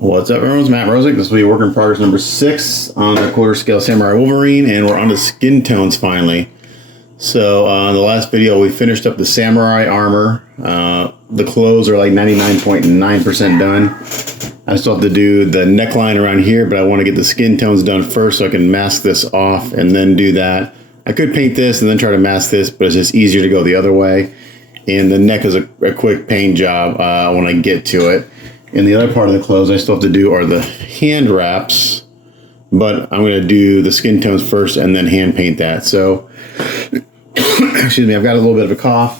What's up, everyone? It's Matt Rosick. This will be work in progress number 6 on the quarter scale Samurai Wolverine, and we're on to skin tones finally. So in the last video, we finished up the Samurai armor. The clothes are like 99.9% done. I still have to do the neckline around here, but I want to get the skin tones done first so I can mask this off and then do that. I could paint this and then try to mask this, but it's just easier to go the other way. And the neck is a quick paint job when I get to it. And the other part of the clothes I still have to do are the hand wraps, but I'm going to do the skin tones first and then hand paint that. So, excuse me, I've got a little bit of a cough.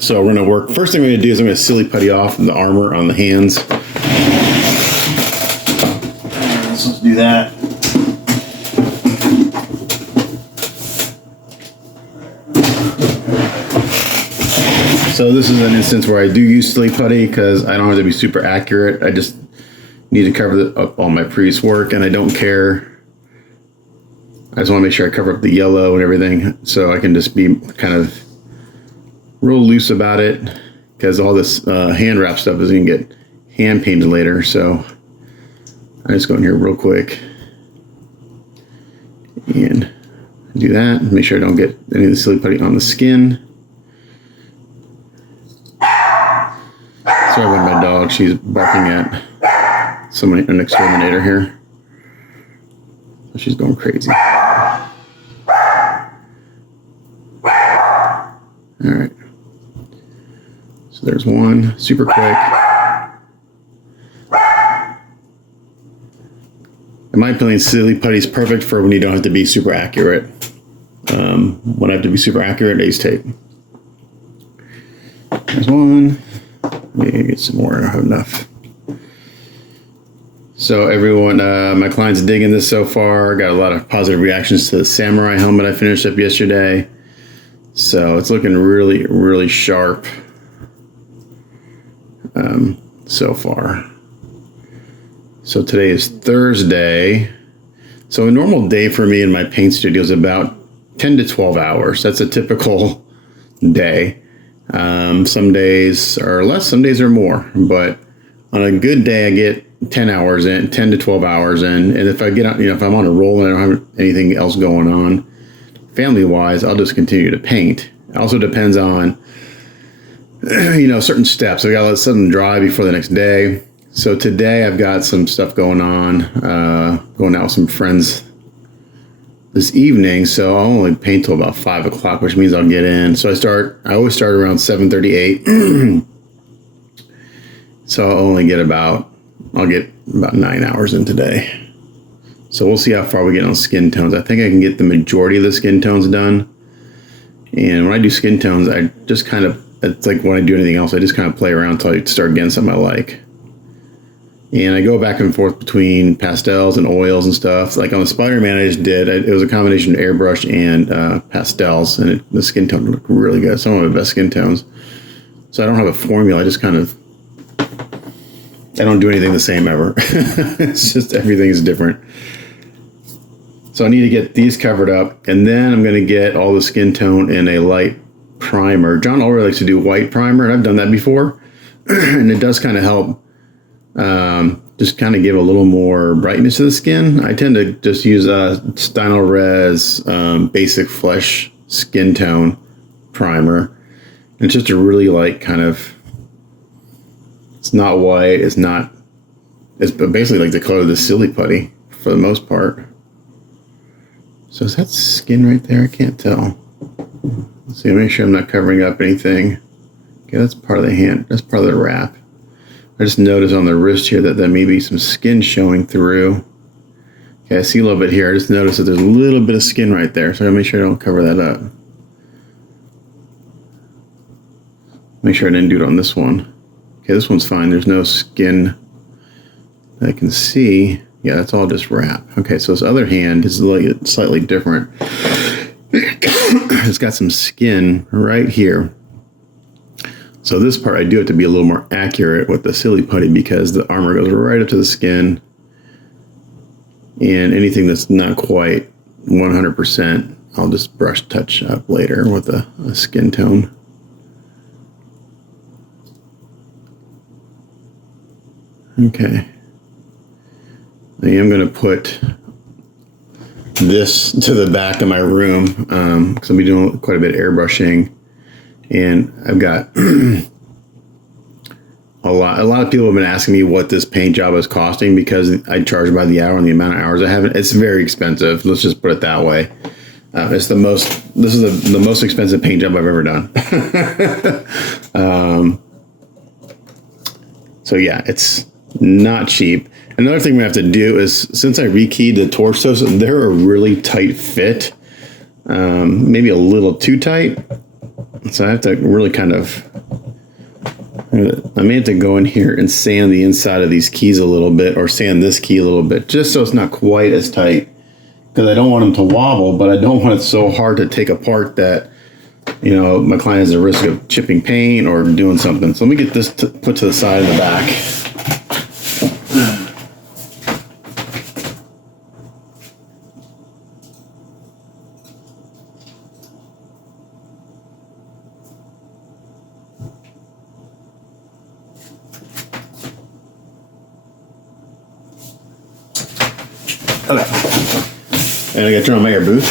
So we're going to work. First thing I'm going to do is I'm going to silly putty off the armor on the hands. So let's do that. So this is an instance where I do use silly putty because I don't have to be super accurate. I just need to cover up all my previous work, and I don't care. I just want to make sure I cover up the yellow and everything, so I can just be kind of real loose about it, because all this hand wrap stuff is going to get hand painted later. So I just go in here real quick and do that. Make sure I don't get any of the silly putty on the skin. Sorry about my dog, she's barking at an exterminator here. She's going crazy. Alright. So there's one, super quick. In my opinion, silly putty is perfect for when you don't have to be super accurate. When I have to be super accurate, I use tape. There's one. Maybe get some more. I don't have enough. So everyone, my client's digging this so far. Got a lot of positive reactions to the Samurai helmet I finished up yesterday. So it's looking really, really sharp so far. So today is Thursday. So a normal day for me in my paint studio is about 10 to 12 hours. That's a typical day. Some days are less, some days are more, but on a good day I get 10 hours in, 10 to 12 hours in. And if I get on, if I'm on a roll and I don't have anything else going on family wise, I'll just continue to paint. It also depends on, certain steps. I gotta let something dry before the next day. So today I've got some stuff going on, going out with some friends this evening, so I'll only paint till about 5 o'clock, which means I'll get in. So I always start around 7:38. So I'll get about 9 hours in today. So we'll see how far we get on skin tones. I think I can get the majority of the skin tones done. And when I do skin tones, I just kind of, it's like when I do anything else, I just kind of play around until I start getting something I like. And I go back and forth between pastels and oils and stuff. Like on the Spider-Man I just did, it was a combination of airbrush and pastels, and the skin tone looked really good. Some of my best skin tones. So I don't have a formula. I just kind of, I don't do anything the same ever. It's just everything is different. So I need to get these covered up, and then I'm going to get all the skin tone in a light primer. John already likes to do white primer, and I've done that before. And it does kind of help just kind of give a little more brightness to the skin. I tend to just use a Stylo-Res Basic Flesh Skin Tone Primer. And it's just a really light kind of, it's not white, it's basically like the color of the silly putty for the most part. So is that skin right there? I can't tell. Let's see, make sure I'm not covering up anything. Okay, that's part of the hand, that's part of the wrap. I just noticed on the wrist here that there may be some skin showing through. Okay, I see a little bit here. I just noticed that there's a little bit of skin right there, so I gotta make sure I don't cover that up. Make sure I didn't do it on this one. Okay, this one's fine. There's no skin that I can see. Yeah, that's all just wrap. Okay, so this other hand is slightly different. It's got some skin right here. So this part I do have to be a little more accurate with the silly putty because the armor goes right up to the skin. And anything that's not quite 100%, I'll just brush touch up later with a skin tone. Okay. I am going to put this to the back of my room because I'll be doing quite a bit of airbrushing, and I've got a lot of people have been asking me what this paint job is costing because I charge by the hour and the amount of hours I have. It's very expensive. Let's just put it that way. This is the most expensive paint job I've ever done. So yeah, it's not cheap. Another thing we have to do is, since I rekeyed the torsos, they're a really tight fit, maybe a little too tight. So I have to really kind of, I may have to go in here and sand the inside of these keys a little bit, or sand this key a little bit, just so it's not quite as tight. Because I don't want them to wobble, but I don't want it so hard to take apart that, you know, my client has a risk of chipping paint or doing something. So let me get this put to the side of the back. Okay. And I got to turn on my air booth.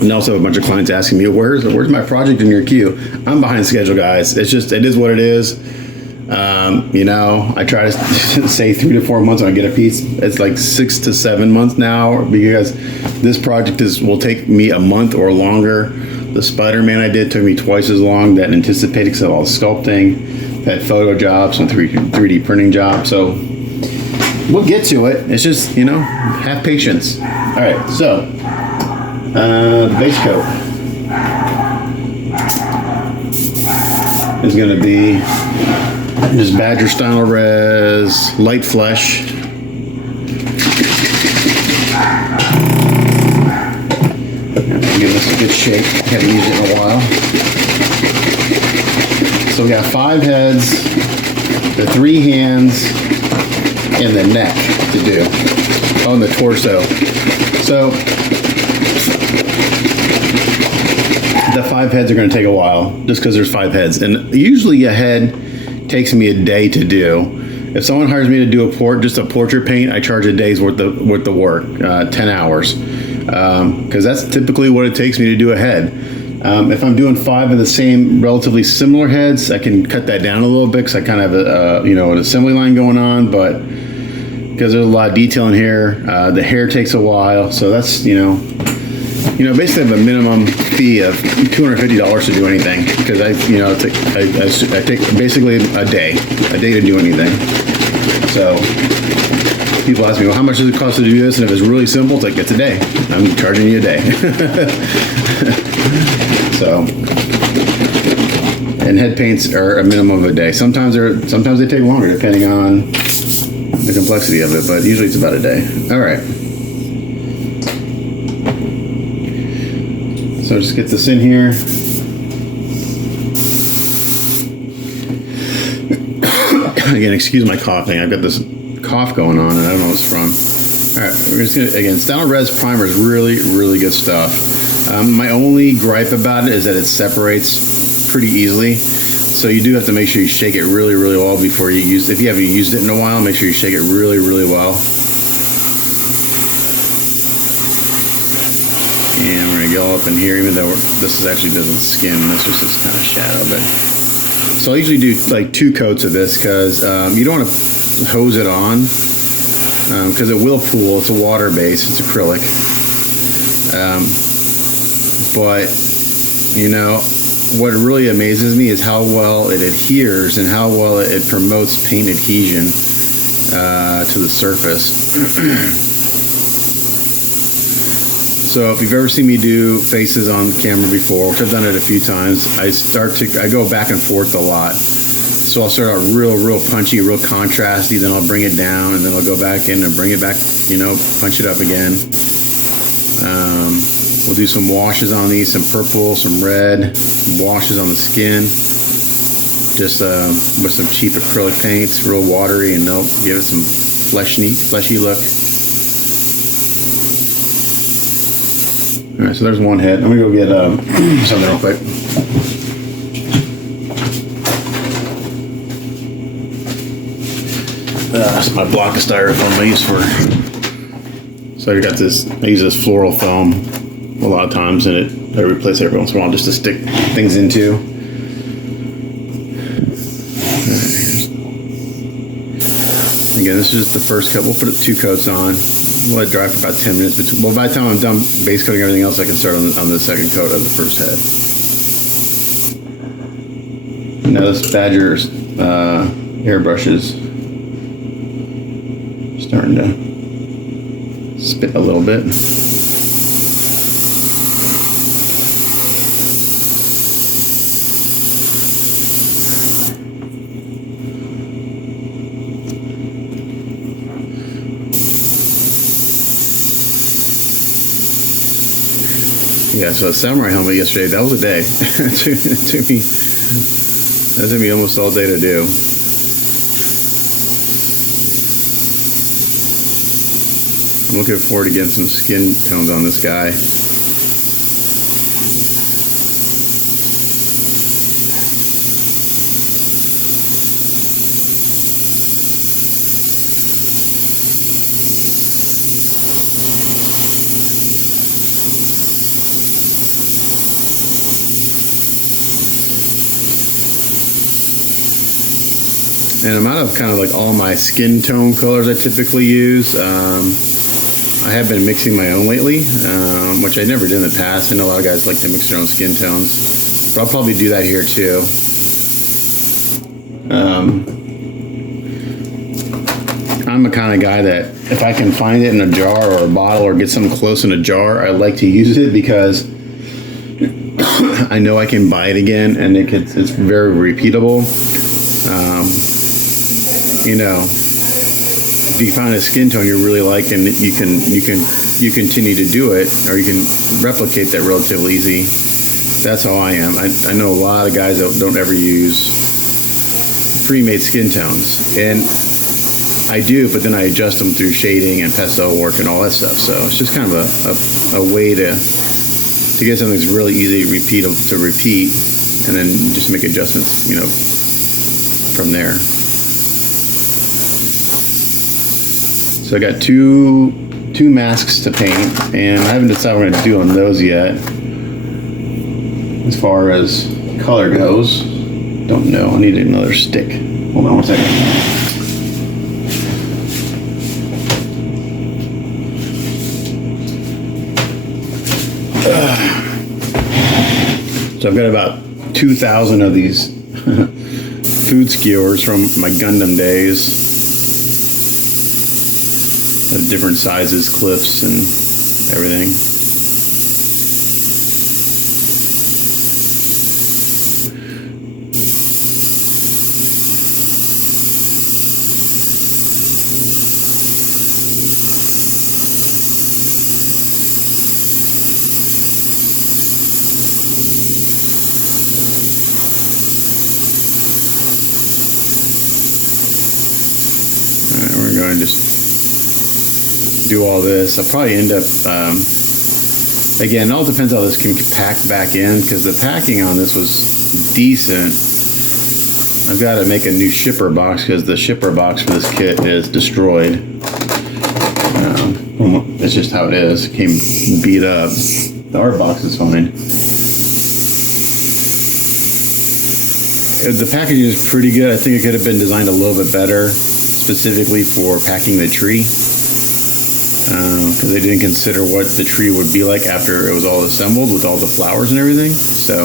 And also have a bunch of clients asking me, where's my project in your queue? I'm behind schedule, guys. It is what it is. You know, I try to say 3 to 4 months when I get a piece. It's like 6 to 7 months now, because this project will take me a month or longer. The Spider-Man I did took me twice as long than anticipated because of all the sculpting, that photo jobs, and 3D printing jobs. So we'll get to it. It's just, you know, have patience. All right, so the base coat is going to be just Badger Style Res Light Flesh. Give this a good shake. I haven't used it in a while. So we got 5 heads, the 3 hands, and the neck to do on the torso. So the 5 heads are going to take a while, just because there's 5 heads, and usually a head takes me a day to do. If someone hires me to do just a portrait paint, I charge a day's worth of work, 10 hours. Because that's typically what it takes me to do a head. If I'm doing 5 of the same relatively similar heads, I can cut that down a little bit because I kind of have an assembly line going on, but because there's a lot of detail in here, the hair takes a while, so that's, basically I have a minimum fee of $250 to do anything, because I take basically a day to do anything. So people ask me, well, how much does it cost to do this? And if it's really simple, it's a day. I'm charging you a day. So, and head paints are a minimum of a day. Sometimes they take longer depending on the complexity of it, but usually it's about a day. All right. So just get this in here. Again, excuse my coughing. I've got this cough going on, and I don't know what it's from. All right, we're just gonna, again, Style Res Primer is really, really good stuff. My only gripe about it is that it separates pretty easily. So you do have to make sure you shake it really, really well before you use it. If you haven't used it in a while, make sure you shake it really, really well. And we're gonna go up in here, even though this doesn't skim, this just is kind of shadow, but. So I usually do like 2 coats of this because you don't want to hose it on because it will pool. It's a water base, it's acrylic. But what really amazes me is how well it adheres and how well it promotes paint adhesion to the surface. So if you've ever seen me do faces on camera before, which I've done it a few times, I go back and forth a lot. So I'll start out real punchy, real contrasty, then I'll bring it down, and then I'll go back in and bring it back, punch it up again. We'll do some washes on these, some purple, some red, washes on the skin. Just with some cheap acrylic paints, real watery, and they'll give it some fleshy look. All All right, so there's one head. I'm gonna go get something real quick. That's my block of styrofoam I use for. So I got this. I use this floral foam a lot of times, and I replace it every once in a while just to stick things into. Again, this is just the first coat. We'll put 2 coats on. We'll let it dry for about 10 minutes. Well, by the time I'm done base coating everything else, I can start on the second coat of the first head. Now this Badger's airbrush is starting to spit a little bit. Yeah, so a samurai helmet yesterday, that was a day. That took me almost all day to do. I'm looking forward to getting some skin tones on this guy. And I'm out of kind of like all my skin tone colors I typically use. I have been mixing my own lately, which I never did in the past. I know a lot of guys like to mix their own skin tones, but I'll probably do that here too. I'm the kind of guy that if I can find it in a jar or a bottle or get something close in a jar, I like to use it because I know I can buy it again and it's very repeatable. You know, if you find a skin tone you really like and you continue to do it, or you can replicate that relatively easy. That's how I am. I know a lot of guys that don't ever use pre-made skin tones, and I do, but then I adjust them through shading and pastel work and all that stuff. So it's just kind of a way to get something that's really easy to repeat, and then just make adjustments, you know, from there. So I got two masks to paint, and I haven't decided what I'm going to do on those yet. As far as color goes, don't know. I need another stick. Hold on one second. So I've got about 2,000 of these food skewers from my Gundam days. Of different sizes, clips, and everything. All right, we're going to just do all this. I'll probably end up again, it all depends how this can pack back in, because the packing on this was decent. I've got to make a new shipper box because the shipper box for this kit is destroyed. It's just how it is. It came beat up. The art box is fine. The packaging is pretty good. I think it could have been designed a little bit better, specifically for packing the tree. Because they didn't consider what the tree would be like after it was all assembled with all the flowers and everything. So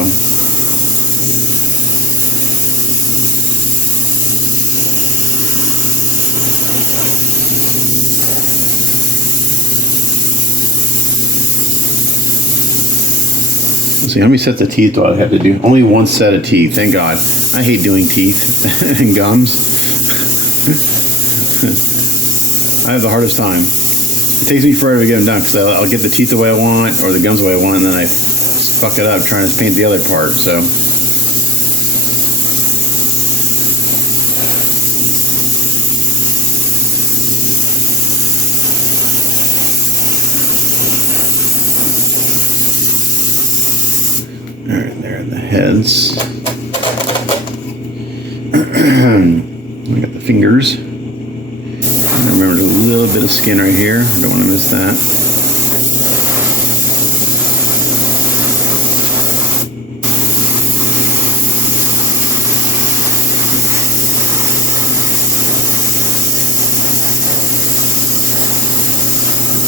let's see, how many sets of teeth do I have to do? Only one set of teeth, thank God. I hate doing teeth and gums. I have the hardest time. It takes me forever to get them done because I'll get the teeth the way I want or the gums the way I want, and then I fuck it up trying to paint the other part. So right, the heads. I got the fingers. Remember, there's a little bit of skin right here. I don't want to miss that.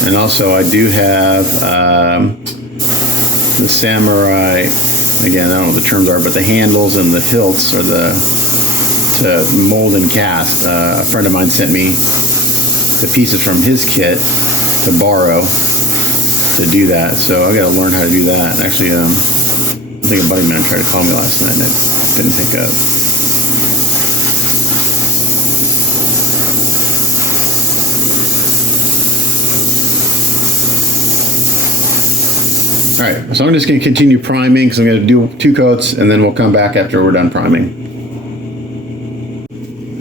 And also, I do have the samurai. Again, I don't know what the terms are, but the handles and the hilts are to mold and cast. A friend of mine sent me the pieces from his kit to borrow to do that. So I got to learn how to do that. Actually, I think a buddy of mine tried to call me last night and I didn't pick up. All right, so I'm just going to continue priming because I'm going to do 2 coats and then we'll come back after we're done priming.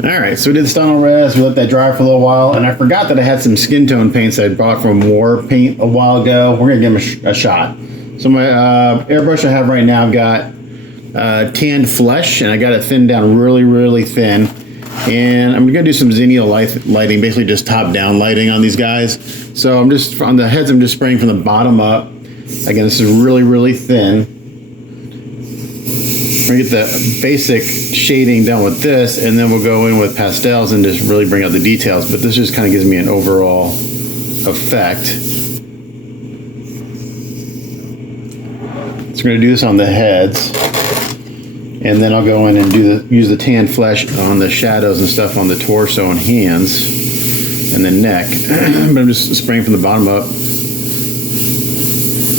All right, so we did the stone res. We let that dry for a little while, and I forgot that I had some skin tone paints I bought from War Paint a while ago. We're going to give them a shot. So my airbrush I have right now, I've got tanned flesh, and I got it thinned down really, really thin. And I'm going to do some zennial lighting, basically just top-down lighting on these guys. So I'm just, on the heads, I'm just spraying from the bottom up. Again, this is really, really thin. We're going to get the basic shading done with this, and then we'll go in with pastels and just really bring out the details. But this just kind of gives me an overall effect. So we're going to do this on the heads. And then I'll go in and use the tan flesh on the shadows and stuff on the torso and hands and the neck. But I'm just spraying from the bottom up.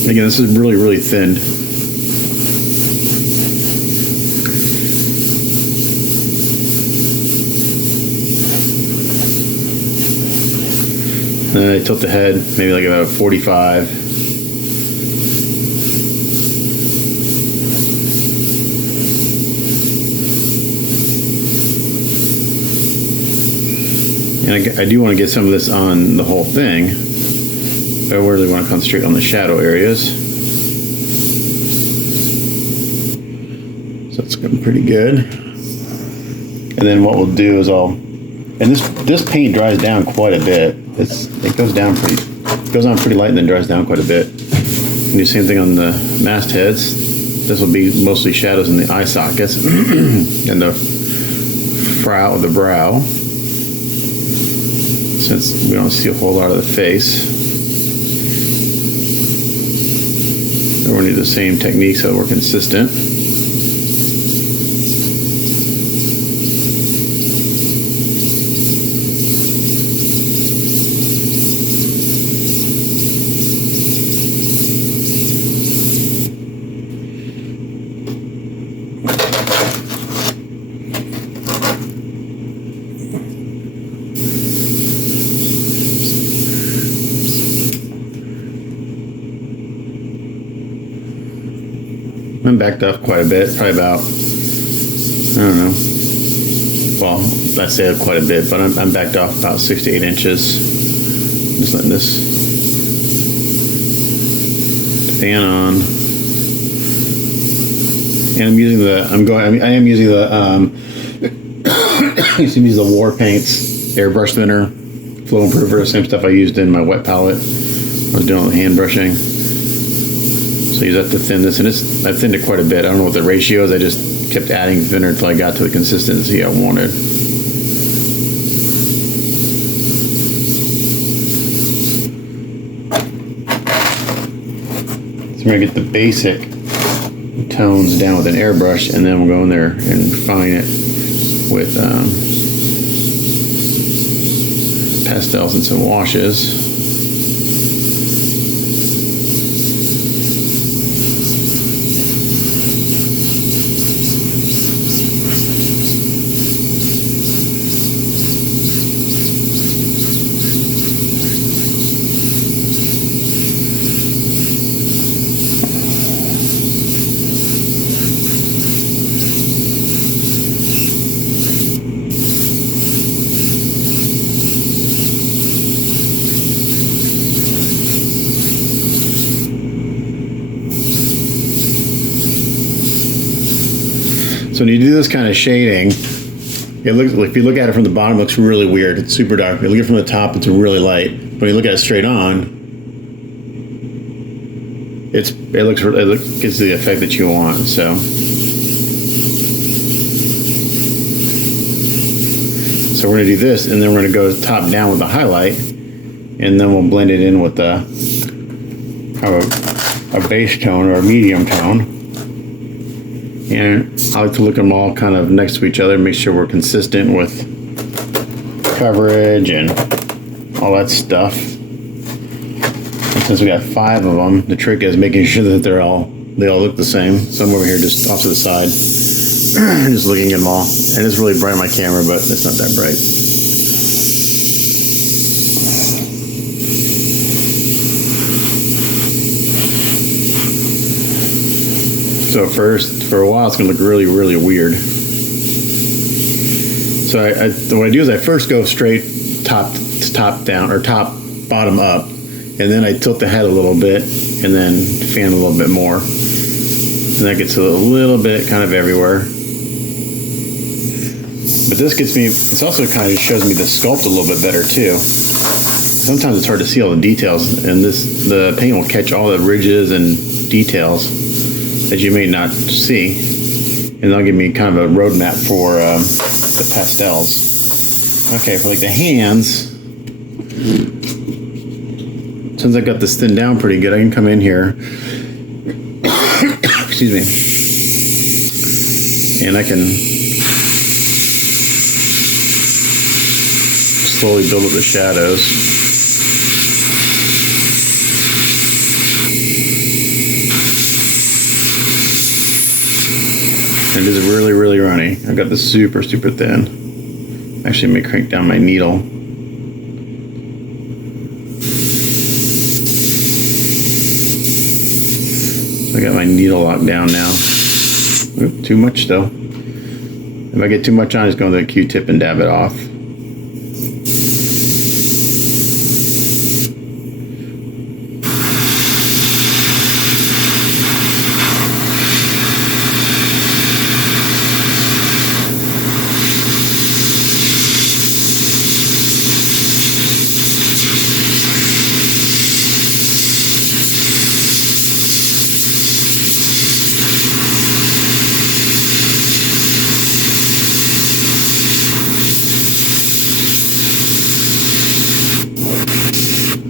Again, this is really, really thinned. And then I tilt the head, maybe like about 45. And I do want to get some of this on the whole thing, but I really want to concentrate on the shadow areas. So it's looking pretty good. And then what we'll do is and this paint dries down quite a bit. It goes on pretty light and then dries down quite a bit. And do the same thing on the mastheads. This will be mostly shadows in the eye sockets and the brow. Since we don't see a whole lot of the face. So we're going to do the same technique so we're consistent. I'm backed off quite a bit, probably about, I don't know, well, I say quite a bit, but I'm backed off about 6 to 8 inches. Just letting this fan on. And I am using the War Paints airbrush thinner, flow improver, same stuff I used in my wet palette. I was doing all the hand brushing. So use that to thin this, and I thinned it quite a bit. I don't know what the ratio is. I just kept adding thinner until I got to the consistency I wanted. So we're gonna get the basic tones down with an airbrush, and then we'll go in there and refine it with pastels and some washes. So when you do this kind of shading, it looks, if you look at it from the bottom, it looks really weird. It's super dark. If you look at it from the top, it's really light. But when you look at it straight on, it gives the effect that you want. So we're gonna do this, and then we're gonna go top down with the highlight, and then we'll blend it in with a base tone or a medium tone. And I like to look at them all kind of next to each other, make sure we're consistent with coverage and all that stuff. And since we got 5 of them, the trick is making sure that they all look the same. So I'm over here just off to the side, just looking at them all. And it's really bright on my camera, but it's not that bright. So first, for a while, it's going to look really, really weird. So what I do is I first go straight top down, or bottom up, and then I tilt the head a little bit, and then fan a little bit more. And that gets a little bit kind of everywhere. But this gets me, it's also kind of shows me the sculpt a little bit better too. Sometimes it's hard to see all the details, and the paint will catch all the ridges and details that you may not see, and that'll give me kind of a roadmap for the pastels. Okay, for like the hands, since I got this thinned down pretty good, I can come in here, excuse me, and I can slowly build up the shadows. And it is really, really runny. I've got this super, super thin. Actually, let me crank down my needle. So I got my needle locked down now. Oop, too much though. If I get too much on, I just go with a Q-tip and dab it off.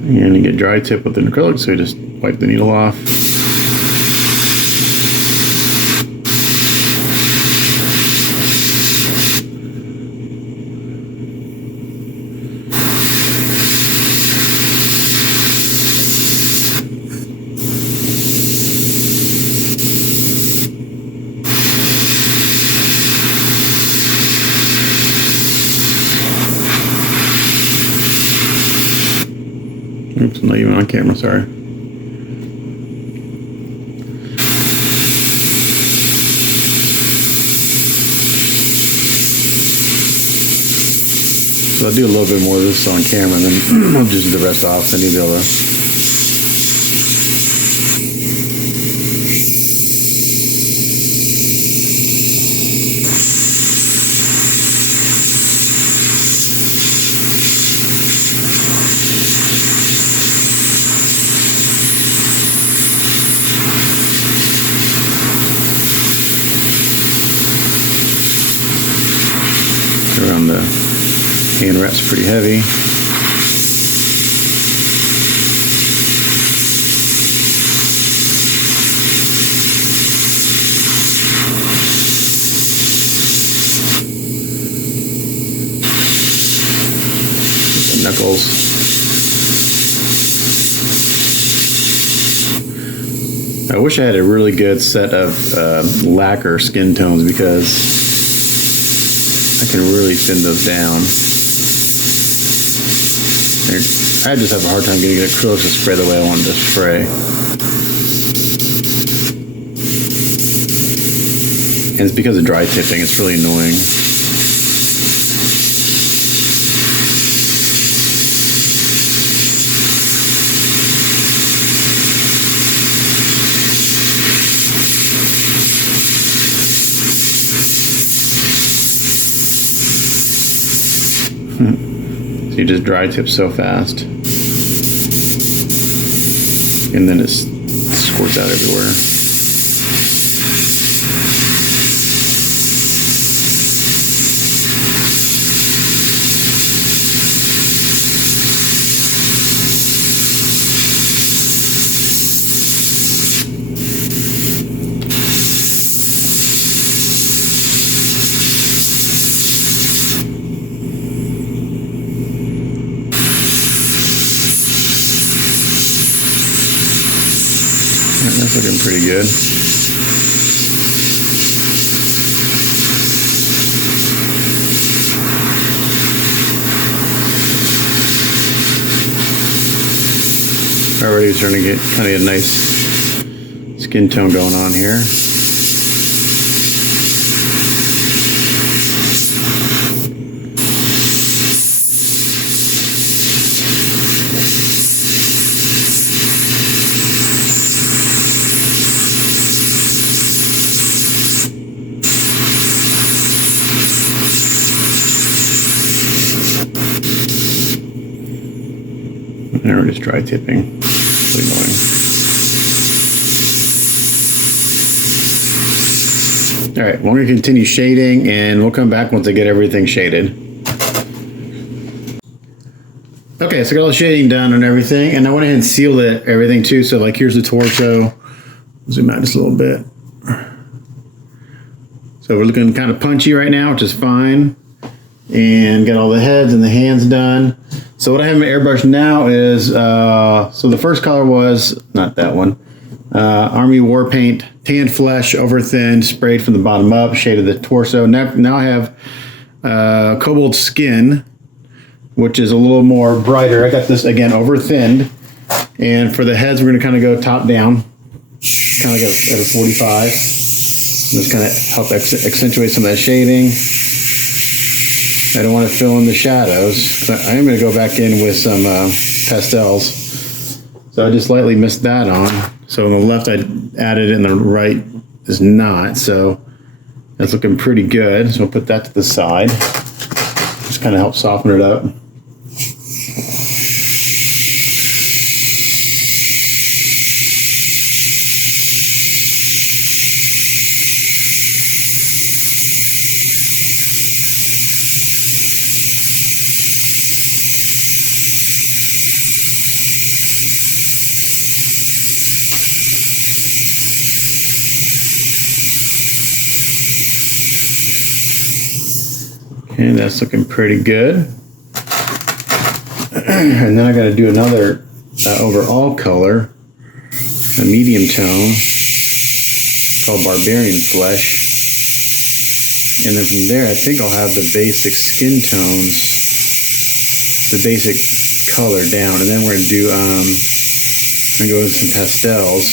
And you get dry tip with an acrylic, so you just wipe the needle off. Oops, I'm not even on camera, sorry. So I'll do a little bit more of this on camera, and then I'll just do the rest off. I need to be able to. Around the hand wrap's pretty heavy. The knuckles. I wish I had a really good set of lacquer skin tones, because I can really thin those down. I just have a hard time getting it acrylic to spray the way I want it to spray. And it's because of dry tipping, it's really annoying. So you just dry tip so fast. And then it squirts out everywhere. That's looking pretty good. Already starting to get kind of a nice skin tone going on here. And we're just dry tipping. It's really annoying. All right, we're going to continue shading, and we'll come back once I get everything shaded. Okay, so I got all the shading done and everything, and I went ahead and sealed everything too. So like, here's the torso. Zoom out just a little bit. So we're looking kind of punchy right now, which is fine. And got all the heads and the hands done. So what I have in my airbrush now is, so the first color was, not that one, Army War Paint, Tan Flesh, over thin, sprayed from the bottom up, shaded the torso. Now I have Cobalt Skin, which is a little more brighter. I got this, again, over thinned. And for the heads, we're going to kind of go top down, kind of go at a 45. Just kind of help accentuate some of that shading. I don't want to fill in the shadows. I am going to go back in with some pastels. So I just lightly missed that on. So on the left I added it, and the right is not. So that's looking pretty good. So I'll put that to the side. Just kind of help soften it up. And that's looking pretty good. And then I got to do another overall color, a medium tone called Barbarian Flesh. And then from there, I think I'll have the basic skin tones, the basic color down. And then we're going to do, I'm going to go with some pastels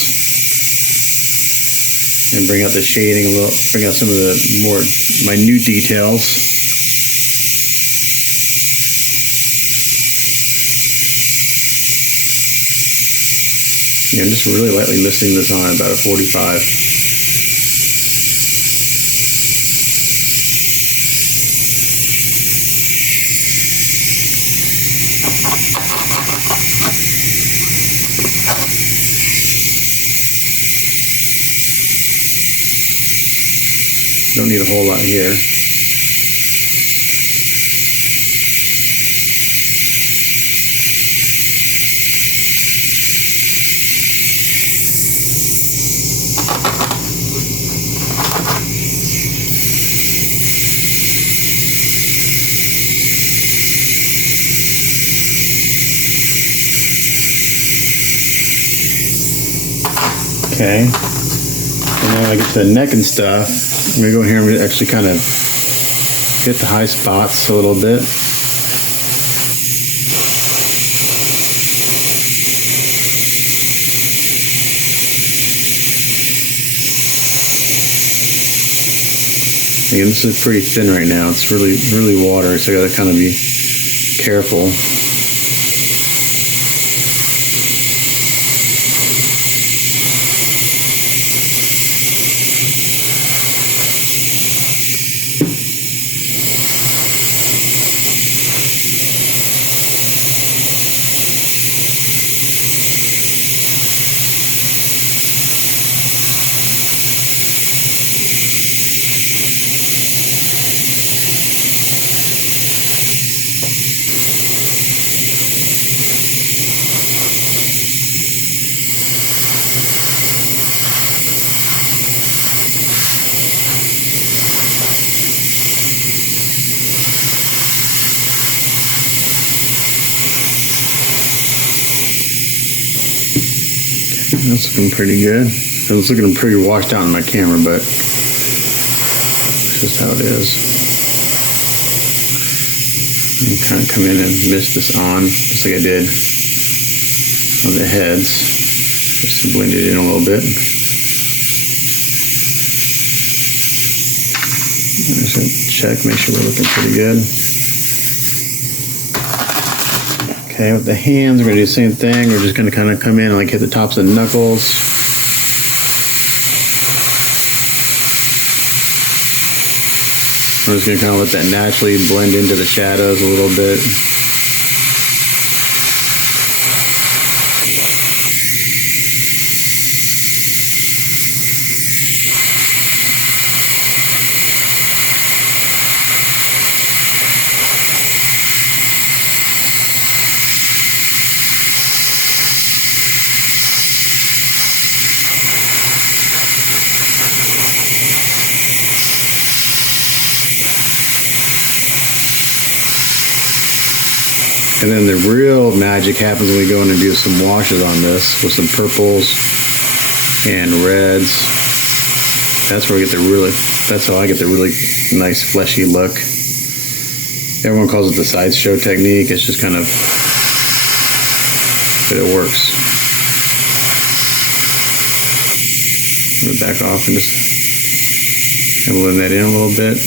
and bring out the shading a little, bring out some of the more minute details. Yeah, I'm just really lightly misting this on about a 45. Don't need a whole lot here. Okay, and then I get to the neck and stuff. I'm going to go here and actually kind of hit the high spots a little bit. Again, this is pretty thin right now. It's really, really watery, so I got to kind of be careful. That's looking pretty good. It was looking pretty washed out in my camera, but that's just how it is. And kind of come in and mist this on, just like I did on the heads, just to blend it in a little bit. Just check, make sure we're looking pretty good. Okay, with the hands, we're going to do the same thing. We're just going to kind of come in and like hit the tops of the knuckles. I'm just going to kind of let that naturally blend into the shadows a little bit. And then the real magic happens when we go in and do some washes on this with some purples and reds. That's where we get the really, that's how I get the really nice fleshy look. Everyone calls it the Sideshow Technique. It's just kind of, but it works. I'm gonna back off and just blend that in a little bit.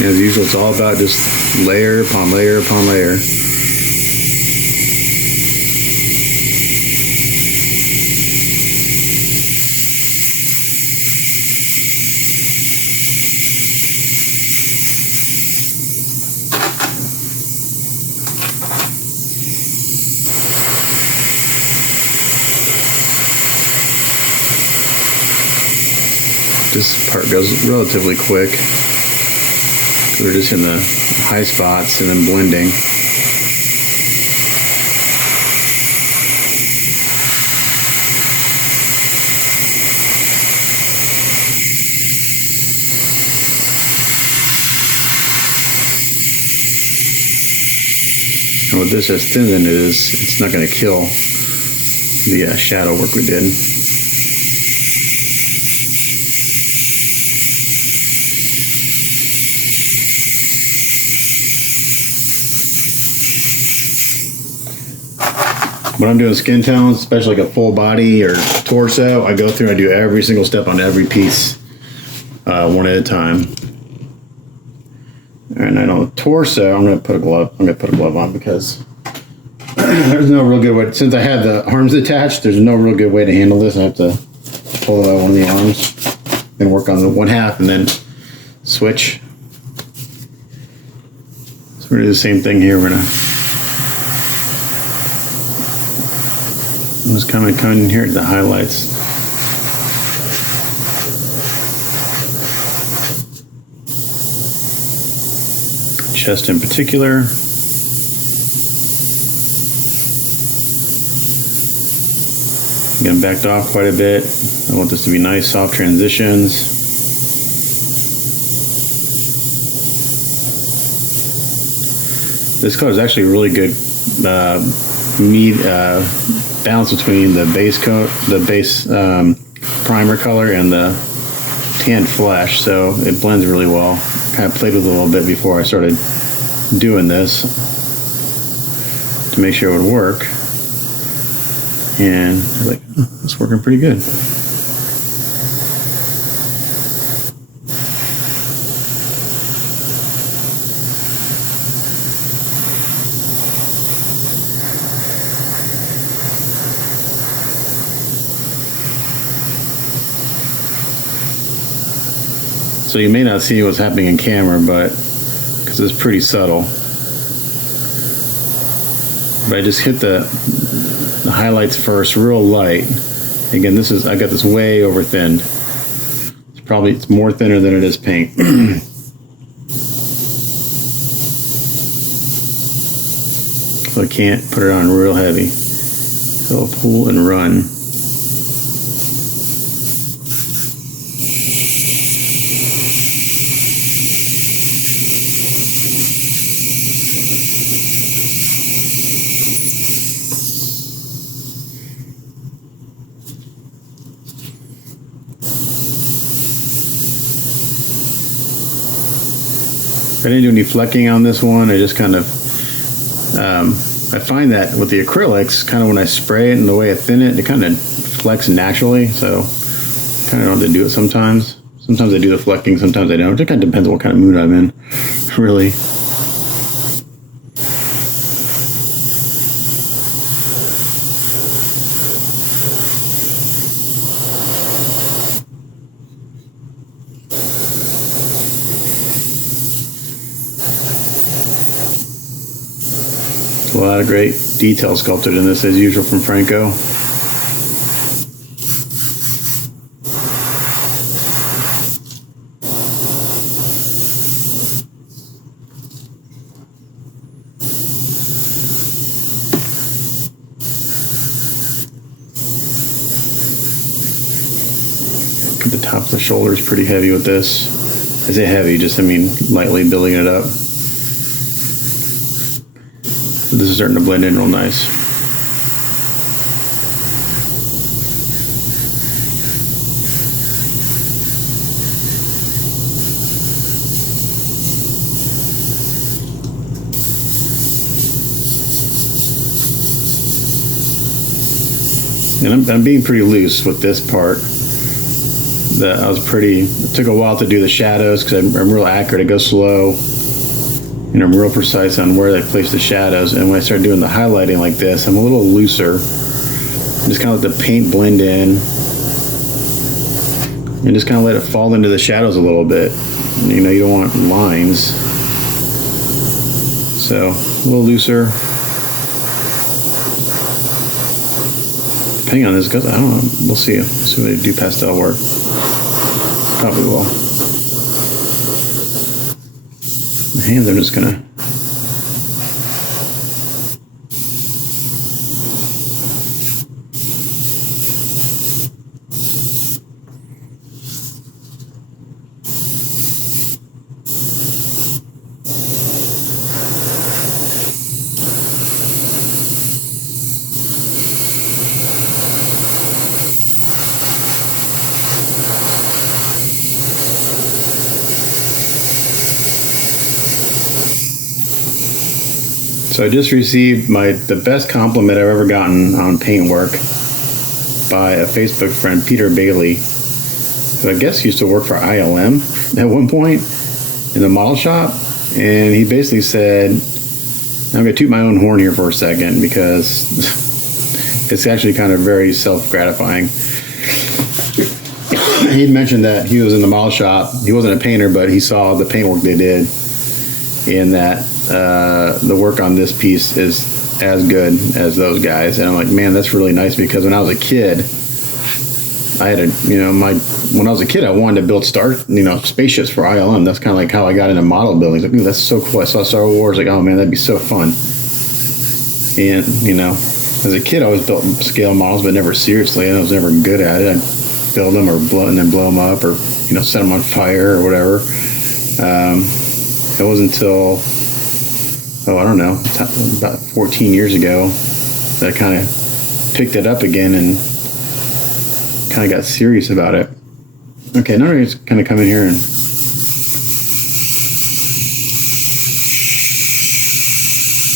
As usual, it's all about just layer upon layer upon layer. This part goes relatively quick. We're just in the high spots and then blending. And with this as thin as it is, it's not going to kill the shadow work we did. When I'm doing skin tones, especially like a full body or torso, I go through and I do every single step on every piece, one at a time. And then on the torso, I'm gonna put a glove. I'm gonna put a glove on because there's no real good way. Since I have the arms attached, there's no real good way to handle this. I have to pull it out one of the arms and work on the one half and then switch. So we're gonna do the same thing here. We're gonna just come in here at the highlights. Chest in particular. Again, backed off quite a bit. I want this to be nice, soft transitions. This color is actually really good balance between the base coat, the base primer color, and the tanned flesh, so it blends really well. Kind of played with it a little bit before I started doing this to make sure it would work, and like, oh, it's working pretty good. So you may not see what's happening in camera, but because it's pretty subtle. But I just hit the highlights first, real light. Again, I got this way over thinned. It's more thinner than it is paint. So I can't put it on real heavy. So I'll pull and run. I didn't do any flecking on this one. I just kind of, I find that with the acrylics, kind of when I spray it and the way I thin it, it kind of flecks naturally. So kind of don't have to do it sometimes. Sometimes I do the flecking, sometimes I don't. It kind of depends on what kind of mood I'm in, really. A lot of great detail sculpted in this, as usual, from Franco. The top of the shoulder is pretty heavy with this. I say heavy, I mean lightly building it up. This is starting to blend in real nice. And I'm being pretty loose with this part. It took a while to do the shadows because I'm real accurate. I go slow. And I'm real precise on where I place the shadows. And when I start doing the highlighting like this, I'm a little looser. Just kind of let the paint blend in. And just kind of let it fall into the shadows a little bit. You know, you don't want lines. So, a little looser. Depending on this, because I don't know, we'll see. We'll see when they do pastel work. Probably will. The hands, I'm just gonna So I just received the best compliment I've ever gotten on paint work by a Facebook friend, Peter Bailey, who I guess used to work for ILM at one point in the model shop. And he basically said, I'm going to toot my own horn here for a second because it's actually kind of very self-gratifying. He'd mentioned that he was in the model shop. He wasn't a painter, but he saw the paintwork they did, and that the work on this piece is as good as those guys. And I'm like, man, that's really nice, because when I was a kid, I had when I was a kid, I wanted to build spaceships for ILM. That's kind of like how I got into model building. Like, ooh, that's so cool. I saw Star Wars, like, oh man, that'd be so fun. And as a kid, I always built scale models, but never seriously, and I was never good at it. I'd build them and then blow them up, or set them on fire or whatever. It wasn't until I don't know, about 14 years ago that I kind of picked it up again and kind of got serious about it. Okay, now we're just kind of come in here and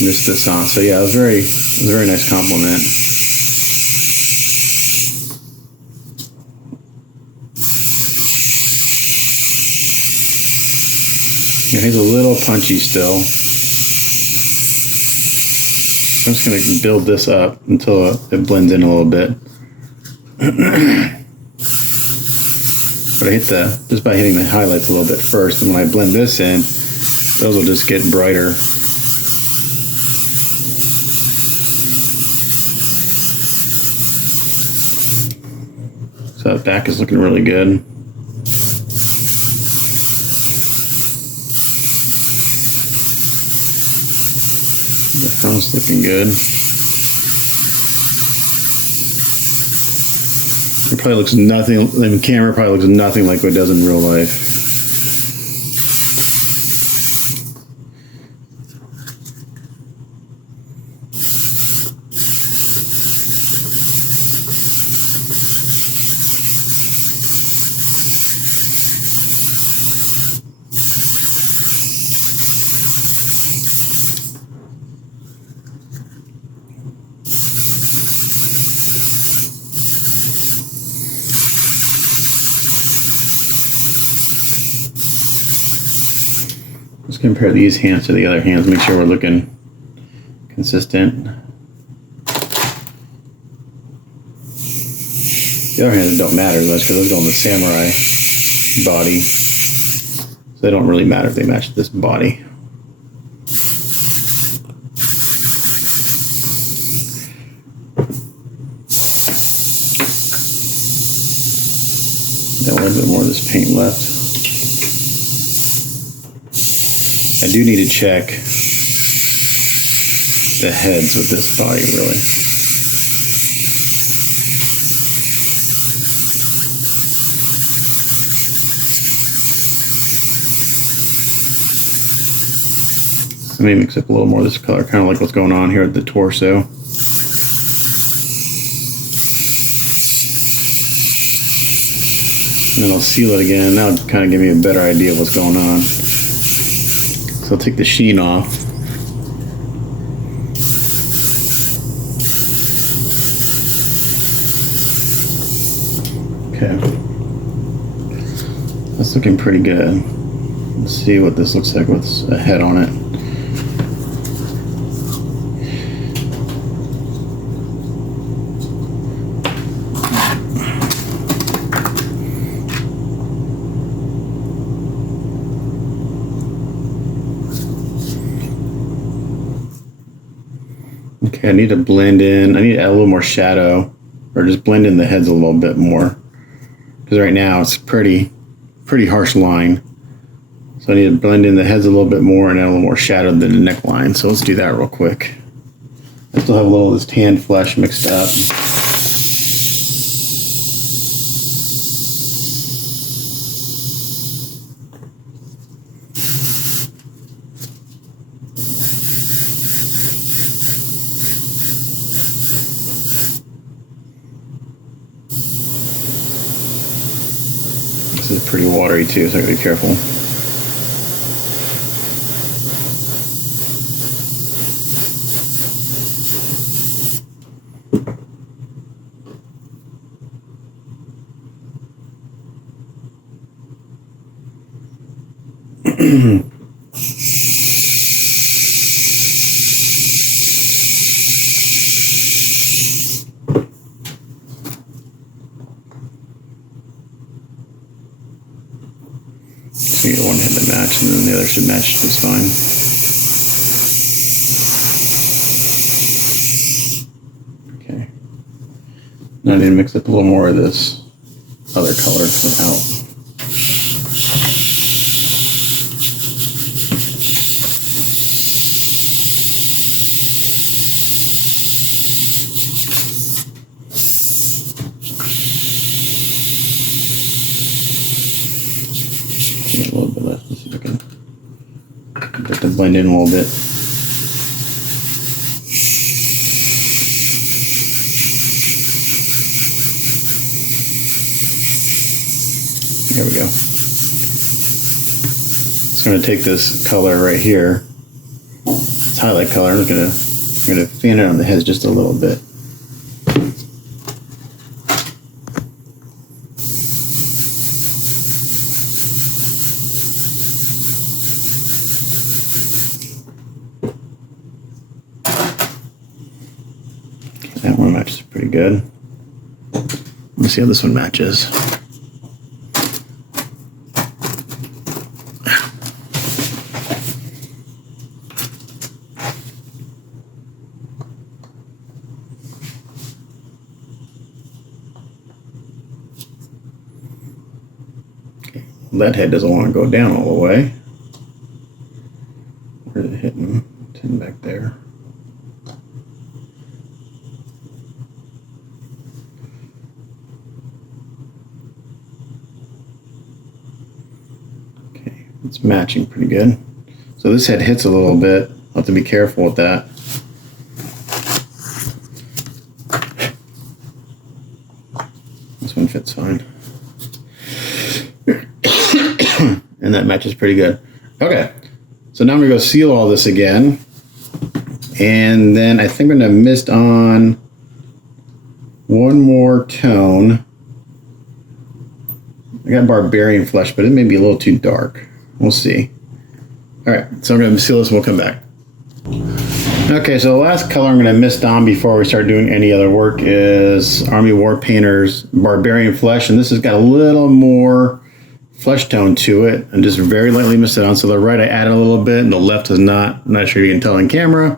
mist this on. So yeah, it was a very nice compliment. Yeah, he's a little punchy still. I'm just going to build this up until it blends in a little bit. But I just by hitting the highlights a little bit first, and when I blend this in, those will just get brighter. So that back is looking really good. The front's looking good. It probably looks nothing, in camera probably looks nothing like what it does in real life. Let's compare these hands to the other hands, make sure we're looking consistent. The other hands don't matter much because those go on the samurai body. So they don't really matter if they match this body. Got a little bit more of this paint left. I do need to check the heads with this body, really. Let me mix up a little more of this color, kind of like what's going on here at the torso. And then I'll seal it again. That'll kind of give me a better idea of what's going on. So I'll take the sheen off. Okay. That's looking pretty good. Let's see what this looks like with a head on it. Okay, I need to blend in. I need to add a little more shadow, or just blend in the heads a little bit more. Because right now it's pretty harsh line. So I need to blend in the heads a little bit more and add a little more shadow than the neckline. So let's do that real quick. I still have a little of this tanned flesh mixed up. This is pretty watery too, so I gotta be careful. So you get one head to match, and then the other should match just fine. Okay. Now I need to mix up a little more of this other color out. A little bit left. Let's see if I can get to blend in a little bit. There we go. Just going to take this color right here, this highlight color. I'm going to fan it on the heads just a little bit. That one matches pretty good. Let's see how this one matches. lead head doesn't want to go down all the way. Where's it hitting? It's hitting back there. Okay, it's matching pretty good. So this head hits a little bit. I'll have to be careful with that. This one fits fine. And that matches pretty good. Okay, so now I'm gonna go seal all this again. And then I think I'm gonna mist on one more tone. I got Barbarian Flesh, but it may be a little too dark. We'll see. All right, so I'm gonna seal this and we'll come back. Okay, so the last color I'm gonna mist on before we start doing any other work is Army War Painter's Barbarian Flesh, and this has got a little more flesh tone to it, and just very lightly mist it on. So the right I added a little bit, and the left is not. I'm not sure you can tell on camera,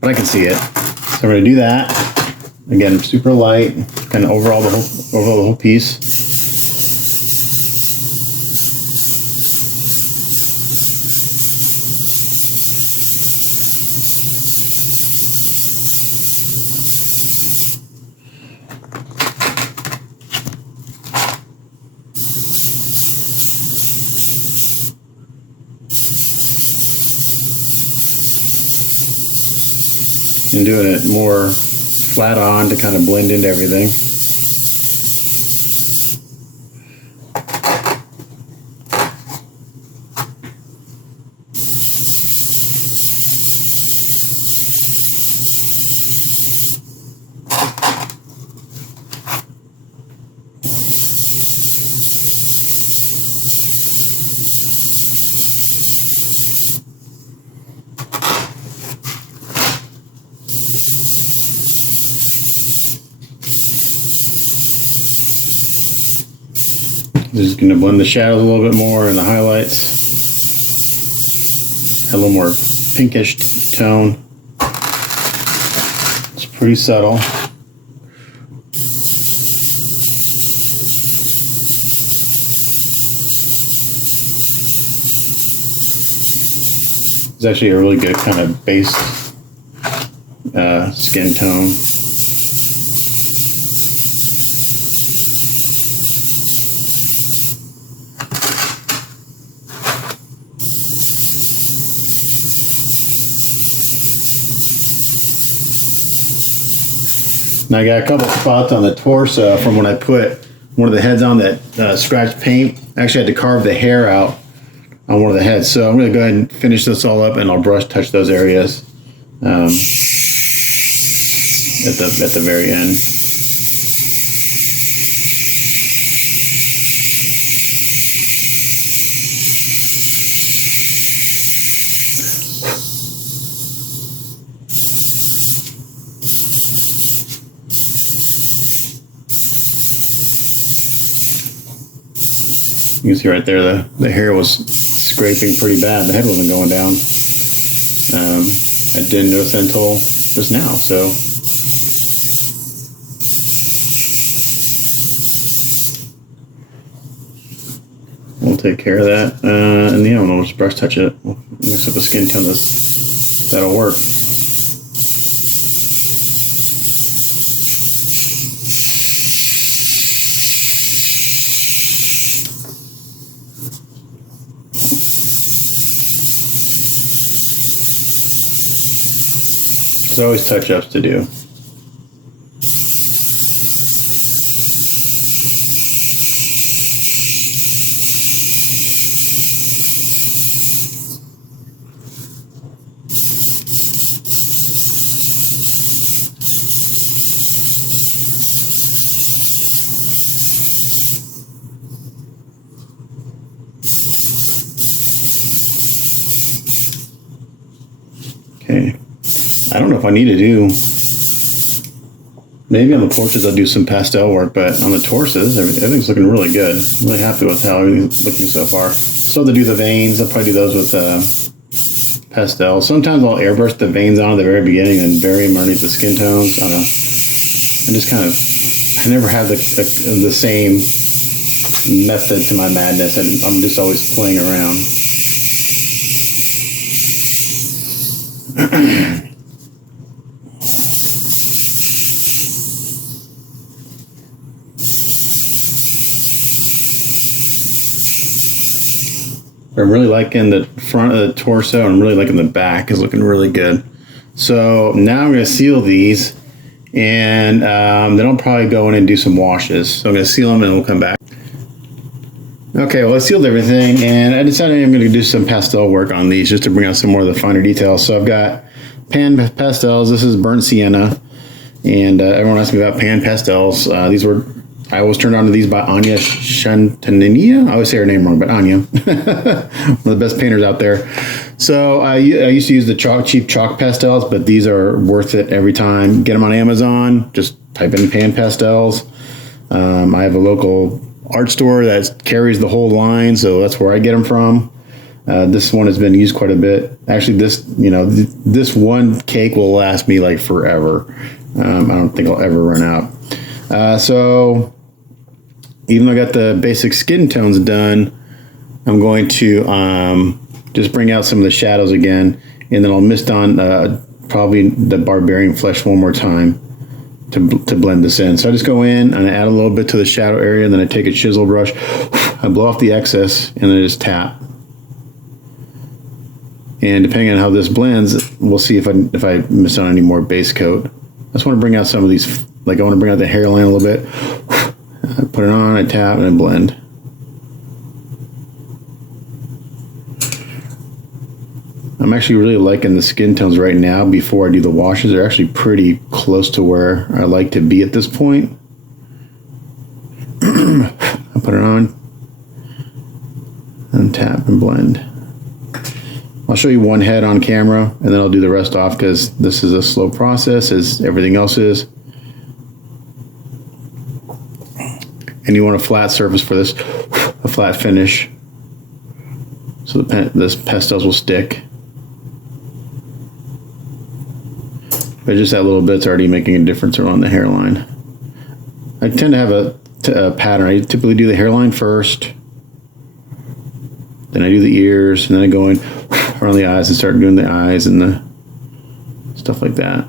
but I can see it. So I'm gonna do that. Again, super light, kind of overall the whole piece. And doing it more flat on to kind of blend into everything. Just going to blend the shadows a little bit more and the highlights. Add a little more pinkish tone. It's pretty subtle. It's actually a really good kind of base skin tone. Now I got a couple spots on the torso from when I put one of the heads on that scratch paint. I actually had to carve the hair out on one of the heads. So I'm going to go ahead and finish this all up, and I'll brush touch those areas at the very end. You can see right there the hair was scraping pretty bad. The head wasn't going down. I didn't notice that until just now. So we'll take care of that. And yeah, we'll just brush touch it. We'll mix up the skin tone. That'll work. There's always touch-ups to do. Okay. I don't know if I need to do, maybe on the portraits I'll do some pastel work, but on the torsos, everything's looking really good. I'm really happy with how everything's looking so far. Still have to do the veins. I'll probably do those with pastel. Sometimes I'll airbrush the veins on at the very beginning and bury them underneath the skin tones. I don't know. I just kind of, I never have the same method to my madness, and I'm just always playing around. I'm really liking the front of the torso. I'm really liking the back. Is looking really good. So now I'm going to seal these, and then I'll probably go in and do some washes. So I'm going to seal them and we'll come back. Okay, well I sealed everything, and I decided I'm going to do some pastel work on these just to bring out some more of the finer details. So I've got pan pastels. This is burnt sienna, and everyone asked me about pan pastels. These were, I was turned on to these by Anya Shantanina. I always say her name wrong, but Anya, one of the best painters out there. So I used to use the cheap chalk pastels, but these are worth it every time. Get them on Amazon. Just type in pan pastels. I have a local art store that carries the whole line, so that's where I get them from. This one has been used quite a bit. Actually, this one cake will last me like forever. I don't think I'll ever run out. So even though I got the basic skin tones done, I'm going to just bring out some of the shadows again, and then I'll mist on probably the Barbarian Flesh one more time to blend this in. So I just go in and I add a little bit to the shadow area, and then I take a chisel brush, I blow off the excess, and then I just tap. And depending on how this blends, we'll see if I miss on any more base coat. I just want to bring out some of these, like I want to bring out the hairline a little bit. I put it on, I tap, and I blend. I'm actually really liking the skin tones right now before I do the washes. They're actually pretty close to where I like to be at this point. I put it on and tap and blend. I'll show you one head on camera, and then I'll do the rest off because this is a slow process as everything else is. And you want a flat surface for this, a flat finish, so this pastels will stick. But just that little bit's already making a difference around the hairline. I tend to have a pattern. I typically do the hairline first, then I do the ears, and then I go in around the eyes and start doing the eyes and the stuff like that.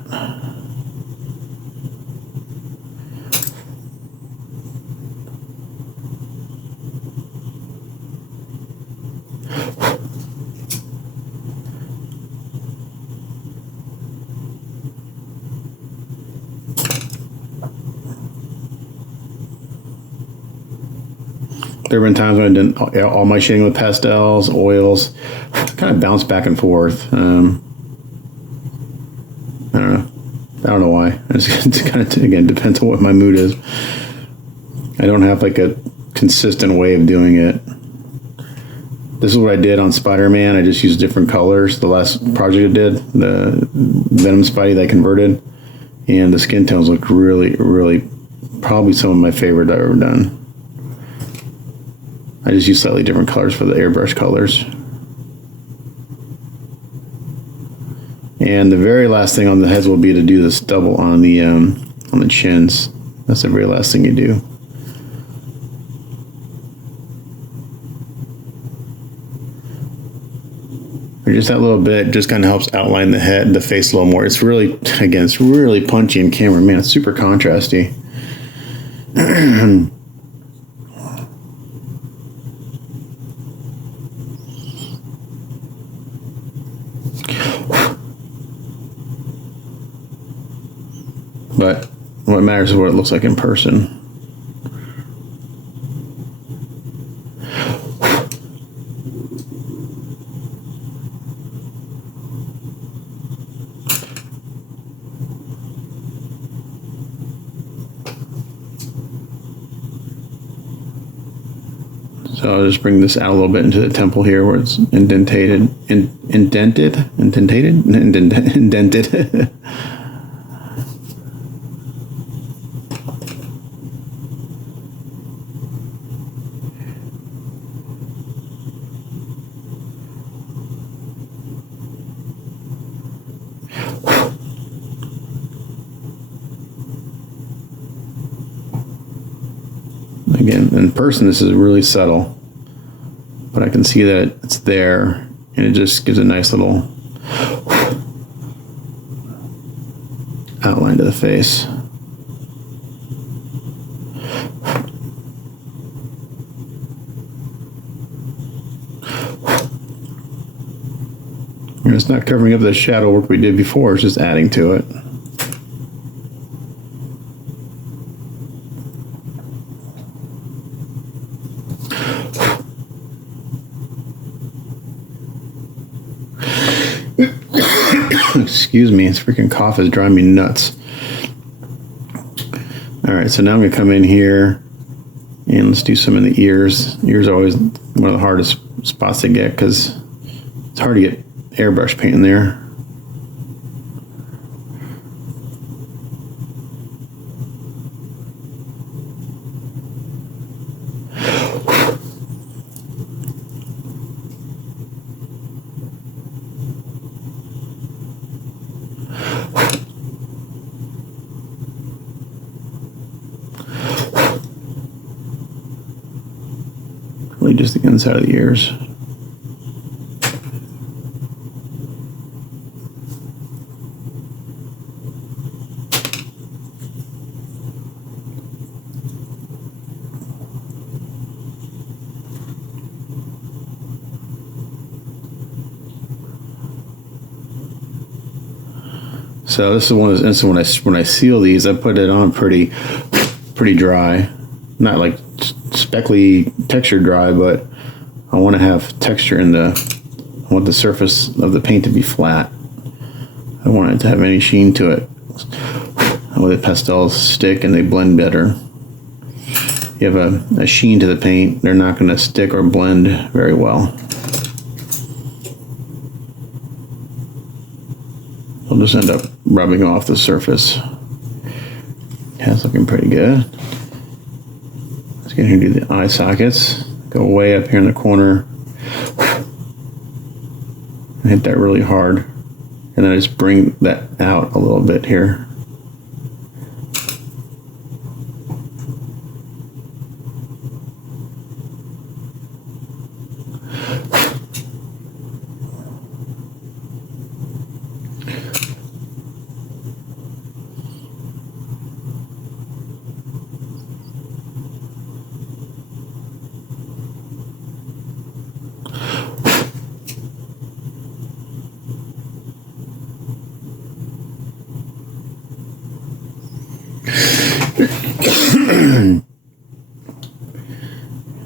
There have been times when I've done all my shading with pastels, oils, kind of bounce back and forth. I don't know why. It kind of, again, depends on what my mood is. I don't have like a consistent way of doing it. This is what I did on Spider-Man. I just used different colors. The last project I did, the Venom Spidey that I converted, and the skin tones look really, really, probably some of my favorite I've ever done. I just use slightly different colors for the airbrush colors. And the very last thing on the heads will be to do this double on the chins. That's the very last thing you do. Or just that little bit just kind of helps outline the head, the face a little more. It's really, again, it's really punchy in camera. Man, it's super contrasty. But what matters is what it looks like in person. So I'll just bring this out a little bit into the temple here where it's indented. Again, in person this is really subtle, but I can see that it's there, and it just gives a nice little outline to the face. And it's not covering up the shadow work we did before, it's just adding to it. Excuse me, this freaking cough is driving me nuts. Alright, so now I'm going to come in here and let's do some in the ears. Ears are always one of the hardest spots to get because it's hard to get airbrush paint in there. Really just the inside of the ears. So this is one of those instances when I seal these, I put it on pretty dry, not like speckly texture dry, but I want to have texture in I want the surface of the paint to be flat. I don't want it to have any sheen to it. That way the pastels stick and they blend better. You have a sheen to the paint, they're not going to stick or blend very well. I'll just end up rubbing off the surface. Yeah, it's looking pretty good. Let's get here and do the eye sockets. Go way up here in the corner. And hit that really hard. And then I just bring that out a little bit here.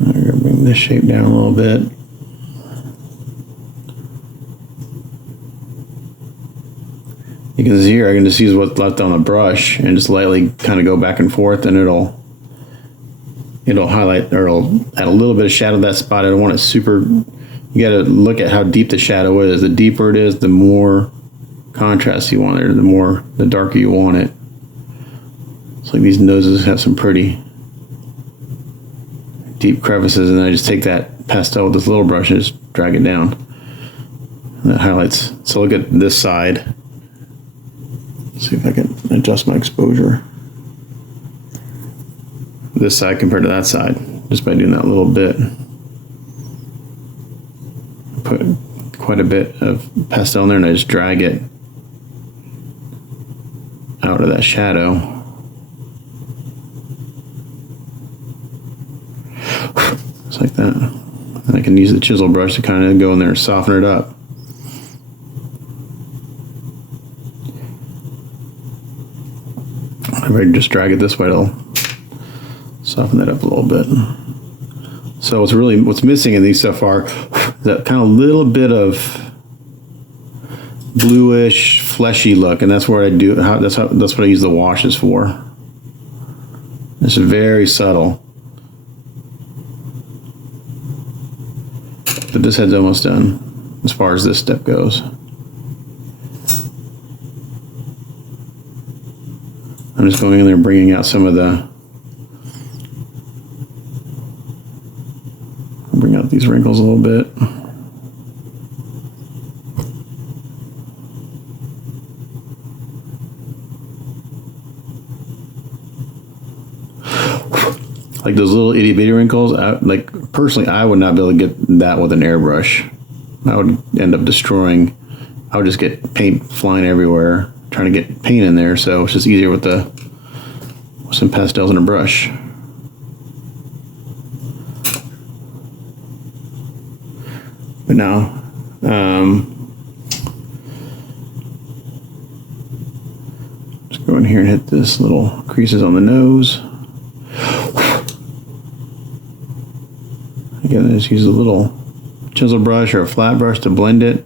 I'm going to bring this shape down a little bit. You can see here, I can just use what's left on the brush and just lightly kind of go back and forth, and it'll highlight, or it'll add a little bit of shadow to that spot. I don't want it super, you got to look at how deep the shadow is. The deeper it is, the more contrast you want it, or the darker you want it. It's like these noses have some pretty deep crevices, and then I just take that pastel with this little brush and just drag it down. And that highlights. So look at this side. Let's see if I can adjust my exposure. This side compared to that side, just by doing that little bit. Put quite a bit of pastel in there, and I just drag it out of that shadow. Just like that. And I can use the chisel brush to kind of go in there and soften it up. If I just drag it this way, it'll soften that up a little bit. So what's missing in these so far, that kind of little bit of bluish, fleshy look, and that's what I do. That's what I use the washes for. It's very subtle. But this head's almost done as far as this step goes. I'm just going in there and bringing out some of bring out these wrinkles a little bit. like those little itty bitty wrinkles. Like personally, I would not be able to get that with an airbrush. I would end up destroying. I would just get paint flying everywhere, trying to get paint in there. So it's just easier with some pastels and a brush. But now, just go in here and hit this little creases on the nose. Again, just use a little chisel brush or a flat brush to blend it.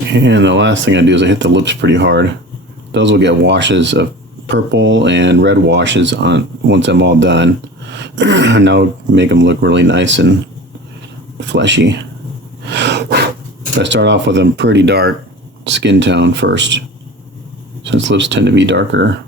And the last thing I do is I hit the lips pretty hard. Those will get washes of purple and red washes on once I'm all done. And that would make them look really nice and fleshy. I start off with a pretty dark skin tone first, since lips tend to be darker.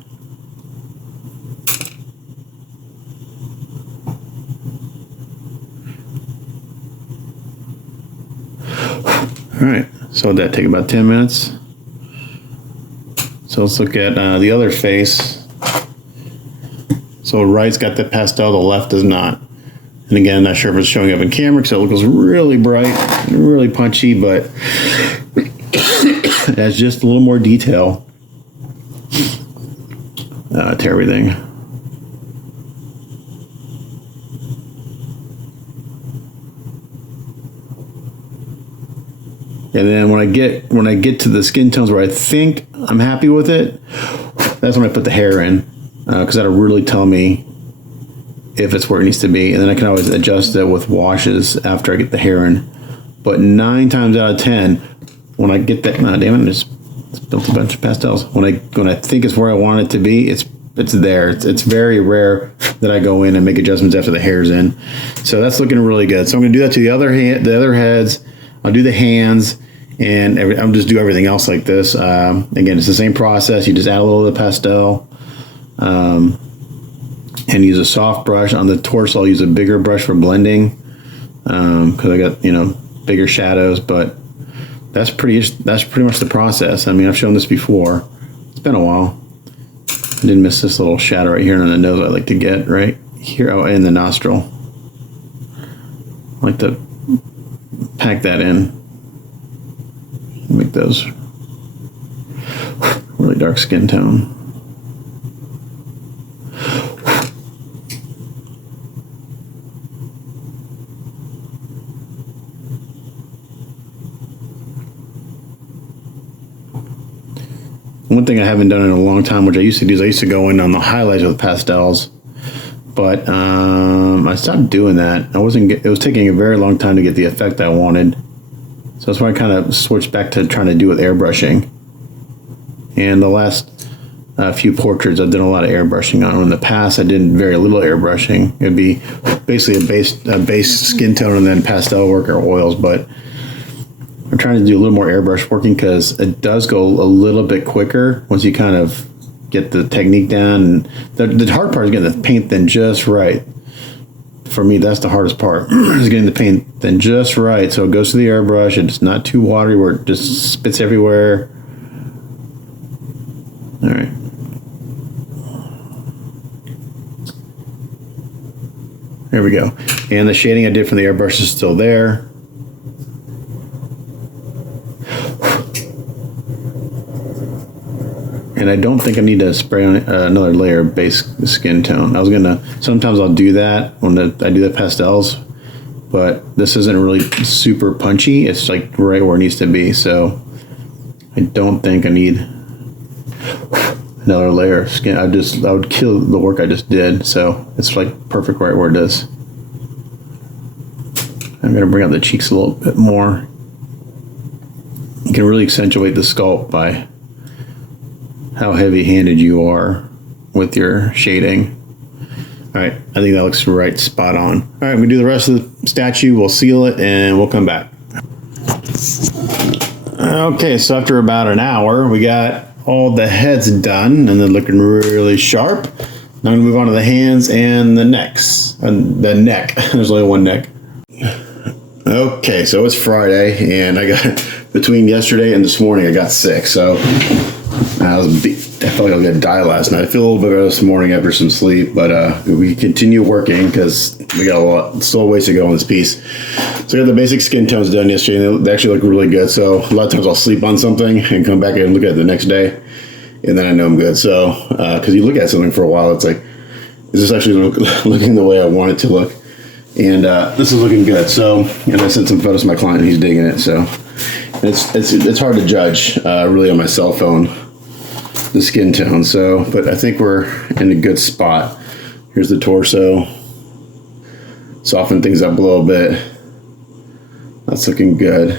Alright, so that take about 10 minutes. So let's look at the other face. So right's got the pastel, the left does not. And again, not sure if it's showing up in camera because it looks really bright and really punchy, but it has just a little more detail to everything. And then when I get to the skin tones where I think I'm happy with it, that's when I put the hair in, because that'll really tell me if it's where it needs to be. And then I can always adjust it with washes after I get the hair in. But 9 times out of 10, when I get that, damn it, I just built a bunch of pastels. When I think it's where I want it to be, it's there. It's very rare that I go in and make adjustments after the hair's in. So that's looking really good. So I'm going to do that to the other heads. I'll do the hands, and I'll just do everything else like this. Again, it's the same process. You just add a little of the pastel. And use a soft brush. On the torso, I'll use a bigger brush for blending, because I got, bigger shadows. But that's pretty much the process. I mean, I've shown this before. It's been a while. I didn't miss this little shadow right here on the nose I like to get right here, in the nostril. I like to pack that in. Make those really dark skin tone. One thing I haven't done in a long time, which I used to do, is I used to go in on the highlights with pastels, but I stopped doing that. It was taking a very long time to get the effect I wanted, so that's why I kind of switched back to trying to do with airbrushing. And the last few portraits, I've done a lot of airbrushing on. In the past, I did very little airbrushing. It'd be basically a base skin tone and then pastel work or oils, but I'm trying to do a little more airbrush working because it does go a little bit quicker once you kind of get the technique down. And the hard part is getting the paint then just right. For me, that's the hardest part, is getting the paint then just right so it goes to the airbrush and it's not too watery where it just spits everywhere. All right. There we go. And the shading I did from the airbrush is still there. And I don't think I need to spray on another layer of base skin tone. Sometimes I'll do that when I do the pastels, but this isn't really super punchy. It's like right where it needs to be. So I don't think I need another layer of skin. I would kill the work I just did. So it's like perfect right where it is. I'm going to bring out the cheeks a little bit more. You can really accentuate the sculpt by how heavy-handed you are with your shading. All right, I think that looks right spot on. All right, we do the rest of the statue, we'll seal it, and we'll come back. Okay, so after about an hour, we got all the heads done, and they're looking really sharp. Now I'm gonna move on to the hands and the necks. The neck. There's only one neck. Okay, so it's Friday, and I got between yesterday and this morning I got sick. So I felt like I was gonna die last night. I feel a little bit better this morning after some sleep, but we continue working because we got still a ways to go on this piece. So I got the basic skin tones done yesterday, and they actually look really good. So a lot of times I'll sleep on something and come back and look at it the next day, and then I know I'm good. So because you look at something for a while, it's like, is this actually looking the way I want it to look? And this is looking good. So, and I sent some photos to my client, and he's digging it. So it's hard to judge really on my cell phone, the skin tone. So, but I think we're in a good spot. Here's the torso. Soften things up a little bit. That's looking good.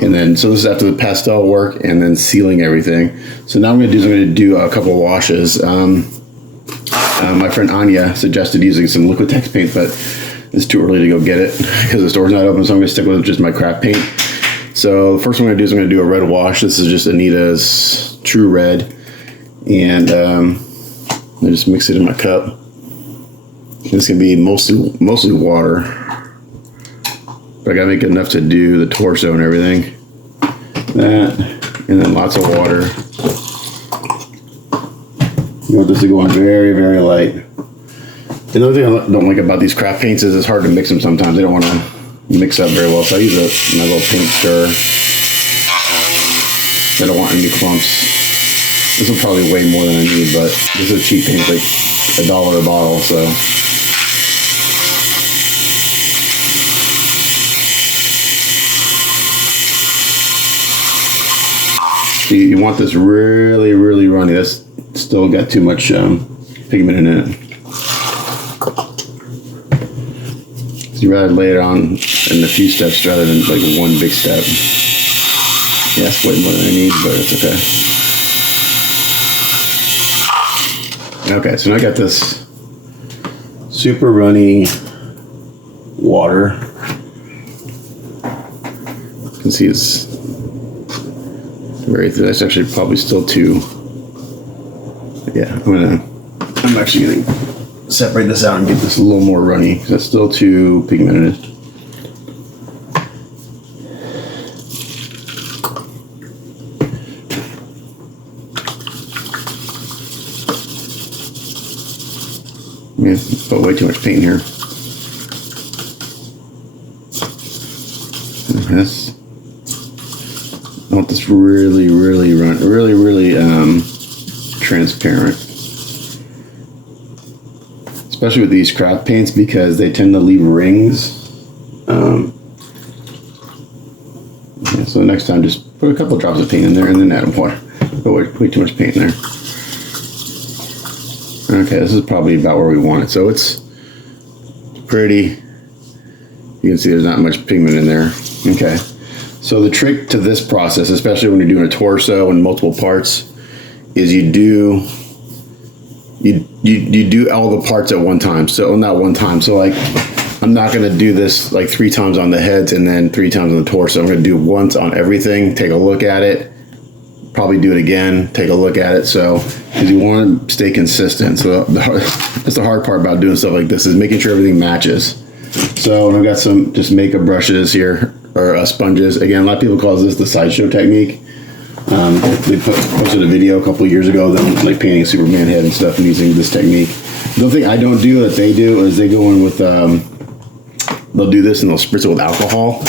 And then, so this is after the pastel work and then sealing everything. So now I'm going to do a couple washes. My friend Anya suggested using some Liquitex paint, but it's too early to go get it because the store's not open. So I'm going to stick with just my craft paint. So the first one I'm going to do is I'm going to do a red wash. This is just Anita's True Red. And I just mix it in my cup. It's going to be mostly water. But I gotta make it enough to do the torso and everything. That, and then lots of water. You want this to go on very, very light. Another thing I don't like about these craft paints is it's hard to mix them sometimes. They don't want to mix up very well. So I use my little paint stirrer. I don't want any clumps. This will probably weigh more than I need, but this is a cheap paint, like $1 a bottle, so. You want this really, really runny. That's still got too much pigment in it. So you rather lay it on in a few steps rather than like one big step. Yeah, that's way more than I need, but it's okay. Okay, so now I got this super runny water. You can see it's very thin. That's actually probably still too. Yeah, I'm actually gonna separate this out and get this a little more runny because that's still too pigmented. Yeah, put way too much paint here. This. I want this really, really transparent. Especially with these craft paints because they tend to leave rings. Yeah, so the next time just put a couple drops of paint in there and then add water. Put way too much paint in there. Okay, this is probably about where we want it. So it's pretty. You can see there's not much pigment in there. Okay. So the trick to this process, especially when you're doing a torso and multiple parts, is you do all the parts at one time. So not one time. So like I'm not gonna do this like 3 times on the heads and then 3 times on the torso. I'm gonna do once on everything, take a look at it, probably do it again, take a look at it. So because you want to stay consistent. So that's the hard part about doing stuff like this is making sure everything matches. So I've got some just makeup brushes here. Or sponges. Again, a lot of people call this the Sideshow Technique. They posted a video a couple of years ago, them like painting a Superman head and stuff and using this technique. The thing I don't do that they do is they go in with, they'll do this and they'll spritz it with alcohol.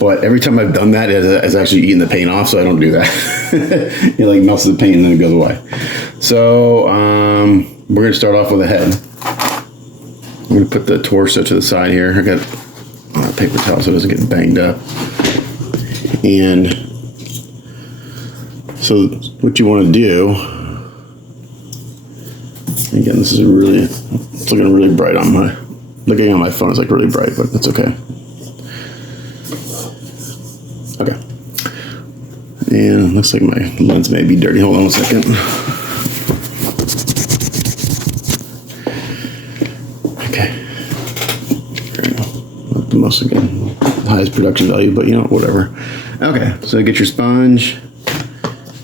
But every time I've done that, it's actually eating the paint off, so I don't do that. It like melts the paint and then it goes away. So we're gonna start off with a head. I'm gonna put the torso to the side here. I got paper towel so it doesn't get banged up. And so what you want to do, again, this is it's looking really bright on looking on my phone is like really bright, but it's okay. Okay. And looks like my lens may be dirty. Hold on a second. Okay. Not the most, again, highest production value, but you know, whatever. Okay, so get your sponge,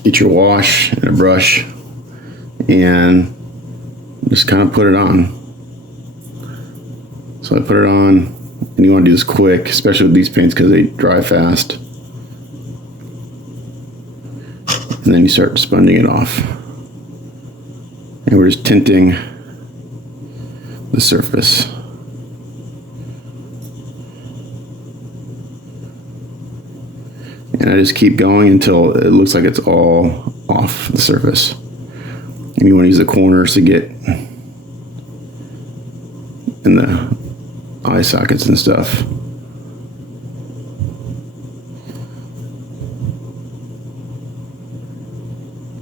get your wash and a brush, and just kind of put it on. So I put it on, and you want to do this quick, especially with these paints because they dry fast. And then you start sponging it off. And we're just tinting the surface. And I just keep going until it looks like it's all off the surface. And you want to use the corners to get in the eye sockets and stuff.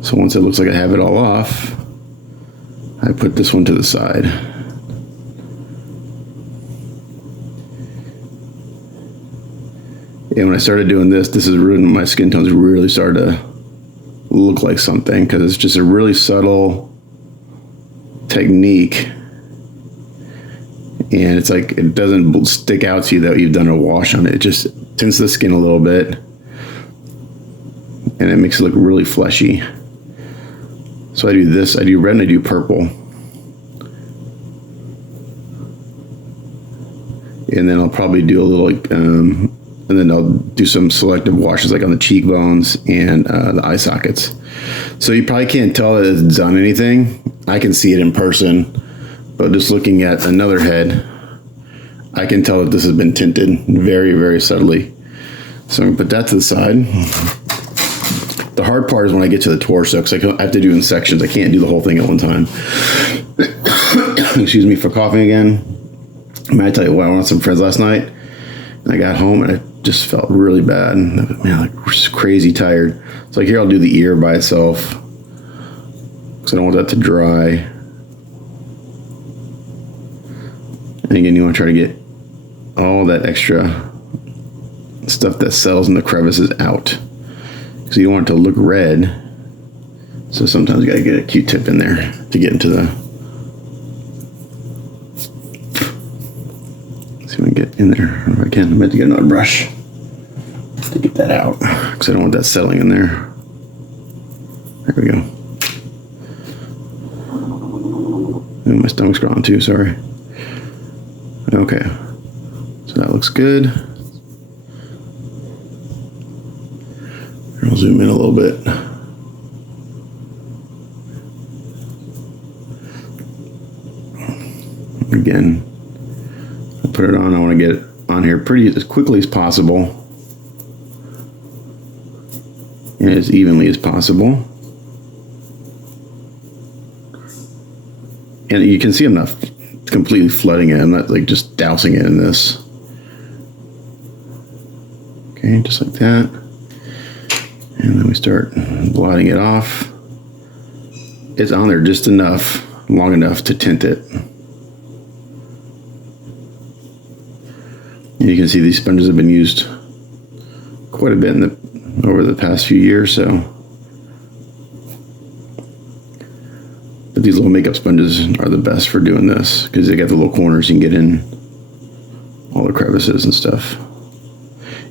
So once it looks like I have it all off, I put this one to the side. And when I started doing this is really when my skin tones really started to look like something, because it's just a really subtle technique. And it's like, it doesn't stick out to you that you've done a wash on it. It just tints the skin a little bit. And it makes it look really fleshy. So I do this, I do red and I do purple. And then I'll probably do a little, and then I'll do some selective washes like on the cheekbones and the eye sockets. So you probably can't tell that it's done anything. I can see it in person. But just looking at another head, I can tell that this has been tinted very, very subtly. So I'm going to put that to the side. The hard part is when I get to the torso, because I have to do it in sections. I can't do the whole thing at one time. Excuse me for coughing again. Man, I tell you what, I went with some friends last night, and I got home, and I just felt really bad. Man, like just crazy tired. It's like, here, I'll do the ear by itself, because I don't want that to dry. And again, you want to try to get all that extra stuff that settles in the crevices out. So you don't want it to look red. So sometimes you got to get a Q-tip in there to get into the... Let's see if I can get in there. If I can, I'm going to get another brush to get that out, because I don't want that settling in there. There we go. Ooh, my stomach's growing too, sorry. Okay, so that looks good. I'll zoom in a little bit. Again, I put it on. I want to get it on here pretty as quickly as possible and as evenly as possible. And you can see I'm not completely flooding it. I'm not like just dousing it in this. Okay, just like that. And then we start blotting it off. It's on there just enough, long enough to tint it. And you can see these sponges have been used quite a bit over the past few years, so. But these little makeup sponges are the best for doing this, because they got the little corners you can get in all the crevices and stuff.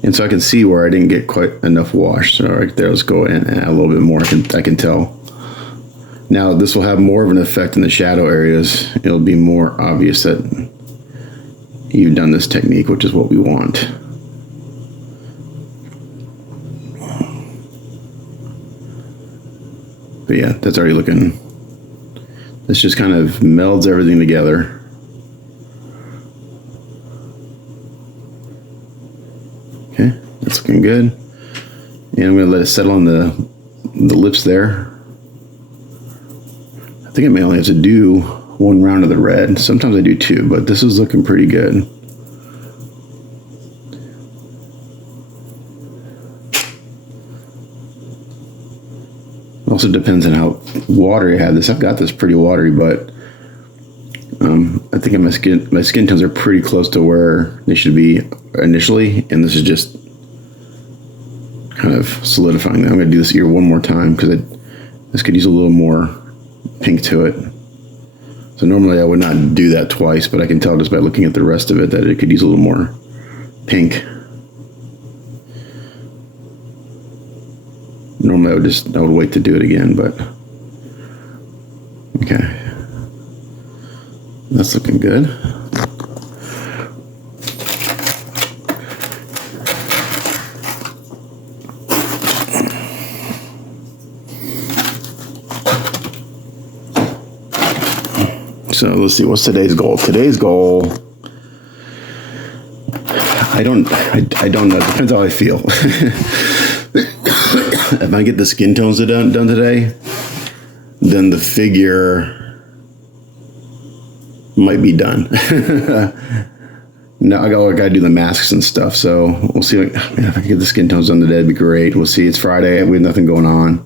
And so I can see where I didn't get quite enough wash. So right there, let's go in and add a little bit more. I can tell. Now this will have more of an effect in the shadow areas. It'll be more obvious that you've done this technique, which is what we want. But yeah, that's already looking. This just kind of melds everything together. Okay, that's looking good. And I'm going to let it settle on the lips there. I think I may only have to do one round of the red. Sometimes I do two, but this is looking pretty good. It also depends on how watery I have this. I've got this pretty watery, but I think my skin tones are pretty close to where they should be initially, and this is just kind of solidifying that. I'm going to do this ear one more time because this could use a little more pink to it. So normally I would not do that twice, but I can tell just by looking at the rest of it that it could use a little more pink. Normally I would wait to do it again, but okay. That's looking good. So let's see, what's today's goal? Today's goal, I don't know. It depends how I feel. If I get the skin tones done today, then the figure might be done. Now I gotta do the masks and stuff. So we'll see. Man, if I can get the skin tones done today, it'd be great. We'll see. It's Friday. We have nothing going on.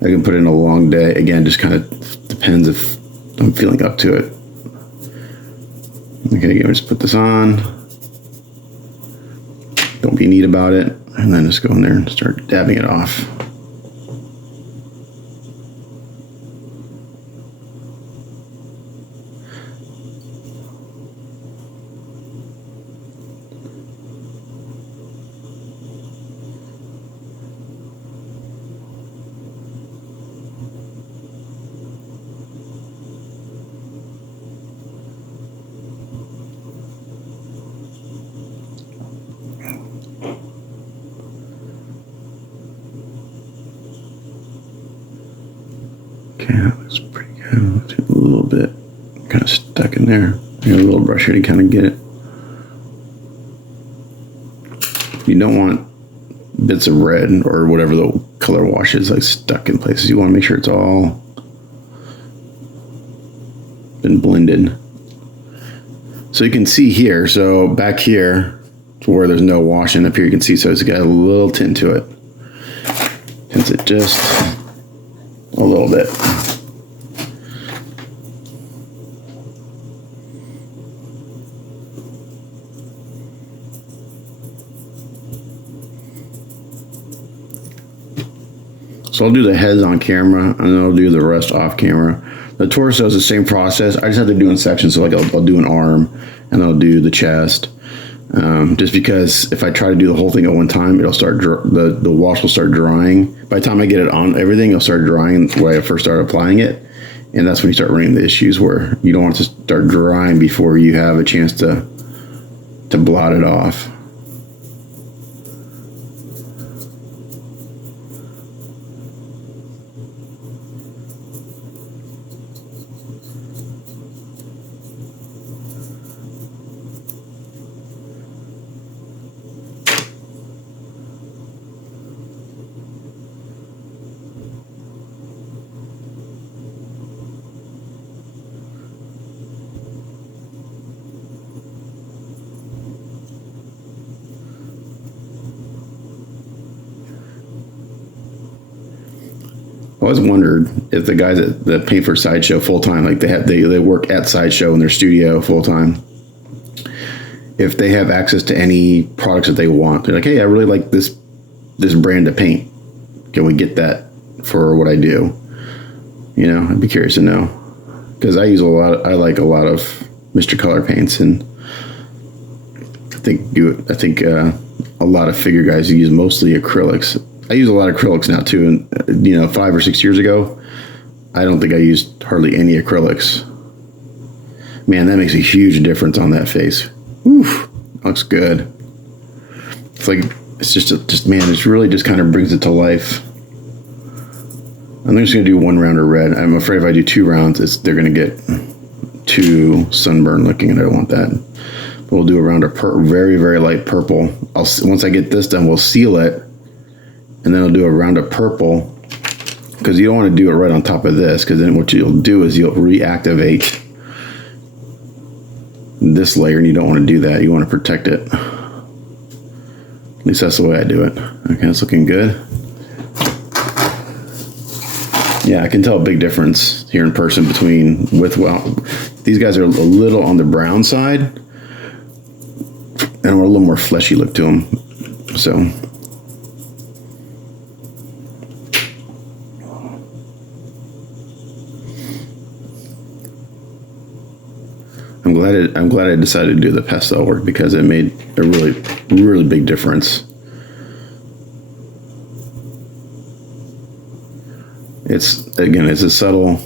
I can put in a long day. Again, just kind of depends if I'm feeling up to it. Okay, just put this on. Don't be neat about it. And then just go in there and start dabbing it off. Okay, that looks pretty good. A little bit kind of stuck in there. I got a little brush here to kind of get it. You don't want bits of red or whatever the color wash is like stuck in places. You want to make sure it's all been blended. So you can see here, so back here to where there's no wash, and up here you can see, so it's got a little tint to it. Tints it just a little bit. So I'll do the heads on camera, and then I'll do the rest off camera. The torso is the same process. I just have to do in sections. So like I'll do an arm, and then I'll do the chest. Just because if I try to do the whole thing at one time, it'll start the wash will start drying. By the time I get it on everything, it'll start drying the way I first started applying it, and that's when you start running the issues where you don't want it to start drying before you have a chance to blot it off. I always wondered if the guys that paint for Sideshow full time, like they work at Sideshow in their studio full time, if they have access to any products that they want. They're like, hey, I really like this brand of paint. Can we get that for what I do? You know, I'd be curious to know, because I like a lot of Mr. Color paints, and I think a lot of figure guys use mostly acrylics. I use a lot of acrylics now too, and 5 or 6 years ago, I don't think I used hardly any acrylics. Man, that makes a huge difference on that face. Oof, looks good. It's like it really just kind of brings it to life. I'm just gonna do one round of red. I'm afraid if I do 2 rounds, they're gonna get too sunburned looking, and I don't want that. But we'll do a round of very, very light purple. Once I get this done, we'll seal it. And then I'll do a round of purple, because you don't want to do it right on top of this, because then what you'll do is you'll reactivate this layer, and you don't want to do that. You want to protect it. At least that's the way I do it. Okay, it's looking good. Yeah, I can tell a big difference here in person between these guys are a little on the brown side, and a little more fleshy look to them. So. I'm glad I decided to do the pastel work, because it made a really, really big difference. It's a subtle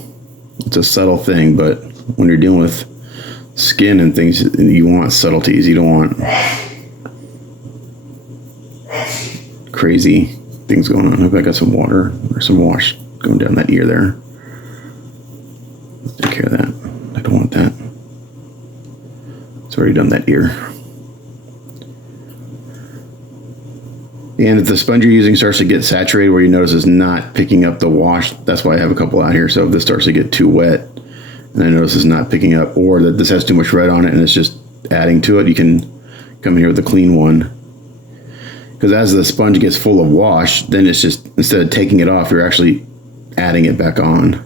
thing, but when you're dealing with skin and things, you want subtleties. You don't want crazy things going on. I hope I got some water or some wash going down that ear there. Take care of that. I don't want that. It's already done that ear. And if the sponge you're using starts to get saturated where you notice it's not picking up the wash, that's why I have a couple out here. So if this starts to get too wet and I notice it's not picking up, or that this has too much red on it and it's just adding to it, you can come here with a clean one. Because as the sponge gets full of wash, then it's just, instead of taking it off, you're actually adding it back on.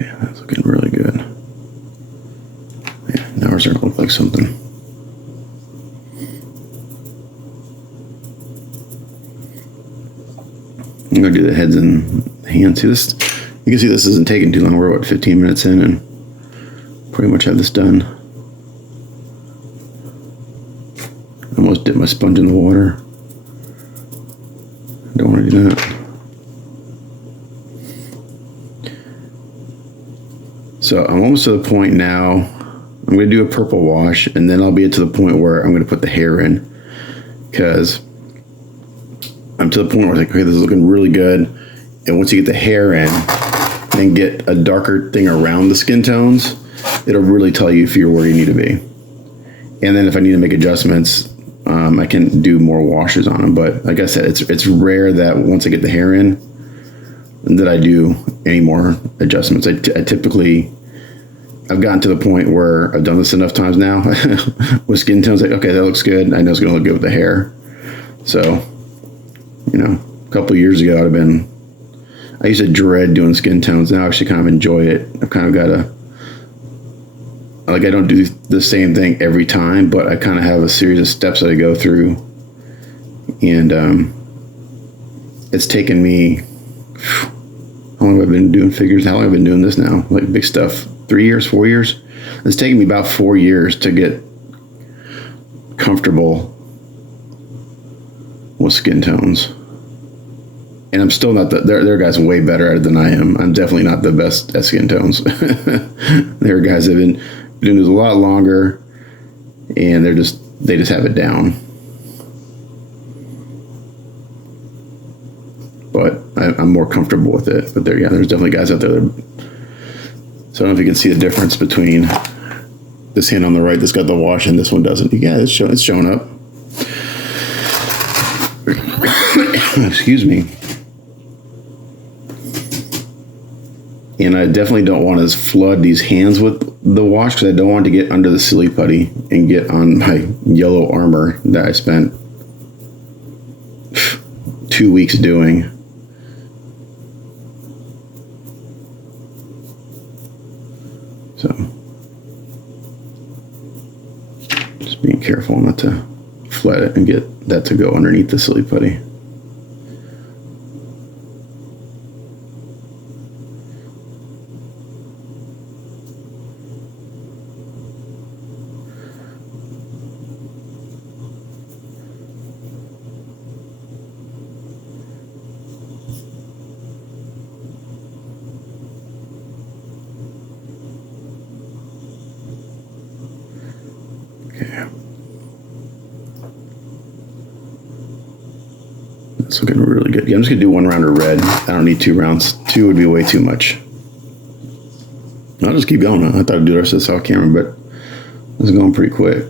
Yeah, that's looking really good. Yeah, now we're starting to look like something. I'm gonna do the heads and hands. See this? You can see this isn't taking too long. We're what, 15 minutes in, and pretty much have this done. Almost dipped my sponge in the water. Don't want to do that. So I'm almost to the point now. I'm going to do a purple wash, and then I'll be to the point where I'm going to put the hair in, because I'm to the point where I'm like, okay, this is looking really good. And once you get the hair in and get a darker thing around the skin tones, it'll really tell you if you're where you need to be. And then if I need to make adjustments, I can do more washes on them. But like I said, it's rare that once I get the hair in that I do any more adjustments. I typically, I've gotten to the point where I've done this enough times now with skin tones, like, okay, that looks good. I know it's going to look good with the hair. So, you know, a couple of years ago, I used to dread doing skin tones. Now I actually kind of enjoy it. I've kind of got I don't do the same thing every time, but I kind of have a series of steps that I go through. And it's taken me, how long have I been doing figures? How long have I been doing this now? Like big stuff, 3 years, 4 years? It's taken me about 4 years to get comfortable with skin tones. And I'm still not there are guys way better at it than I am. I'm definitely not the best at skin tones. There are guys that have been doing this a lot longer, and they just have it down. But I'm more comfortable with it. But there's definitely guys out there that, so I don't know if you can see the difference between this hand on the right that's got the wash and this one doesn't. Yeah, it's showing up. Excuse me. And I definitely don't want to flood these hands with the wash, because I don't want to get under the silly putty and get on my yellow armor that I spent 2 weeks doing. So just being careful not to flood it and get that to go underneath the silly putty. Okay. That's looking really good. Yeah, I'm just going to do 1 round of red. I don't need 2 rounds. 2 would be way too much. I'll just keep going. I thought I'd do the rest of this off camera, but it's going pretty quick.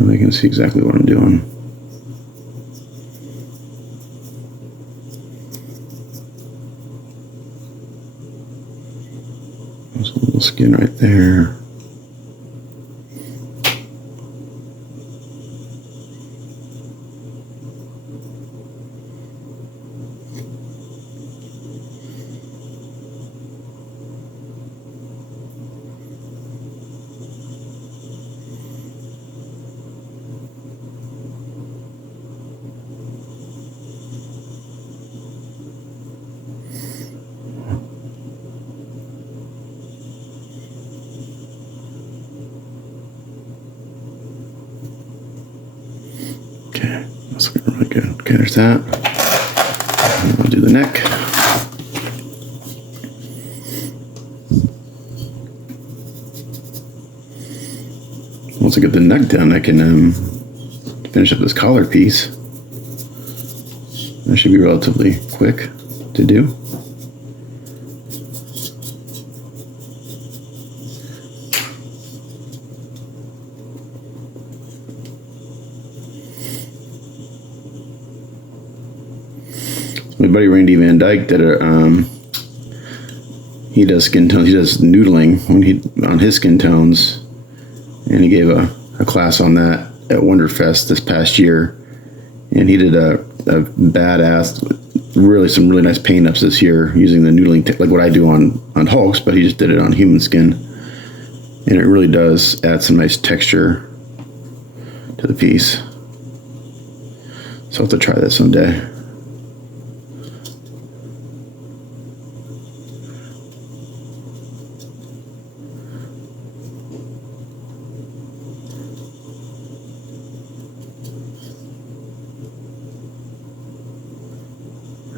And I can see exactly what I'm doing. There's a little skin right there. really good. Okay, there's that. And we'll do the neck. Once I get the neck done, I can finish up this collar piece. That should be relatively quick to do. My buddy Randy Van Dyke did he does skin tones, he does noodling on his skin tones, and he gave a class on that at Wonderfest this past year, and he did a badass, some really nice paint ups this year using the noodling, like what I do on Hulks, but he just did it on human skin, and it really does add some nice texture to the piece. So I'll have to try that someday.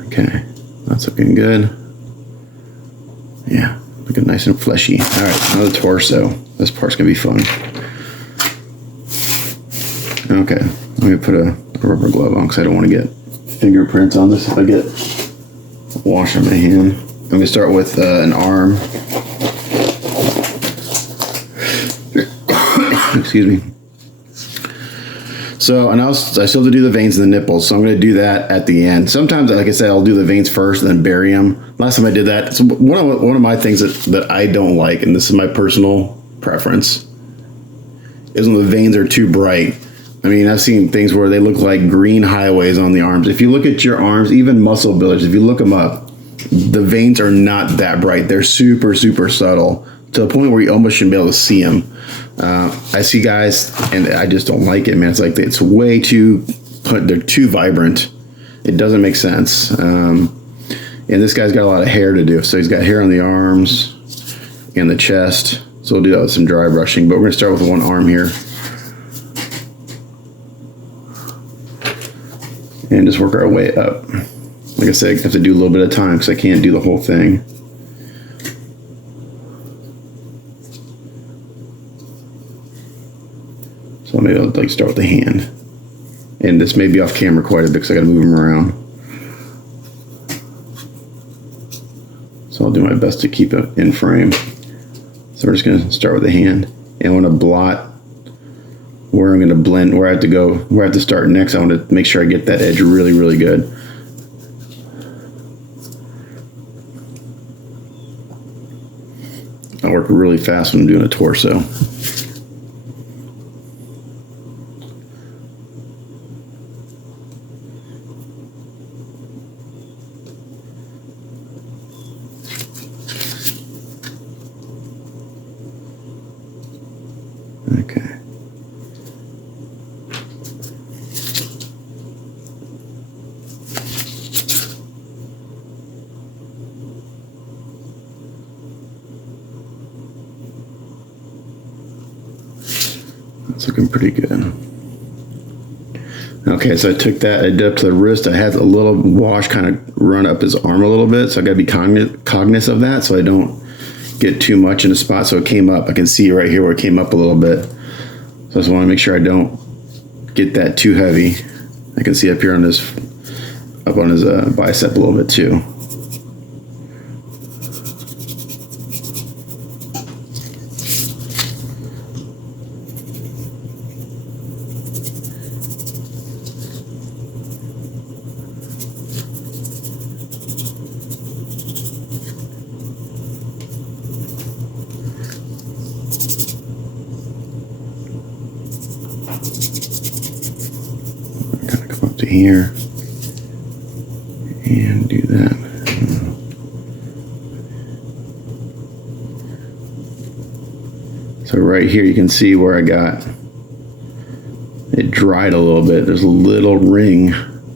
Okay, that's looking good. Yeah, looking nice and fleshy. All right, now the torso. This part's gonna be fun. Okay, I'm gonna put a rubber glove on because I don't want to get fingerprints on this if I get wash on my hand. I'm gonna start with an arm. Excuse me. So, and I still have to do the veins and the nipples, so I'm going to do that at the end. Sometimes, like I said, I'll do the veins first and then bury them. Last time I did that, so one of my things that I don't like, and this is my personal preference, is when the veins are too bright. I mean, I've seen things where they look like green highways on the arms. If you look at your arms, even muscle builders, if you look them up, the veins are not that bright. They're super, super subtle to the point where you almost shouldn't be able to see them. I see guys, and I just don't like it, man. It's like it's way too, they're too vibrant. It doesn't make sense. And this guy's got a lot of hair to do. So he's got hair on the arms and the chest. So we'll do that with some dry brushing. But we're going to start with one arm here. And just work our way up. Like I said, I have to do a little bit of time because I can't do the whole thing. So maybe I'll start with the hand. And this may be off camera quite a bit because I got to move them around. So I'll do my best to keep it in frame. So we're just going to start with the hand. And I want to blot where I'm going to blend, where I have to go, where I have to start next. I want to make sure I get that edge really, really good. I work really fast when I'm doing a torso. Okay. That's looking pretty good. Okay, so I took that, I did up to the wrist. I had a little wash kind of run up his arm a little bit, so I got to be cognizant of that so I don't get too much in a spot. So it came up. I can see right here where it came up a little bit. So I just want to make sure I don't get that too heavy. I can see up here on this, up on his bicep a little bit too. To here and do that. So right here you can see where I got it dried a little bit. There's a little ring,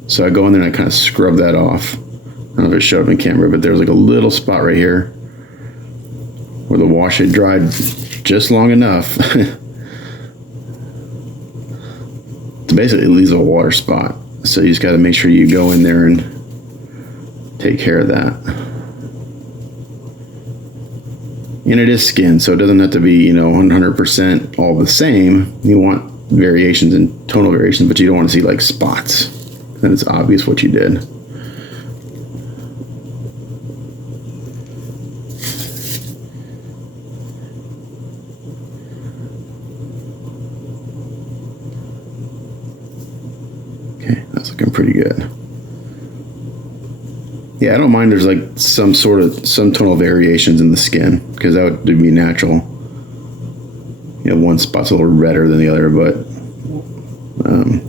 so I go in there and I kind of scrub that off. I don't know if it showed up in camera, but there's like a little spot right here where the wash had dried just long enough to basically leave a water spot. So you just got to make sure you go in there and take care of that. And it is skin, so it doesn't have to be, 100% all the same. You want variations and tonal variations, but you don't want to see like spots. Then it's obvious what you did. Okay, that's looking pretty good. Yeah, I don't mind there's like some tonal variations in the skin, because that would be natural. One spot's a little redder than the other, but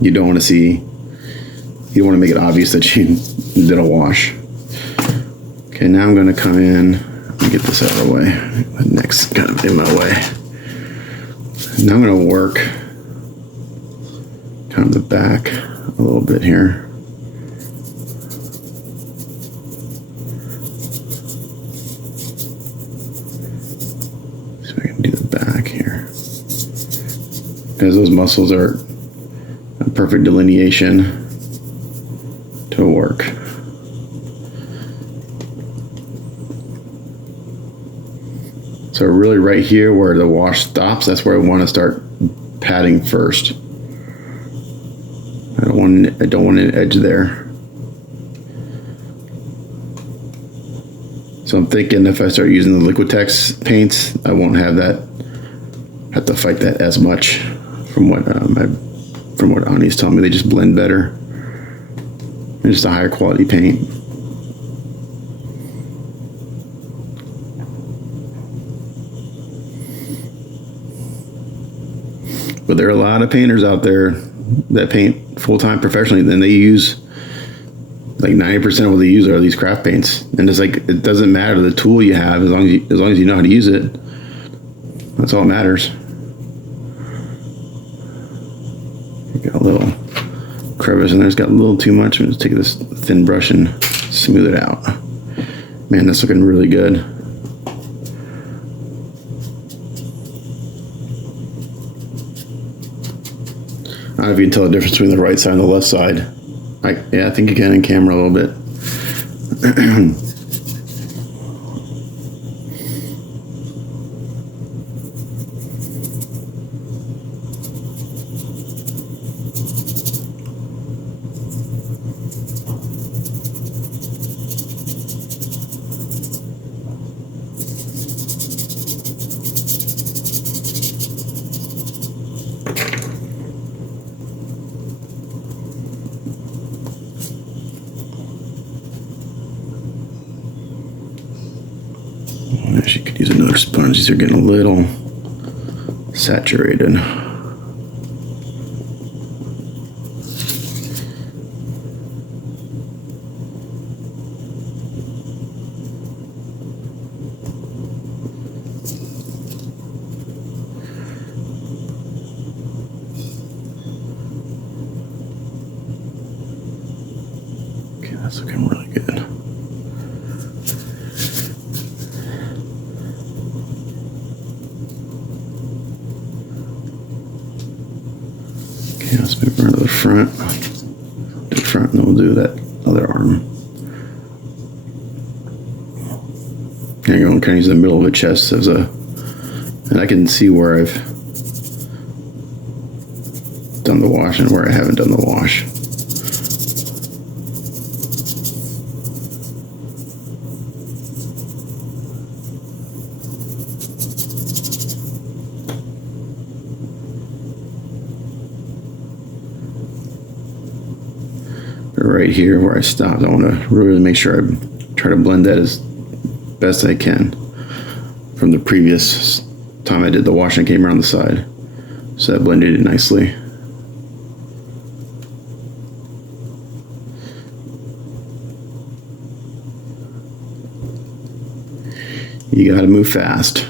you don't want to make it obvious that you did a wash. Okay, now I'm going to come in. Let me get this out of the way. The neck's kind of in my way. Now I'm going to work kind of the back a little bit here. Because those muscles are a perfect delineation to work. So really right here where the wash stops, that's where I want to start patting first. I don't want an edge there. So I'm thinking if I start using the Liquitex paints, I won't have to fight that as much. From what Ani's telling me, they just blend better. They're just a higher quality paint. But there are a lot of painters out there that paint full-time professionally, and they use like 90% of what they use are these craft paints. And it's like, it doesn't matter the tool you have, as long as you know how to use it. That's all that matters. Got a little crevice in there. It's got a little too much. I'm just taking this thin brush and smooth it out. Man, that's looking really good. I don't know if you can tell the difference between the right side and the left side. I think you can in camera a little bit. She could use another sponge. These are getting a little saturated. Okay, that's looking really good. Let's move around to the front. To the front, and then we'll do that other arm. There you go. I'm kind of using the middle of the chest as and I can see where I've done the wash and where I haven't done the wash. Right here where I stopped, I want to really make sure I try to blend that as best I can from the previous time I did the wash and came around the side. So that blended it nicely. You gotta move fast.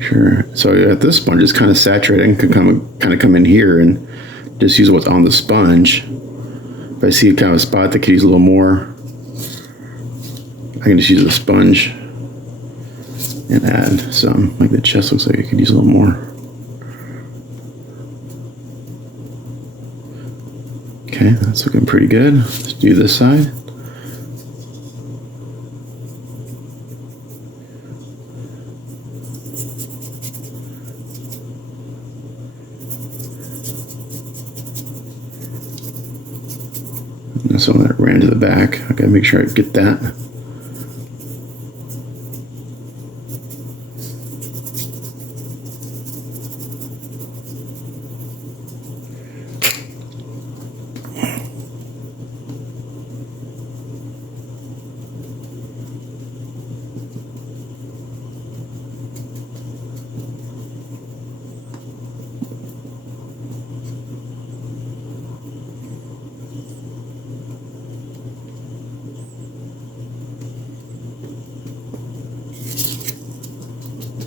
Sure. So at this sponge, it's kind of saturated. I can kind of come in here and just use what's on the sponge. If I see kind of a spot that could use a little more, I can just use the sponge and add some. Like the chest looks like it could use a little more. Okay, that's looking pretty good. Let's do this side. And some of that ran to the back. I gotta make sure I get that.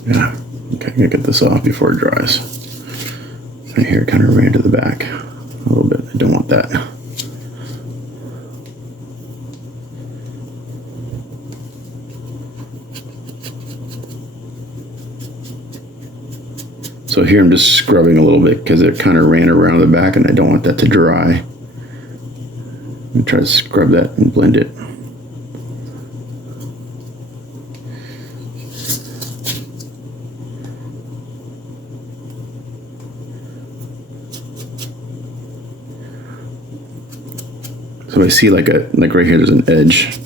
Yeah, okay, I'm gonna get this off before it dries. Right here, it kind of ran to the back a little bit. I don't want that. So here I'm just scrubbing a little bit because it kind of ran around the back and I don't want that to dry. I'm gonna try to scrub that and blend it. So I see like right here, there's an edge.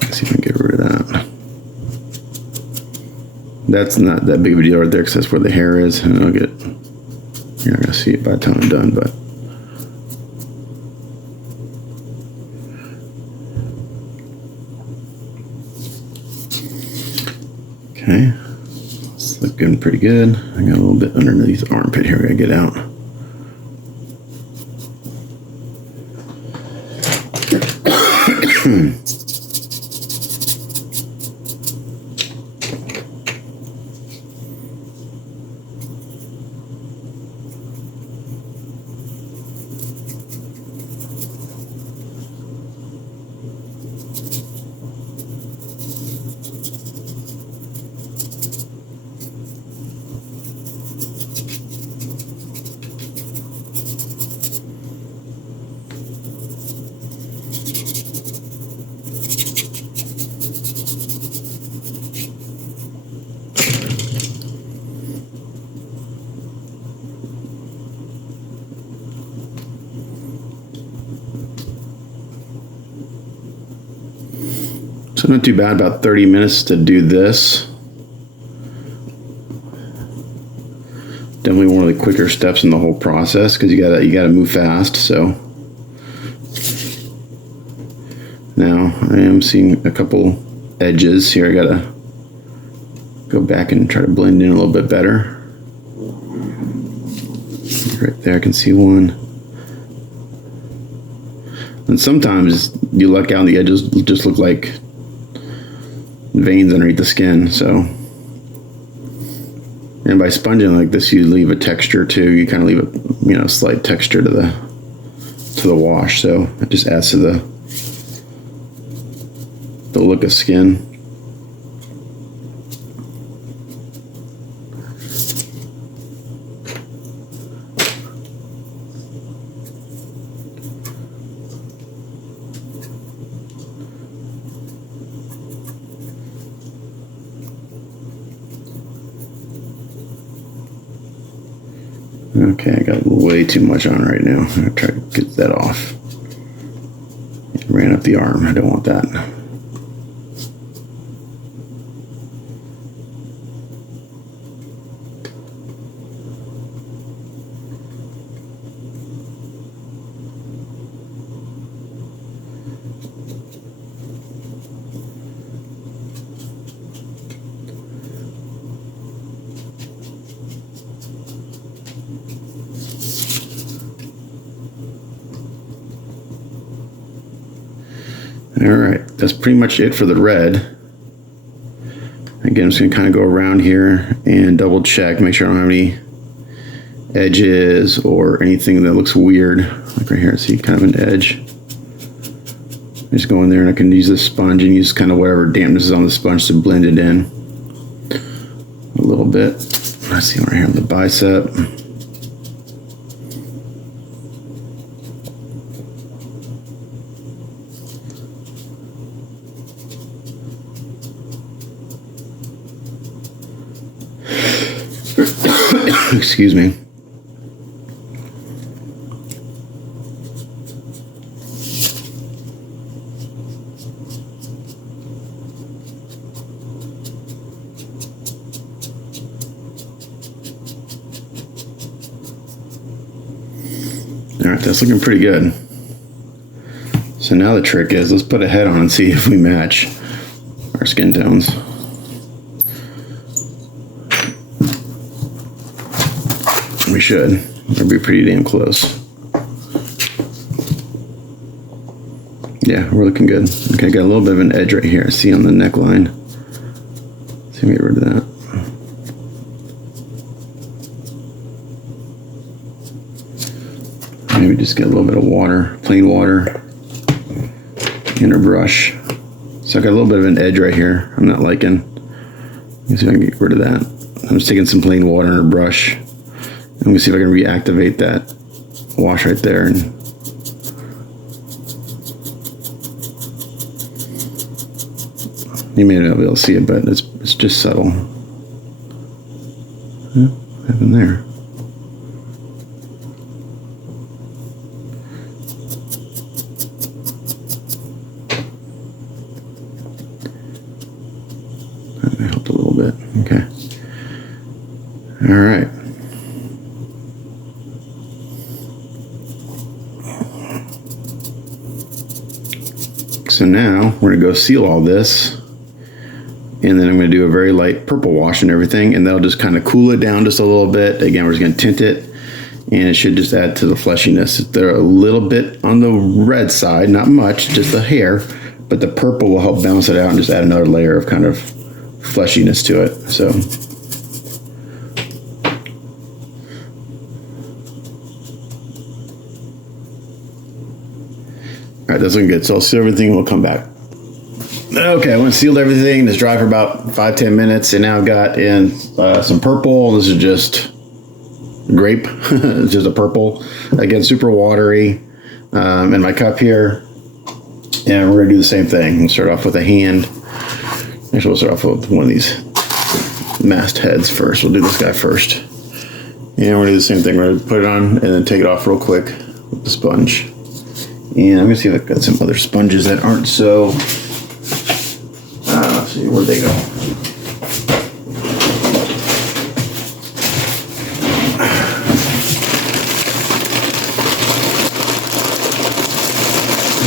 Let's see if I can get rid of that. That's not that big of a deal right there because that's where the hair is, and I'll get. You're not gonna see it by the time I'm done, but. Okay, it's looking pretty good. I got a little bit underneath the armpit here. I gotta get out. So not too bad, about 30 minutes to do this. Definitely one of the quicker steps in the whole process because you gotta move fast. So now I am seeing a couple edges here. I gotta go back and try to blend in a little bit better. Right there, I can see one. And sometimes you luck out and the edges just look like veins underneath the skin. So, and by sponging like this, you leave a texture too. You kind of leave a slight texture to the wash. So it just adds to the look of skin. Okay, I got way too much on right now. I'm gonna try to get that off. It ran up the arm. I don't want that. All right, that's pretty much it for the red. Again, I'm just gonna kind of go around here and double check, make sure I don't have any edges or anything that looks weird. Like right here, I see kind of an edge. Just go in there and I can use this sponge and use kind of whatever dampness is on the sponge to blend it in a little bit. I see right here on the bicep. Excuse me. All right, that's looking pretty good. So now the trick is, let's put a head on and see if we match our skin tones. We should. It'll be pretty damn close. Yeah, we're looking good. Okay, got a little bit of an edge right here. See on the neckline. Let's see if we get rid of that. Maybe just get a little bit of water, plain water, in a brush. So I got a little bit of an edge right here. I'm not liking. Let's see if I can get rid of that. I'm just taking some plain water in a brush. Let me see if I can reactivate that wash right there. And you may not be able to see it, but it's just subtle. What happened there? That helped a little bit. Okay. All right. So now we're gonna go seal all this, and then I'm gonna do a very light purple wash and everything, and that'll just kind of cool it down just a little bit. Again, we're just gonna tint it, and it should just add to the fleshiness. They're a little bit on the red side, not much, just a hair, but the purple will help balance it out and just add another layer of kind of fleshiness to it. So all right, that's looking good. So I'll seal everything and we'll come back. Okay, I went and sealed everything. It's dry for about 5-10 minutes, and now I've got in some purple. This is just grape. It's just a purple. Again, super watery. In my cup here. And we're gonna do the same thing. We'll start off with a hand. Actually, we'll start off with one of these mast heads first. We'll do this guy first. And we're gonna do the same thing. We're gonna put it on and then take it off real quick with the sponge. And I'm gonna see if I've got some other sponges that aren't so, let's see, where'd they go?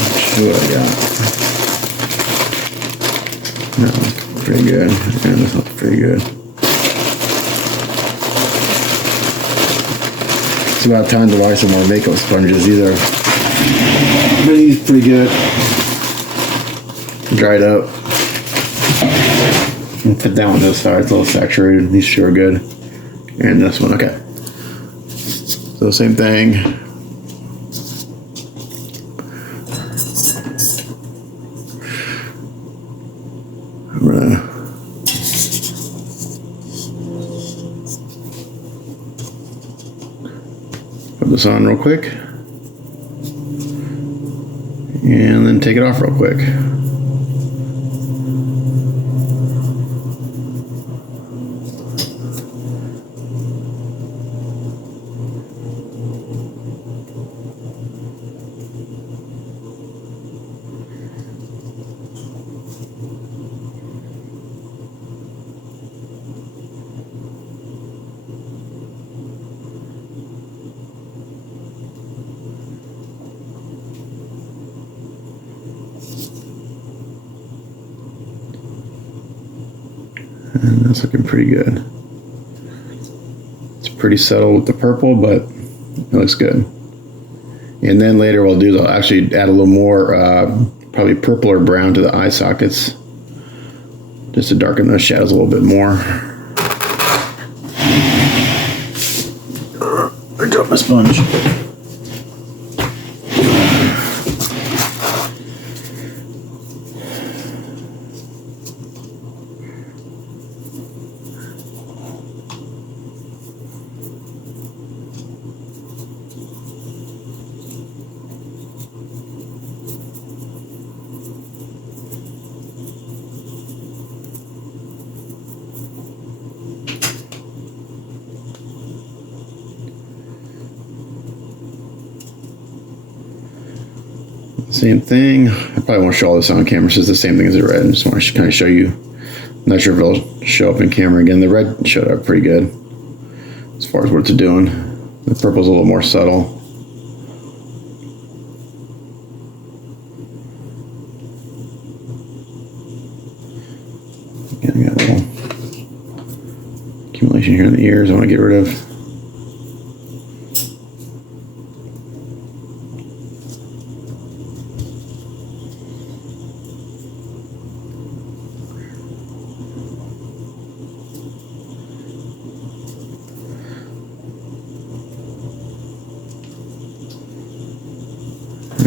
Let's see what I got. That looks pretty good. Yeah, this looks pretty good. It's about time to buy some more makeup sponges. These are pretty good. Dried up. And put that one to the side. It's a little saturated. These two are good. And this one, okay. So same thing. I'm gonna put this on real quick. And then take it off real quick. And that's looking pretty good. It's pretty subtle with the purple, but it looks good. And then later what I'll do is I'll actually add a little more, probably purple or brown to the eye sockets, just to darken those shadows a little bit more. I dropped my sponge. Same thing. I probably won't show all this on camera. It's the same thing as the red. I just want to kind of show you. I'm not sure if it'll show up in camera again. The red showed up pretty good as far as what it's doing. The purple's a little more subtle. Again, I got a little accumulation here in the ears I want to get rid of.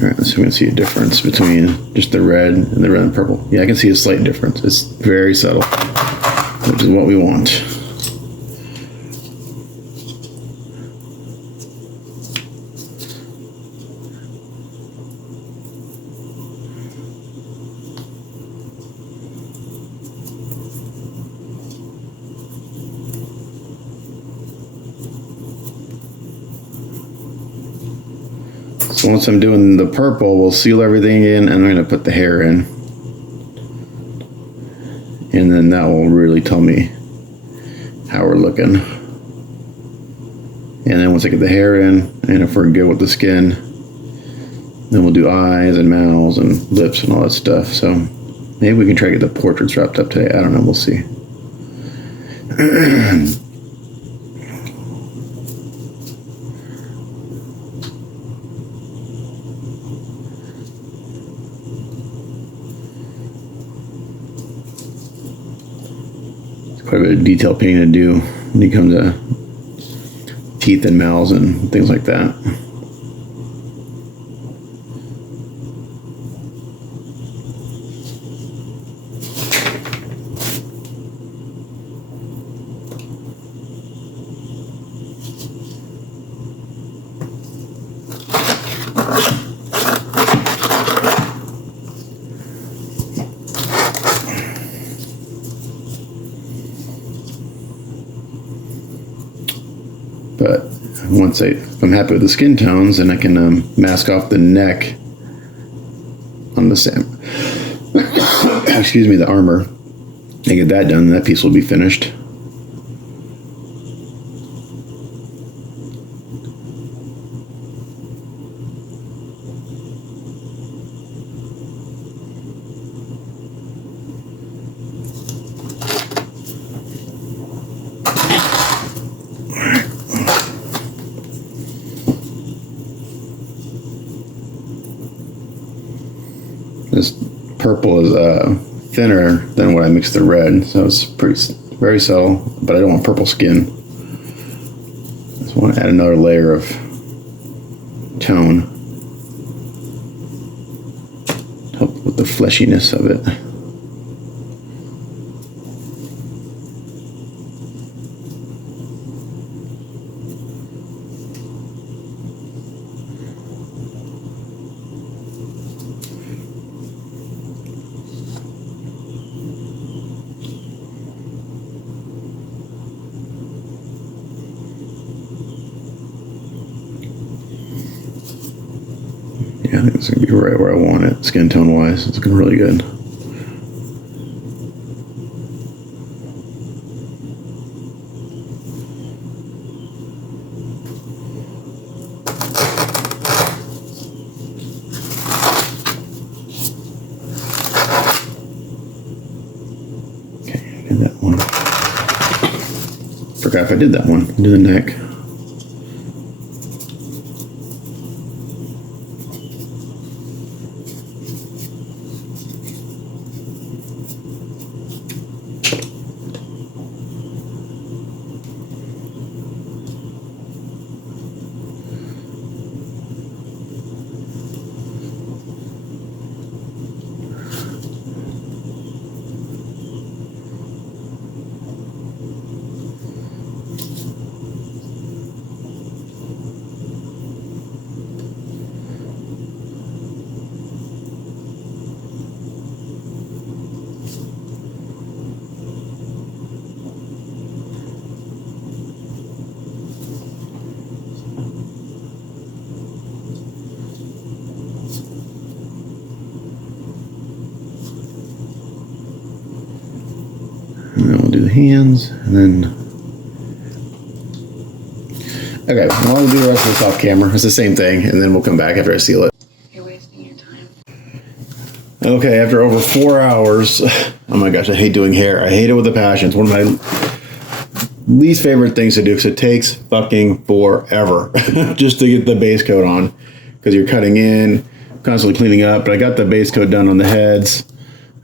Alright, so we can see a difference between just the red and the red and purple. Yeah, I can see a slight difference. It's very subtle, which is what we want. So once I'm doing the purple, we'll seal everything in, and I'm going to put the hair in. And then that will really tell me how we're looking. And then once I get the hair in, and if we're good with the skin, then we'll do eyes and mouths and lips and all that stuff. So maybe we can try to get the portraits wrapped up today. I don't know. We'll see. Quite a bit of detail painting to do when it comes to teeth and mouths and things like that. But once if I'm happy with the skin tones, then I can mask off the neck on the excuse me, the armor, and get that done. That piece will be finished. This purple is thinner than what I mixed the red, so it's very subtle, but I don't want purple skin. Just want to add another layer of tone. Help with the fleshiness of it. Yeah, I think it's going to be right where I want it, skin tone wise. It's looking really good. Okay, I did that one. Forgot if I did that one. Do the neck. And then we'll do the hands, and then... Okay, well, I'll do the rest of this off camera. It's the same thing, and then we'll come back after I seal it. You're wasting your time. Okay, after over 4 hours... Oh my gosh, I hate doing hair. I hate it with a passion. It's one of my least favorite things to do because it takes fucking forever just to get the base coat on. Because you're cutting in, constantly cleaning up. But I got the base coat done on the heads.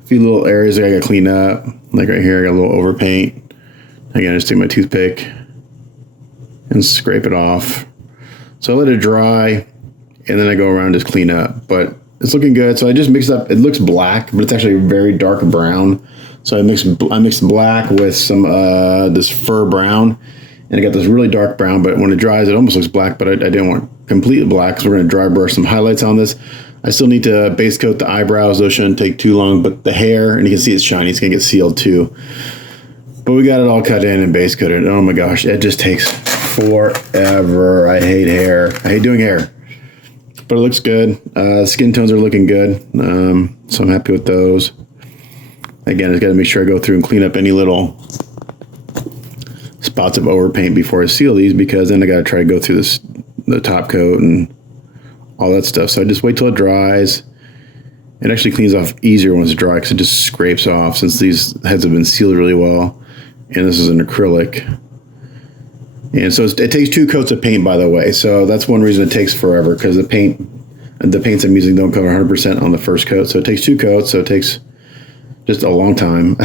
A few little areas that I got to clean up. Like right here, I got a little overpaint. Again, I just take my toothpick and scrape it off. So I let it dry, and then I go around and just clean up. But it's looking good. So I just mixed up. It looks black, but it's actually very dark brown. So I mixed black with some this fur brown, and I got this really dark brown. But when it dries, it almost looks black. But I didn't want completely black, so we're gonna dry brush some highlights on this. I still need to base coat the eyebrows. Those shouldn't take too long. But the hair, and you can see it's shiny. It's gonna get sealed too. But we got it all cut in and base coated. Oh my gosh, it just takes forever. I hate hair. I hate doing hair. But it looks good. Skin tones are looking good. So I'm happy with those. Again, I just got to make sure I go through and clean up any little spots of overpaint before I seal these, because then I got to try to go through the top coat and all that stuff. So I just wait till it dries. It actually cleans off easier when it's dry because it just scrapes off, since these heads have been sealed really well. And this is an acrylic. And so it takes 2 coats of paint, by the way. So that's one reason it takes forever, because the paints I'm using don't cover 100% on the first coat. So it takes 2 coats. So it takes just a long time.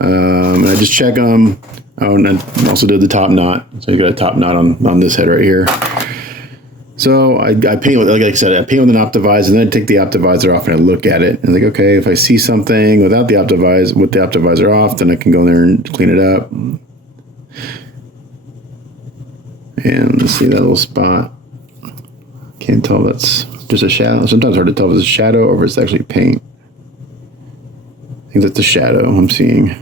And I just check them. Oh, and I also did the top knot. So you got a top knot on this head right here. So I paint with, like I said, I paint with an Optivisor, and then I take the Optivisor off and I look at it. And like, okay, if I see something with the Optivisor off, then I can go in there and clean it up. And let's see that little spot. Can't tell if that's just a shadow. Sometimes it's hard to tell if it's a shadow or if it's actually paint. I think that's a shadow I'm seeing.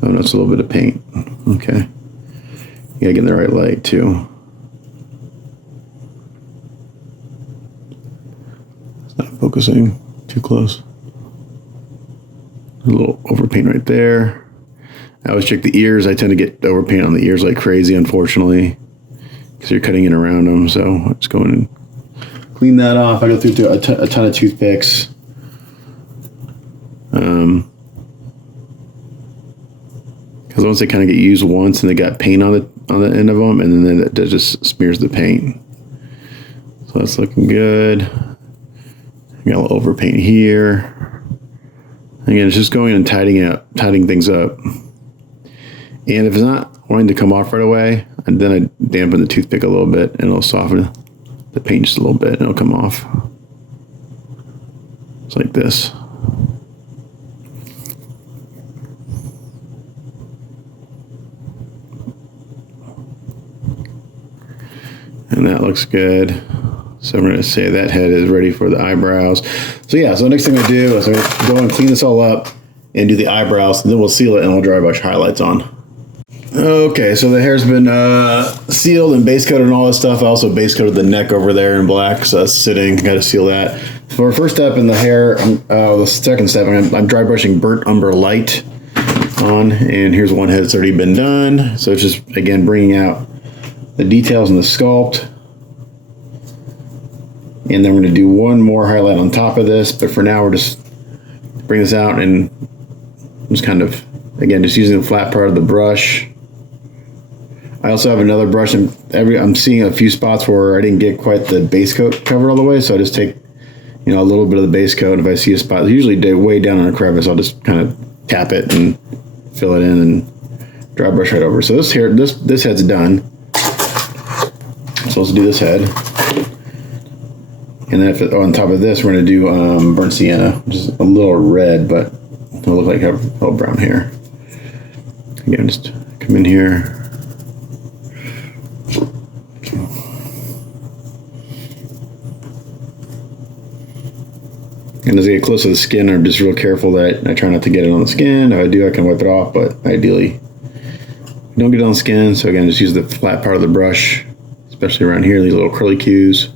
Oh, no, it's a little bit of paint. Okay. You gotta get in the right light too. It's not focusing too close. A little overpaint right there. I always check the ears. I tend to get overpaint on the ears like crazy, unfortunately, because you're cutting in around them. So I'm just going and clean that off. I go through a ton of toothpicks. Because once they kind of get used once and they got paint on the end of them, and then that just smears the paint. So that's looking good. I got a little overpaint here. Again, it's just going and tidying things up. And if it's not wanting to come off right away, and then I dampen the toothpick a little bit, and it'll soften the paint just a little bit, and it'll come off. It's like this. And that looks good. So I'm going to say that head is ready for the eyebrows. So yeah, so the next thing I do is I go and clean this all up and do the eyebrows, and then we'll seal it and we'll dry brush highlights on. Okay, so the hair's been sealed and base coated and all this stuff. I also base coated the neck over there in black, so that's sitting. Got to seal that. For our first step in the hair, the second step, I'm dry brushing Burnt Umber Light on, and here's one head that's already been done. So it's just, again, bringing out the details in the sculpt. And then we're going to do one more highlight on top of this, but for now we're just bring this out and just kind of, again, just using the flat part of the brush. I also have another brush, and I'm seeing a few spots where I didn't get quite the base coat covered all the way, so I just take, a little bit of the base coat. If I see a spot, usually way down on a crevice, I'll just kind of tap it and fill it in and dry brush right over. So this head's done. So let's do this head. And then on top of this, we're going to do burnt sienna, which is a little red, but it'll look like I have a little brown hair. Again, just come in here. And as I get close to the skin, I'm just real careful that I try not to get it on the skin. If I do, I can wipe it off, but ideally, don't get it on the skin. So again, just use the flat part of the brush, especially around here, these little curly cues.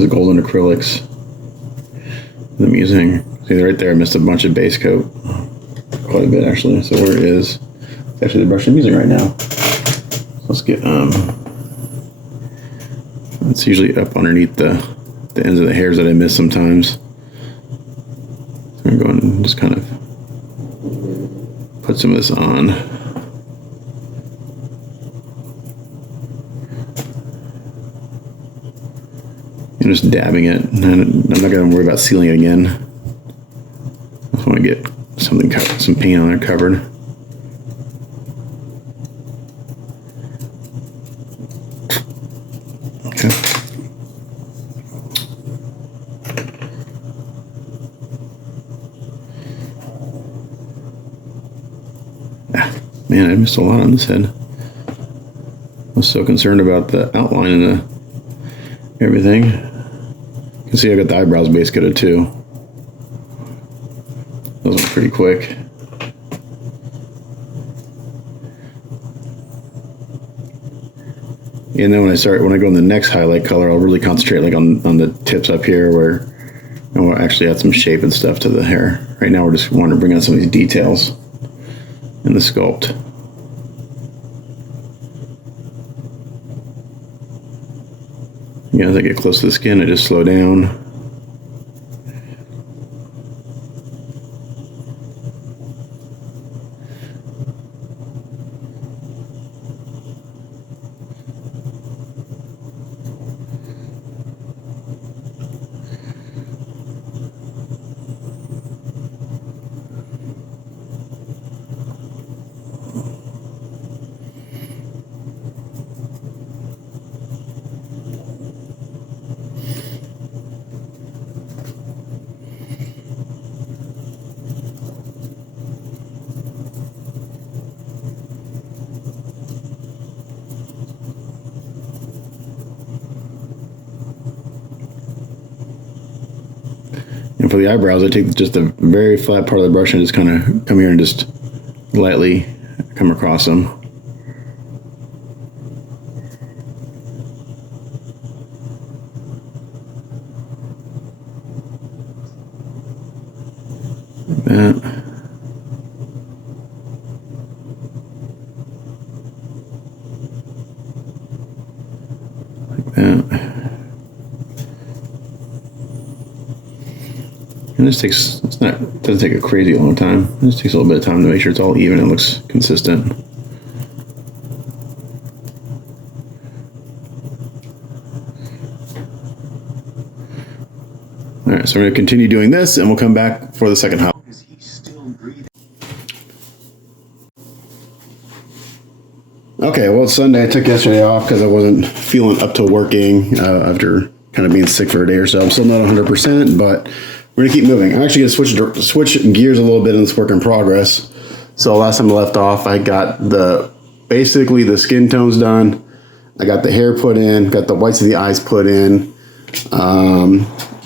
This is golden acrylics that I'm using. See right there, I missed a bunch of base coat. Quite a bit actually. So where it is, it's actually the brush I'm using right now. Let's get, it's usually up underneath the ends of the hairs that I miss sometimes. So I'm going to just kind of put some of this on. And just dabbing it. And I'm not going to worry about sealing it again. I just want to get something, some paint on there covered. Okay. Man, I missed a lot on this head. I was so concerned about the outline and the everything. You can see I got the eyebrows base coated too. Those went pretty quick. And then when I go in the next highlight color, I'll really concentrate like on the tips up here where we'll actually add some shape and stuff to the hair. Right now we're just wanting to bring out some of these details in the sculpt. Again, as I get close to the skin, I just slow down. And for the eyebrows, I take just a very flat part of the brush and just kind of come here and just lightly come across them. Like that. Like that. And this takes, it doesn't take a crazy long time. It just takes a little bit of time to make sure it's all even and looks consistent. All right, so we're going to continue doing this and we'll come back for the second highlight. Is he still breathing? Okay, well, it's Sunday. I took yesterday off because I wasn't feeling up to working after kind of being sick for a day or so. I'm still not 100%, but we're gonna keep moving. I'm actually gonna switch gears a little bit in this work in progress. So last time I left off, I got basically the skin tones done. I got the hair put in, got the whites of the eyes put in.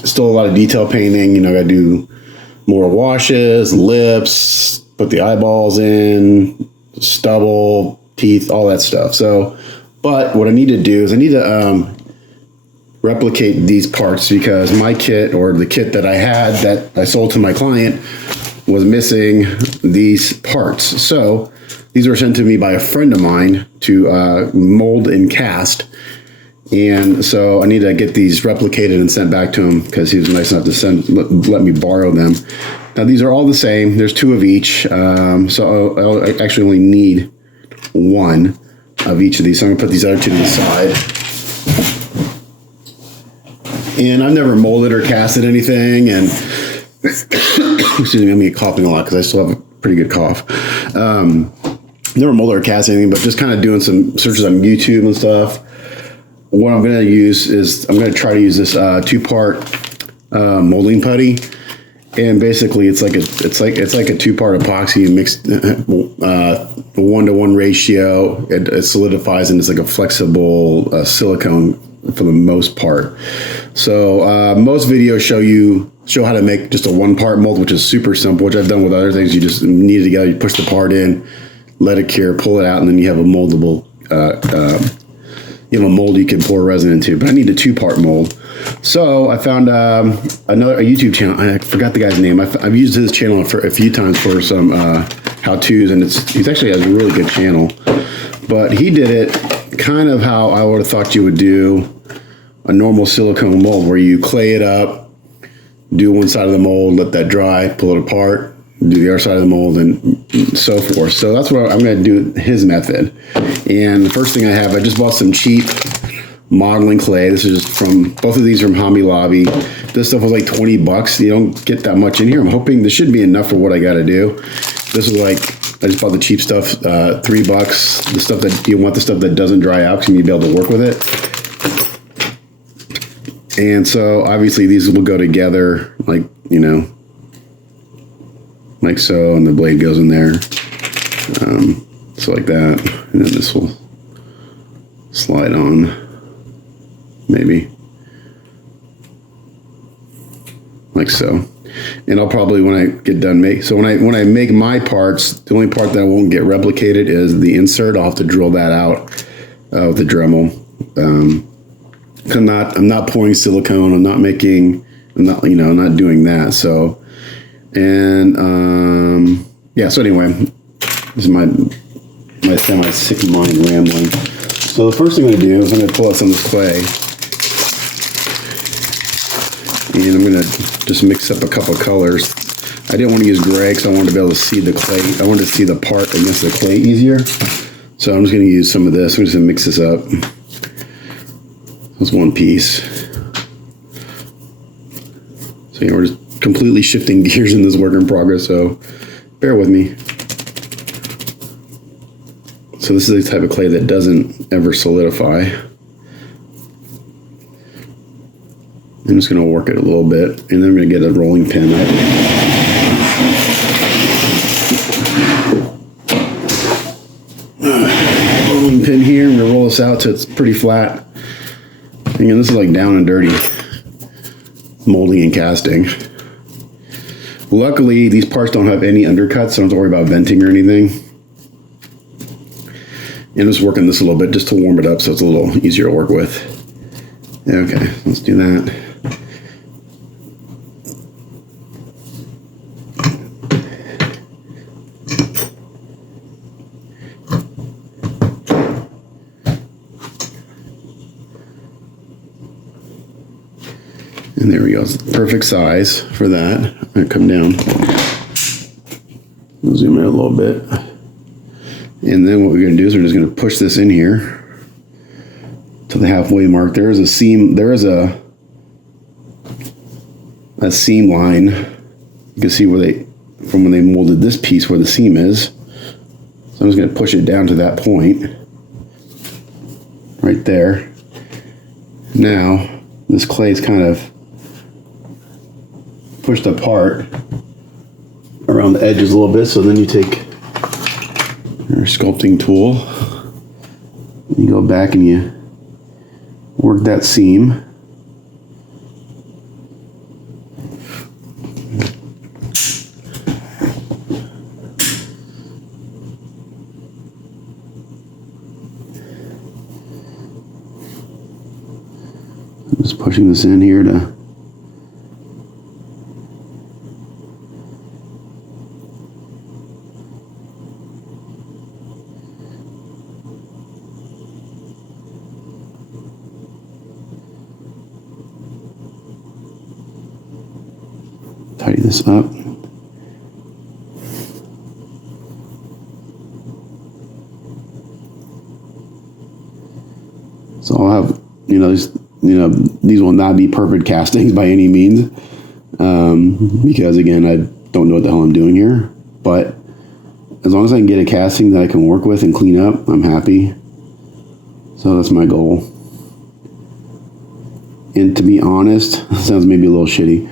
Still a lot of detail painting. You know, I gotta do more washes, lips, put the eyeballs in, stubble, teeth, all that stuff. So, but what I need to do is I need to replicate these parts because my kit, or the kit that I had that I sold to my client, was missing these parts. So these were sent to me by a friend of mine to mold and cast. And so I need to get these replicated and sent back to him because he was nice enough to let me borrow them. Now these are all the same. There's 2 of each. So I actually only need 1 of each of these. So I'm gonna put these other 2 to the side. And I've never molded or casted anything, and excuse me, I'm gonna be coughing a lot because I still have a pretty good cough. Never molded or cast anything, but just kind of doing some searches on YouTube and stuff. What I'm gonna use is I'm gonna try to use this 2-part molding putty, and basically it's like a 2-part epoxy mixed 1-to-1 ratio. It solidifies and it's like a flexible silicone for the most part. So most videos show how to make just a 1-part mold, which is super simple, which I've done with other things. You just knead it together, you push the part in, let it cure, pull it out, and then you have a moldable, you have a mold you can pour resin into. But I need a 2-part mold. So I found a YouTube channel. I forgot the guy's name. I've used his channel for a few times for some how-tos, and he's actually has a really good channel. But he did it kind of how I would have thought you would do a normal silicone mold, where you clay it up, do one side of the mold, let that dry, pull it apart, do the other side of the mold, and so forth. So that's what I'm going to do, his method. And the first thing I just bought some cheap modeling clay. This is from, both of these are from Hobby Lobby. This stuff was like 20 bucks. You don't get that much in here. I'm hoping this should be enough for what I got to do. This is like, I just bought the cheap stuff, $3. The stuff that you want, the stuff that doesn't dry out, because you need to be able to work with it. And so obviously these will go together, like, you know, like so, and the blade goes in there. So like that, and then this will slide on, maybe like so. And I'll probably, when I get done when I make my parts, the only part that won't get replicated is the insert. I'll have to drill that out with the Dremel. I'm not pouring silicone. I'm not doing that. So, and yeah. So anyway, this is my semi-sick mind rambling. So the first thing I'm going to do is I'm going to pull out some of this clay, and I'm going to just mix up a couple colors. I didn't want to use gray because I wanted to be able to see the clay. I wanted to see the part against the clay easier. So I'm just going to use some of this. I'm just going to mix this up. That's one piece. So we're just completely shifting gears in this work in progress. So bear with me. So this is the type of clay that doesn't ever solidify. I'm just going to work it a little bit, and then I'm going to get a rolling pin up. Rolling pin here. I'm going to roll this out till it's pretty flat. Again, this is like down and dirty molding and casting. Luckily, these parts don't have any undercuts, so I don't have to worry about venting or anything. And I'm just working this a little bit just to warm it up so it's a little easier to work with. Okay, let's do that. And there we go. It's the perfect size for that. I'm going to come down. I'll zoom in a little bit. And then what we're going to do is we're just going to push this in here to the halfway mark. There is a seam. There is a seam line. You can see from when they molded this piece where the seam is. So I'm just going to push it down to that point. Right there. Now, this clay is kind of pushed apart around the edges a little bit, so then you take your sculpting tool, you go back and you work that seam. I'm just pushing this in here to tidy this up. So I'll have, these will not be perfect castings by any means, because again, I don't know what the hell I'm doing here. But as long as I can get a casting that I can work with and clean up, I'm happy. So that's my goal. And to be honest, sounds maybe a little shitty.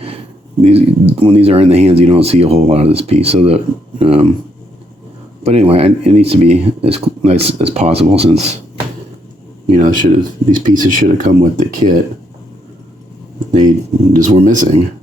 When these are in the hands, you don't see a whole lot of this piece. So but anyway, it needs to be as nice as possible, since these pieces should have come with the kit. They just were missing.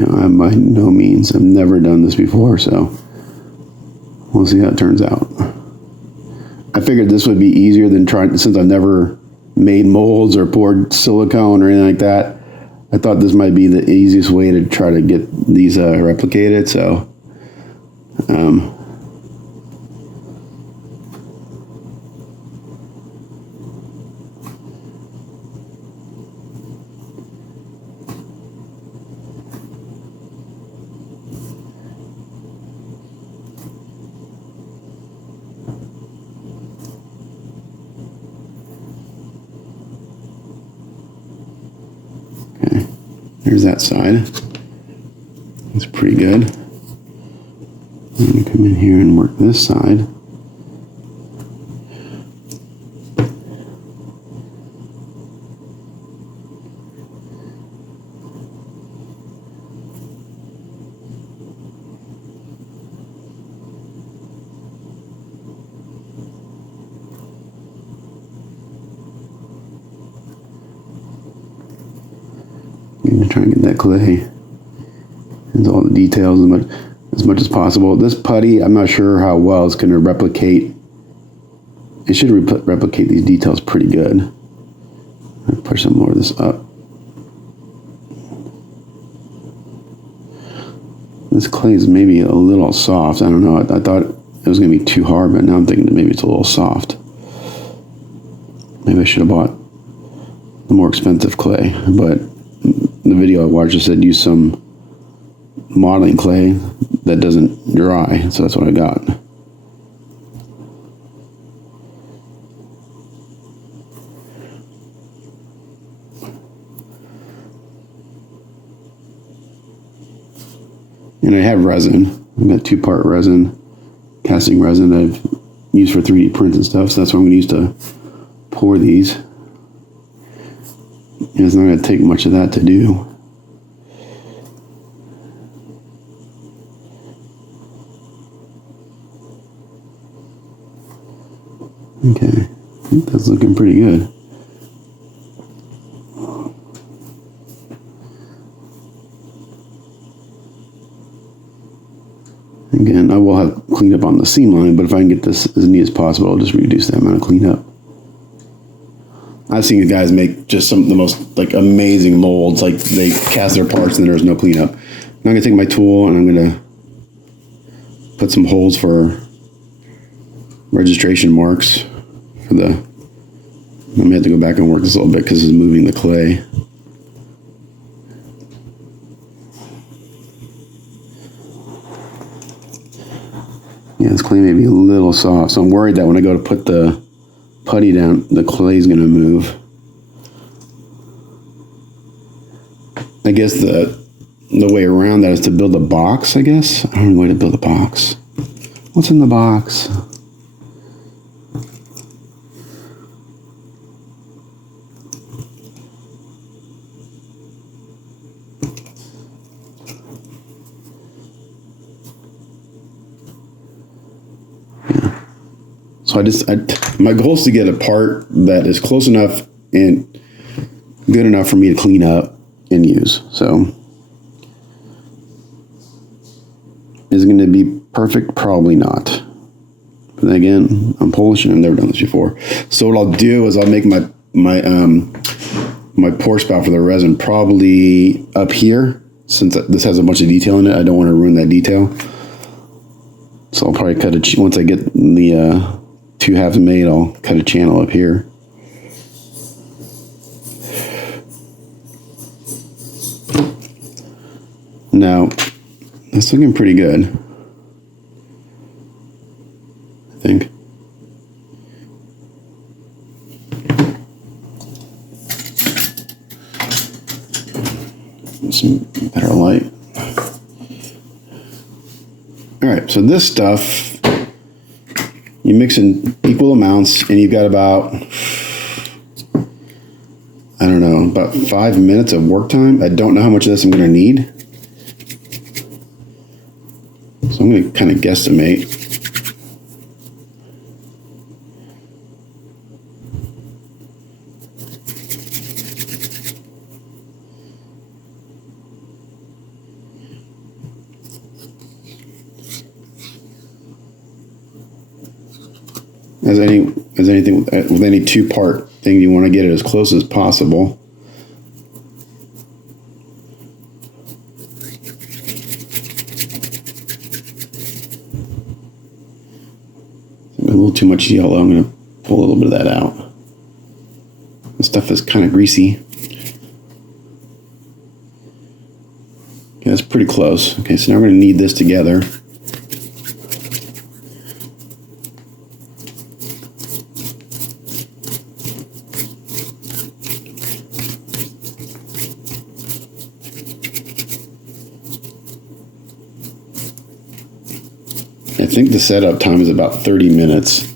I'm by no means, I've never done this before, so we'll see how it turns out. I figured this would be easier than trying, since I've never made molds or poured silicone or anything like that. I thought this might be the easiest way to try to get these replicated, so okay, there's that side. It's pretty good. I'm going to come in here and work this side. I'm going to try and get that clay into all the details as much as possible. This putty, I'm not sure how well it's going to replicate. It should replicate these details pretty good. I'll push some more of this up. This clay is maybe a little soft. I don't know. I thought it was going to be too hard, but now I'm thinking that maybe it's a little soft. Maybe I should have bought the more expensive clay, but the video I watched just said use some modeling clay that doesn't dry, so that's what I got. And I have resin. I've got 2-part resin, casting resin that I've used for 3D prints and stuff, so that's what I'm going to use to pour these. And it's not going to take much of that to do. Okay, I think that's looking pretty good. Again, I will have cleanup on the seam line, but if I can get this as neat as possible, I'll just reduce the amount of cleanup. I've seen you guys make just some of the most amazing molds, like they cast their parts and there's no cleanup. Now I'm going to take my tool and I'm going to put some holes for registration marks. I'm going to have to go back and work this a little bit because it's moving the clay. Yeah, this clay may be a little soft, so I'm worried that when I go to put the putty down, the clay is going to move. I guess the way around that is to build a box, I guess. I don't know a way to build a box. What's in the box? So my goal is to get a part that is close enough and good enough for me to clean up and use. So is it going to be perfect? Probably not. But then again, I'm Polish and I've never done this before. So what I'll do is I'll make my pour spout for the resin probably up here, since this has a bunch of detail in it. I don't want to ruin that detail. So I'll probably cut it once I get the 2 halves made. I'll cut a channel up here. Now, that's looking pretty good, I think. Some better light. All right, so this stuff, you mix in equal amounts, and you've got about, I don't know, about 5 minutes of work time. I don't know how much of this I'm going to need. So I'm going to kind of guesstimate. as anything with any two-part thing, you want to get it as close as possible. A little too much yellow. I'm going to pull a little bit of that out. This stuff is kind of greasy. Okay, that's pretty close. Okay, so now we're going to knead this together. I think the setup time is about 30 minutes.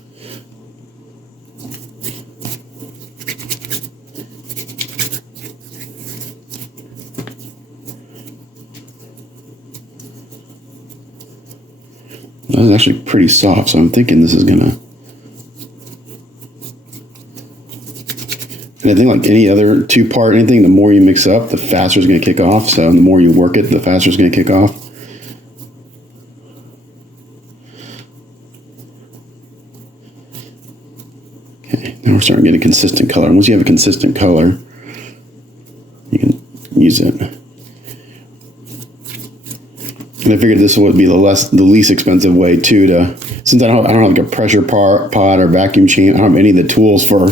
That was actually pretty soft, so I'm thinking this is gonna... And I think like any other two-part anything, the more you mix up, the faster it's gonna kick off. So the more you work it, the faster it's gonna kick off. Okay, now we're starting to get a consistent color. Once you have a consistent color, you can use it. And I figured this would be the least expensive way too to, since I don't have like a pressure pot or vacuum chain, I don't have any of the tools for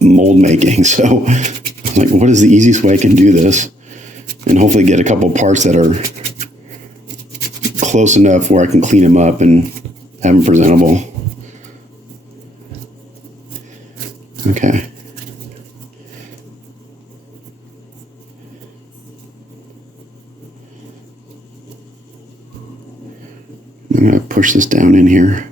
mold making. So I was like, what is the easiest way I can do this? And hopefully get a couple parts that are close enough where I can clean them up and have them presentable. Okay. I'm going to push this down in here.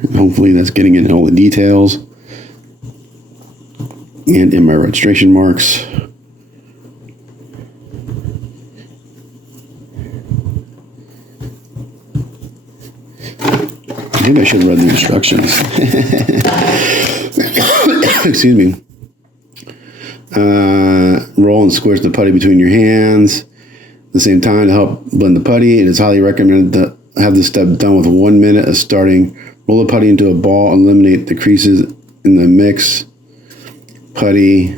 And hopefully that's getting into all the details and in my registration marks. Maybe I should read the instructions. Excuse me. Roll and squish the putty between your hands. At the same time, to help blend the putty, it is highly recommended to have this step done with 1 minute of starting. Roll the putty into a ball, eliminate the creases in the mix. Putty.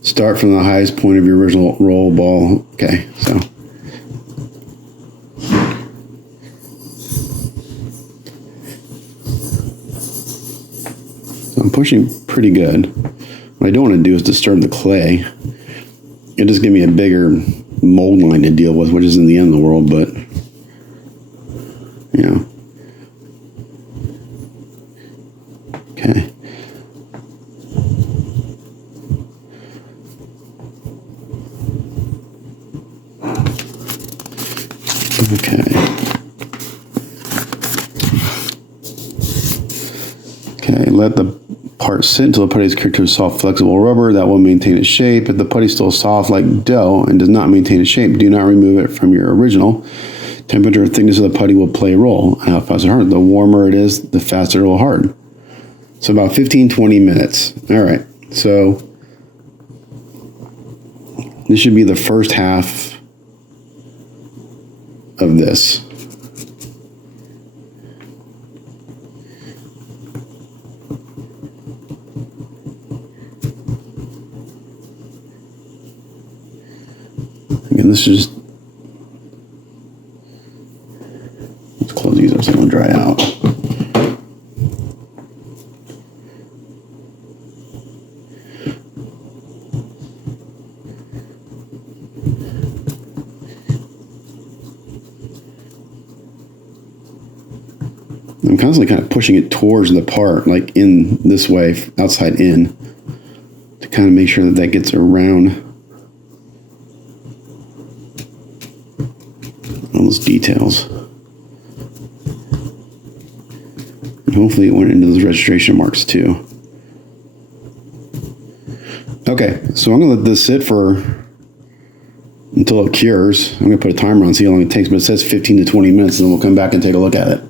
Start from the highest point of your original roll ball. Okay, so. I'm pushing pretty good. What I don't want to do is disturb the clay. It'll just give me a bigger mold line to deal with, which isn't the end of the world, but you know. Okay. Okay, let the part sit until the putty is cured to a soft, flexible rubber that will maintain its shape. If the putty is still soft like dough and does not maintain its shape, do not remove it from your original. Temperature and thickness of the putty will play a role. And how fast it hards. The warmer it is, the faster it will harden. So about 15-20 minutes. All right, so this should be the first half of this. Again, this is just, let's close these up so they don't dry out. I'm constantly kind of pushing it towards the part, like in this way, outside in, to kind of make sure that that gets around all those details. And hopefully it went into those registration marks too. Okay, so I'm going to let this sit until it cures. I'm going to put a timer on, see how long it takes, but it says 15 to 20 minutes, and then we'll come back and take a look at it.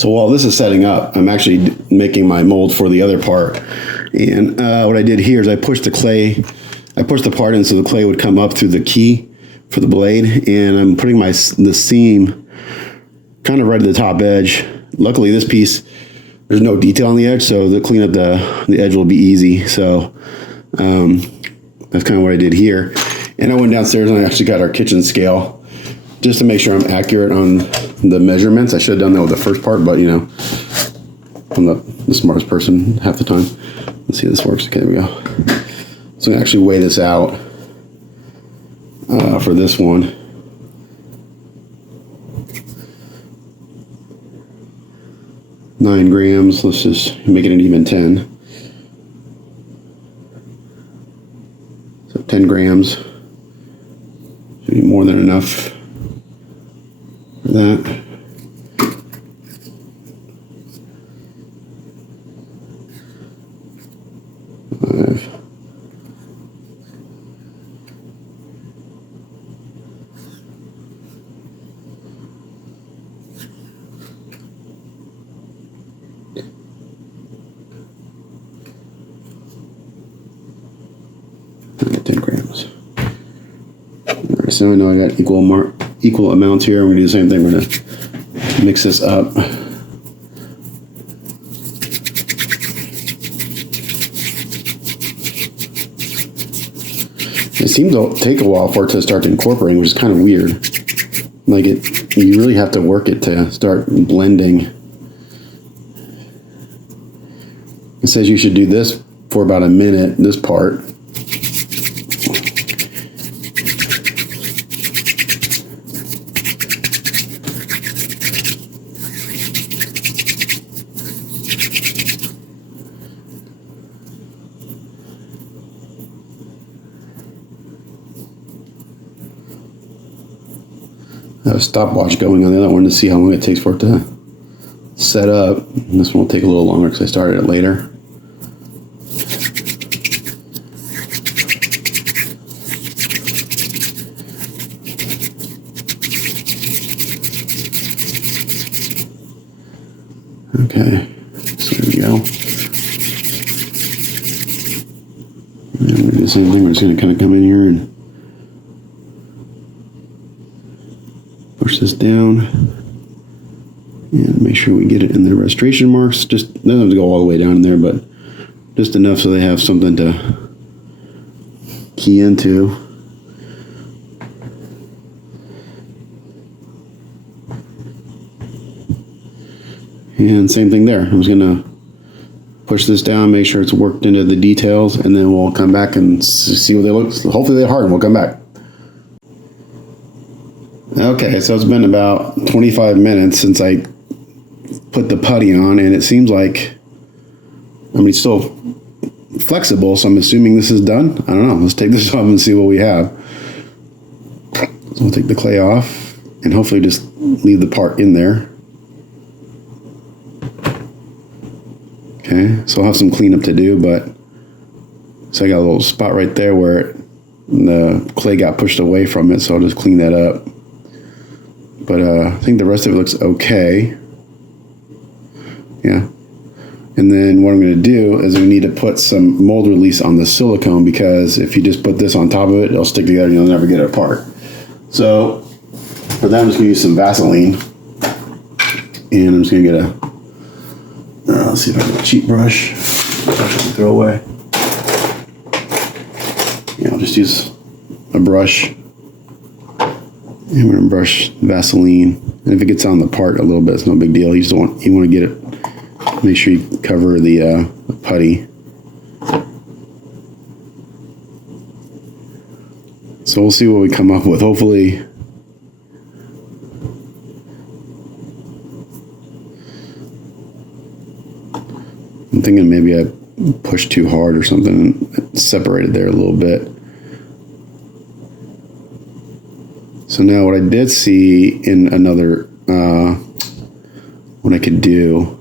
So while this is setting up, I'm actually making my mold for the other part. And what I did here is I pushed the part in so the clay would come up through the key for the blade. And I'm putting the seam kind of right at the top edge. Luckily this piece, there's no detail on the edge, so the clean up the edge will be easy. So that's kind of what I did here. And I went downstairs and I actually got our kitchen scale just to make sure I'm accurate on the measurements. I should have done that with the first part, but you know, I'm not the smartest person half the time. Let's see if this works. Okay, there we go. So I'm gonna actually weigh this out for this one. Nine grams. Let's just make it an even 10. So 10 grams. Should be more than enough for that. So I know I got equal amounts here. I'm gonna do the same thing. We're gonna mix this up. It seems to take a while for it to start incorporating, which is kind of weird. Like you really have to work it to start blending. It says you should do this for about a minute, this part. I have a stopwatch going on the other one to see how long it takes for it to set up. And this one will take a little longer because I started it later. Okay, so there we go. And we're going to do the same thing. We're just going to kind of come in here and push this down and make sure we get it in the registration marks. Just doesn't have to go all the way down in there, but just enough so they have something to key into. And same thing there. I'm just gonna push this down, make sure it's worked into the details, and then we'll come back and see what they look. Hopefully they're hard and we'll come back. Okay, so it's been about 25 minutes since I put the putty on, and it seems like, I mean, it's still flexible, so I'm assuming this is done. I don't know. Let's take this off and see what we have. So we'll take the clay off and hopefully just leave the part in there. Okay, so I'll have some cleanup to do, but so I got a little spot right there where the clay got pushed away from it, so I'll just clean that up. But I think the rest of it looks okay. Yeah. And then what I'm going to do is we need to put some mold release on the silicone, because if you just put this on top of it, it'll stick together and you'll never get it apart. So for that, I'm just going to use some Vaseline. And I'm just going to get a, let's see if I get a cheap brush. I can throw away. Yeah, I'll just use a brush. And we're gonna brush Vaseline, and if it gets on the part a little bit, it's no big deal. You just want to get it. Make sure you cover the putty. So we'll see what we come up with. Hopefully, I'm thinking maybe I pushed too hard or something and separated there a little bit. So now what I did see in another, what I could do,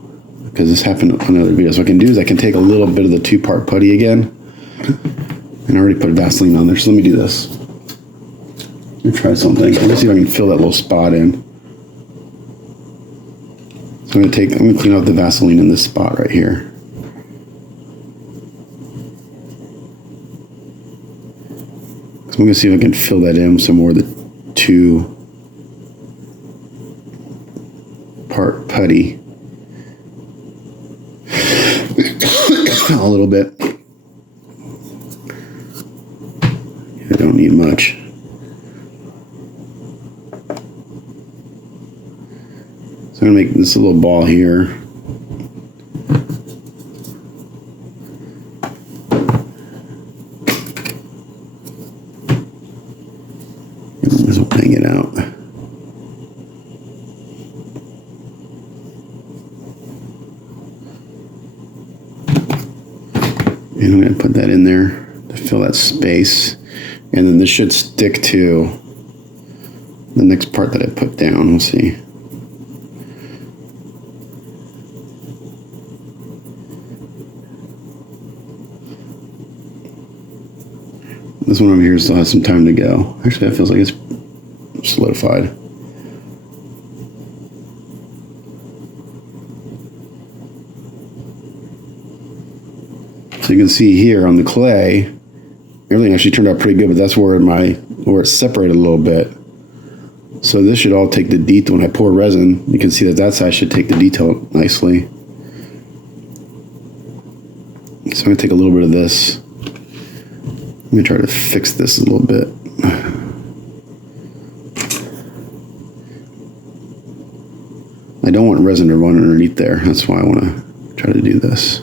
because this happened on another video, so what I can do is I can take a little bit of the 2-part putty again, and I already put Vaseline on there, so let me do this. Let me try something. Let's see if I can fill that little spot in. So I'm gonna clean out the Vaseline in this spot right here. So I'm gonna see if I can fill that in with some more of the 2-part putty. A little bit. I don't need much. So I'm going to make this a little ball here. And just bang it out. And I'm going to put that in there to fill that space. And then this should stick to the next part that I put down. We'll see. This one over here still has some time to go. Actually, that feels like it's solidified. So you can see here on the clay, everything actually turned out pretty good, but that's where it separated a little bit. So this should all take the detail. When I pour resin, you can see that side should take the detail nicely. So I'm going to take a little bit of this. I'm going to try to fix this a little bit. I don't want resin to run underneath there. That's why I want to try to do this.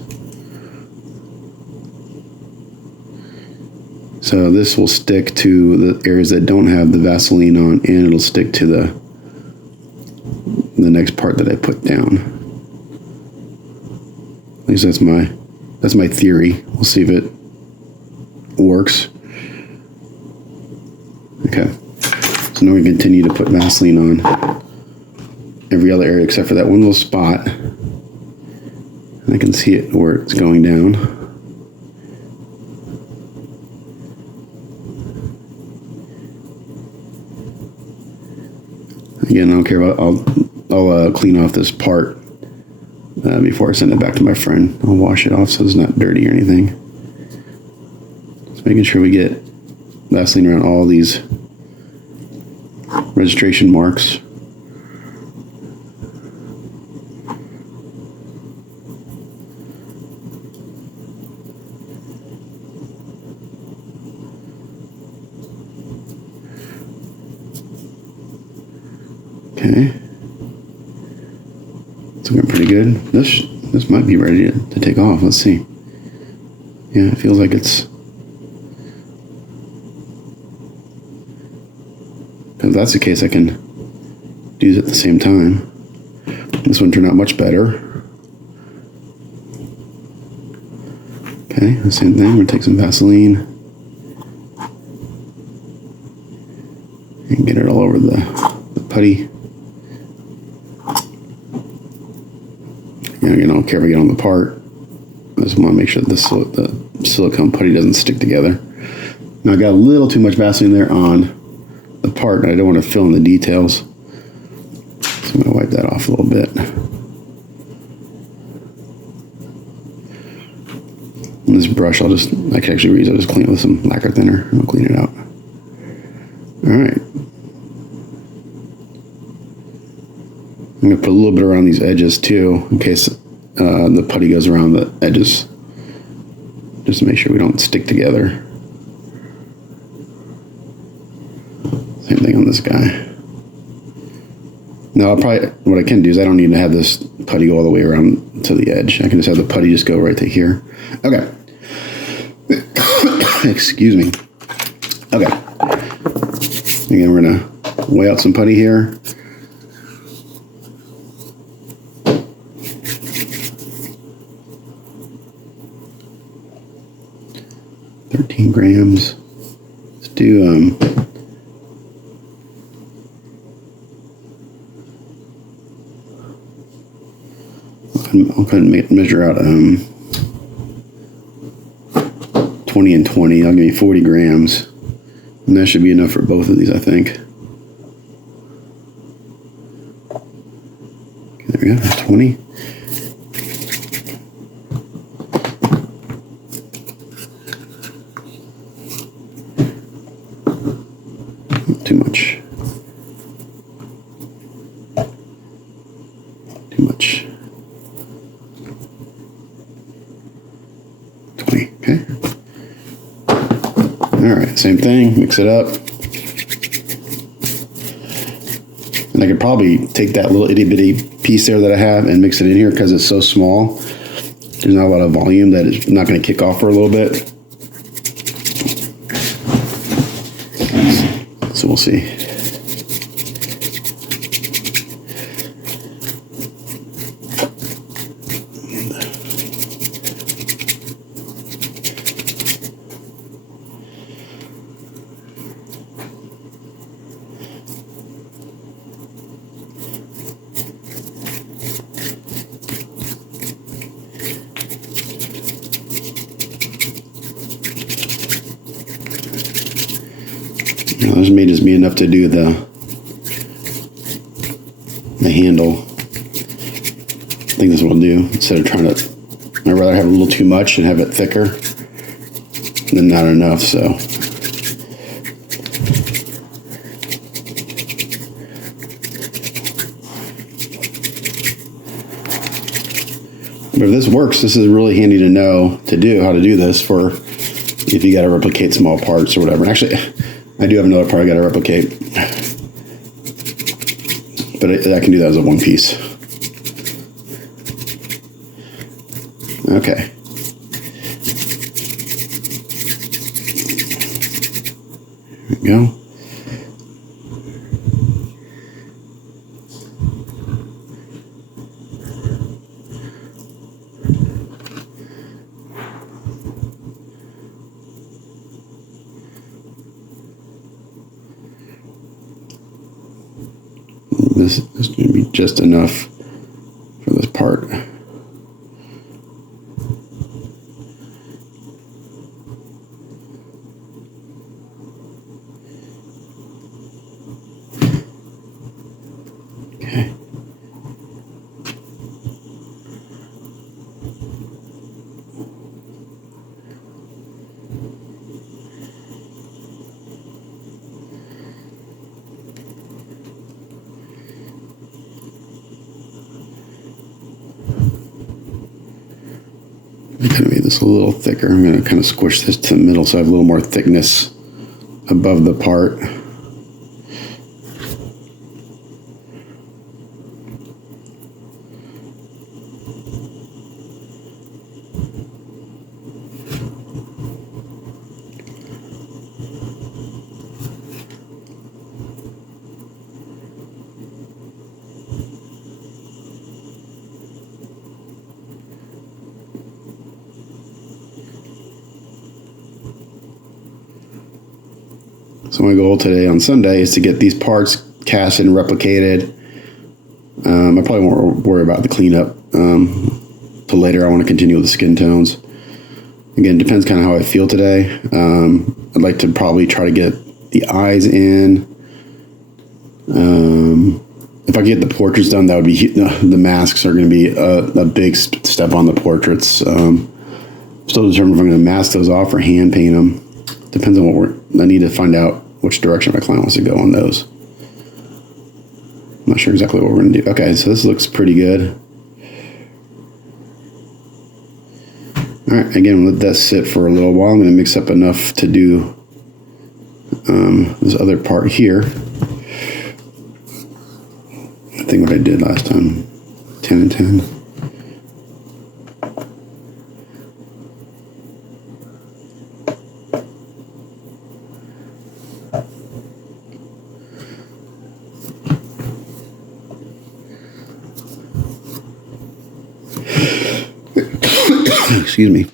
So this will stick to the areas that don't have the Vaseline on, and it'll stick to the next part that I put down. At least that's my theory. We'll see if it works. Okay. So now we continue to put Vaseline on every other area except for that one little spot. And I can see it where it's going down. Again, I don't care about. I'll clean off this part before I send it back to my friend. I'll wash it off so it's not dirty or anything. Just making sure we get Vaseline around all these registration marks. Okay, it's looking pretty good. This might be ready to take off. Let's see. Yeah, it feels like it's. If that's the case, I can do it at the same time. This one turned out much better. Okay, the same thing. I'm gonna take some Vaseline and get it all over the putty. Again, I don't care if I get on the part. I just want to make sure that the silicone putty doesn't stick together. Now I got a little too much Vaseline there on the part, and I don't want to fill in the details. So I'm going to wipe that off a little bit. And this brush, I can actually reuse. I'll just clean it with some lacquer thinner, and I'll clean it out. All right. I'm going to put a little bit around these edges too, in case the putty goes around the edges, just to make sure we don't stick together. Same thing on this guy. Now, what I can do is I don't need to have this putty go all the way around to the edge. I can just have the putty just go right to here. Okay. Excuse me. Okay. Again, we're going to weigh out some putty here. Grams. Let's do I'll kind of measure out 20 and 20. I'll give you 40 grams, and that should be enough for both of these, I think. There we go, that's 20. Too much. Too much. 20, okay. All right, same thing, mix it up. And I could probably take that little itty bitty piece there that I have and mix it in here because it's so small. There's not a lot of volume that it's not going to kick off for a little bit. So we'll see. This may just be enough to do the handle. I think this will do. Instead of trying to, I'd rather have a little too much and have it thicker than not enough. So but if this works, this is really handy to know how to do this for if you got to replicate small parts or whatever. And actually, I do have another part I got to replicate, but I can do that as a one piece. Okay. There we go. This is going to be just enough for this part. Okay. I'm going to make this a little thicker. I'm going to kind of squish this to the middle so I have a little more thickness above the part. So my goal today on Sunday is to get these parts cast and replicated. I probably won't worry about the cleanup till later. I want to continue with the skin tones. Again, depends kind of how I feel today. I'd like to probably try to get the eyes in. If I get the portraits done, that would be the masks are going to be a big step on the portraits. Still determined if I'm going to mask those off or hand paint them. Depends on I need to find out which direction my client wants to go on those. I'm not sure exactly what we're going to do. Okay, so this looks pretty good. All right, again, we'll let that sit for a little while. I'm going to mix up enough to do this other part here. I think what I did last time, 10 and 10. Excuse me.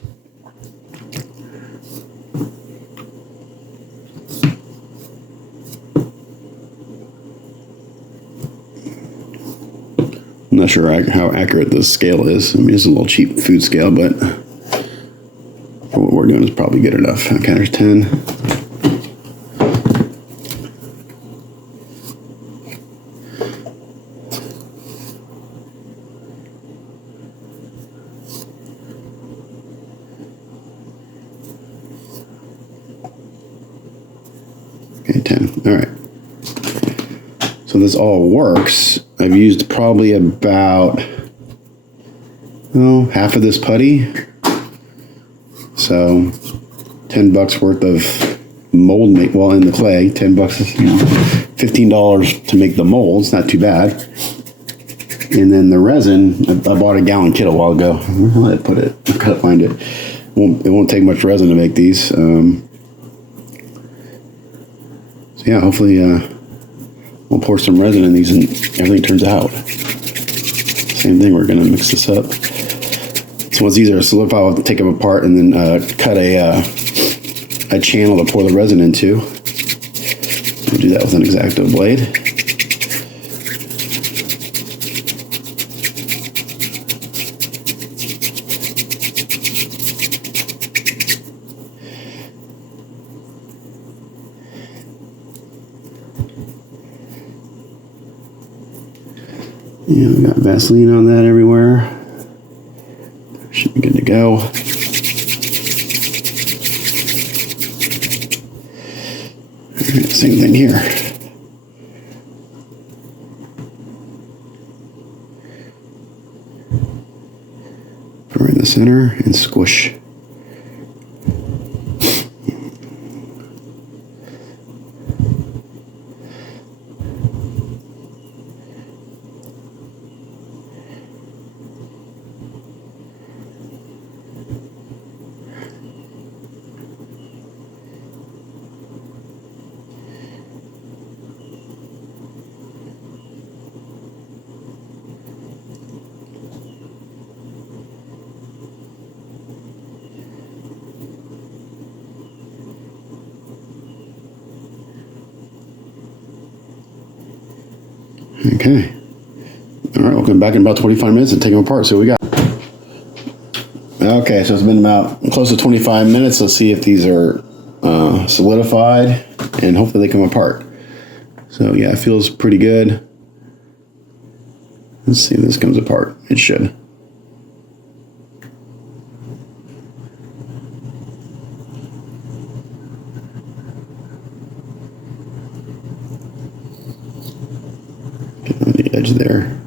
I'm not sure how accurate this scale is. I mean, it's a little cheap food scale, but for what we're doing is probably good enough. Okay, there's 10. All right. So this all works. I've used probably about half of this putty. So $10 worth of mold in the clay. $10 is, $15 to make the mold. It's not too bad. And then the resin, I bought a gallon kit a while ago. Where did I put it? I've got to find it. It won't take much resin to make these. So yeah, hopefully we'll pour some resin in these and everything turns out. Same thing, we're gonna mix this up. So once these are solidified, I'll take them apart and then cut a channel to pour the resin into. We'll do that with an X-Acto blade. Yeah, we got Vaseline on that everywhere. Should be good to go. Alright, same thing here. Put it right in the center and squish. Okay. All right, we'll come back in about 25 minutes and take them apart. So we got. Okay, so it's been about close to 25 minutes. Let's see if these are solidified, and hopefully they come apart. So yeah, it feels pretty good. Let's see if this comes apart. It should. Get on the edge there.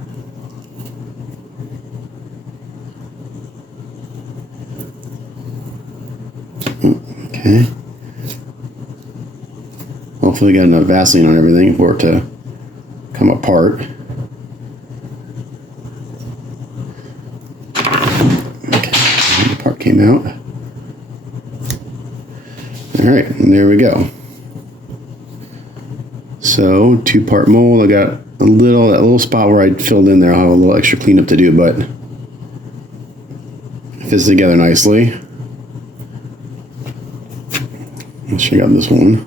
Okay. Hopefully got enough Vaseline on everything for it to come apart. Okay, the part came out. All right, and there we go. So 2-part mold. I got that little spot where I filled in there. I'll have a little extra cleanup to do, but it fits together nicely. Let's check out this one.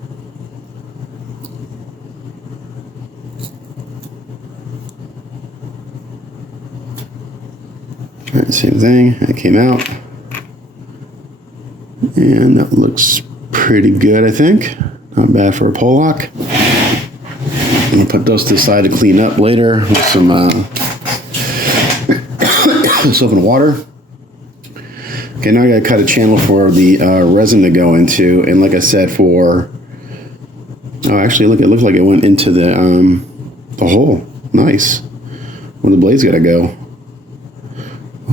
All right, same thing. It came out, and that looks pretty good. I think not bad for a pole lock. I'm gonna put those to the side to clean up later with some soap and water. Okay, now I gotta cut a channel for the resin to go into, and like I said, actually, look, it looks like it went into the hole. Nice. Where the blade's gotta go.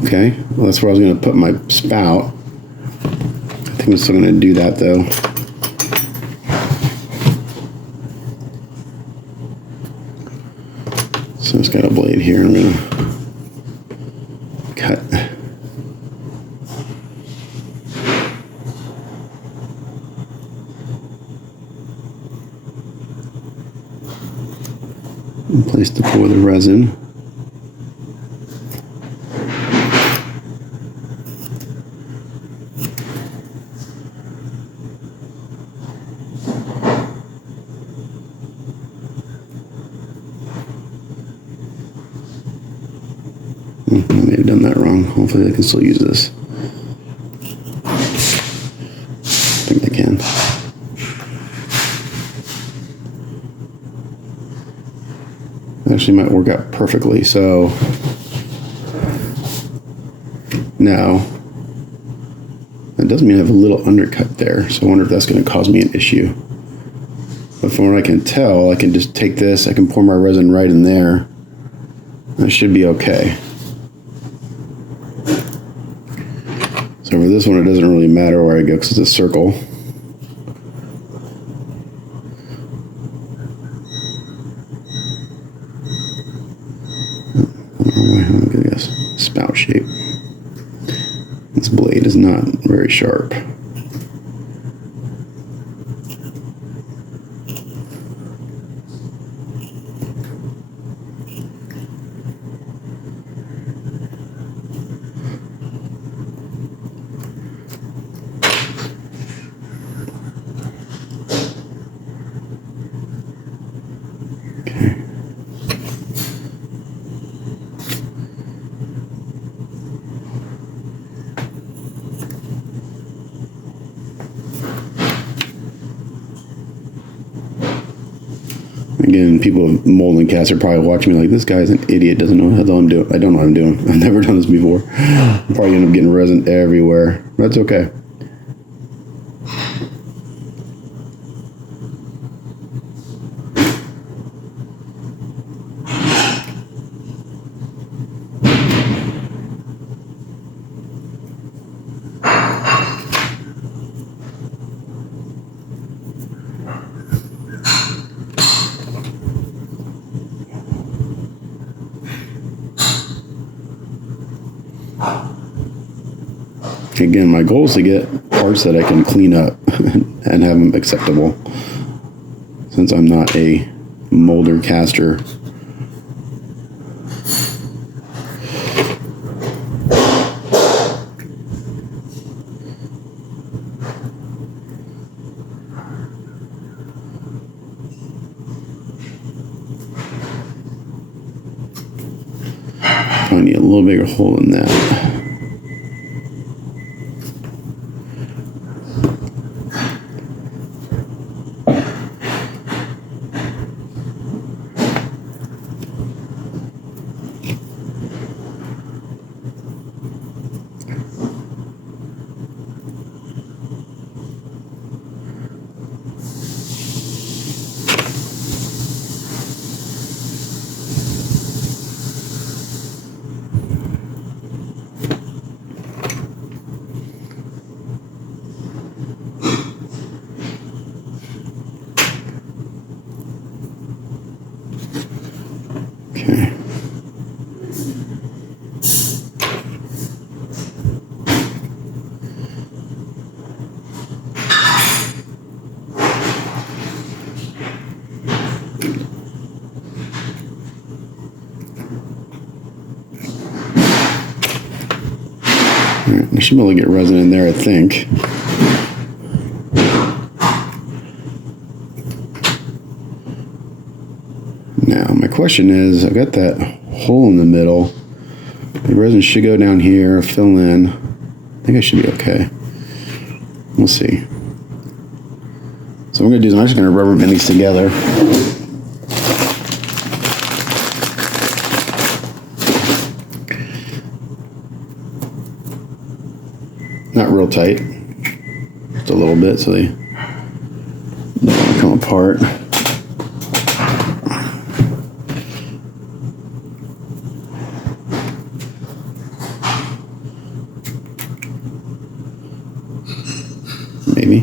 Okay, well, that's where I was gonna put my spout. I think I'm still gonna do that though. So it's got a blade here. I'm gonna cut. And place to pour the resin. I may have done that wrong. Hopefully I can still use this. I think I can. Actually might work out perfectly. So now that doesn't mean I have a little undercut there. So I wonder if that's going to cause me an issue. But from what I can tell, I can just take this, I can pour my resin right in there. That should be okay. So for this one, it doesn't really matter where I go because it's a circle. I guess spout shape. This blade is not very sharp. Again, people of mold and cast are probably watching me like, this guy's an idiot, doesn't know what the hell I'm doing. I don't know what I'm doing. I've never done this before. I'll probably end up getting resin everywhere. That's okay. Again, my goal is to get parts that I can clean up and have them acceptable, since I'm not a molder caster. I need a little bigger hole in that. Okay. Alright, I should be able to get resin in there, I think. Now, my question is, I've got that hole in the middle. The resin should go down here, fill in. I think I should be okay. We'll see. So what I'm going to do is I'm just going to rubber band these together. Not real tight. Just a little bit so they don't want to come apart. Maybe.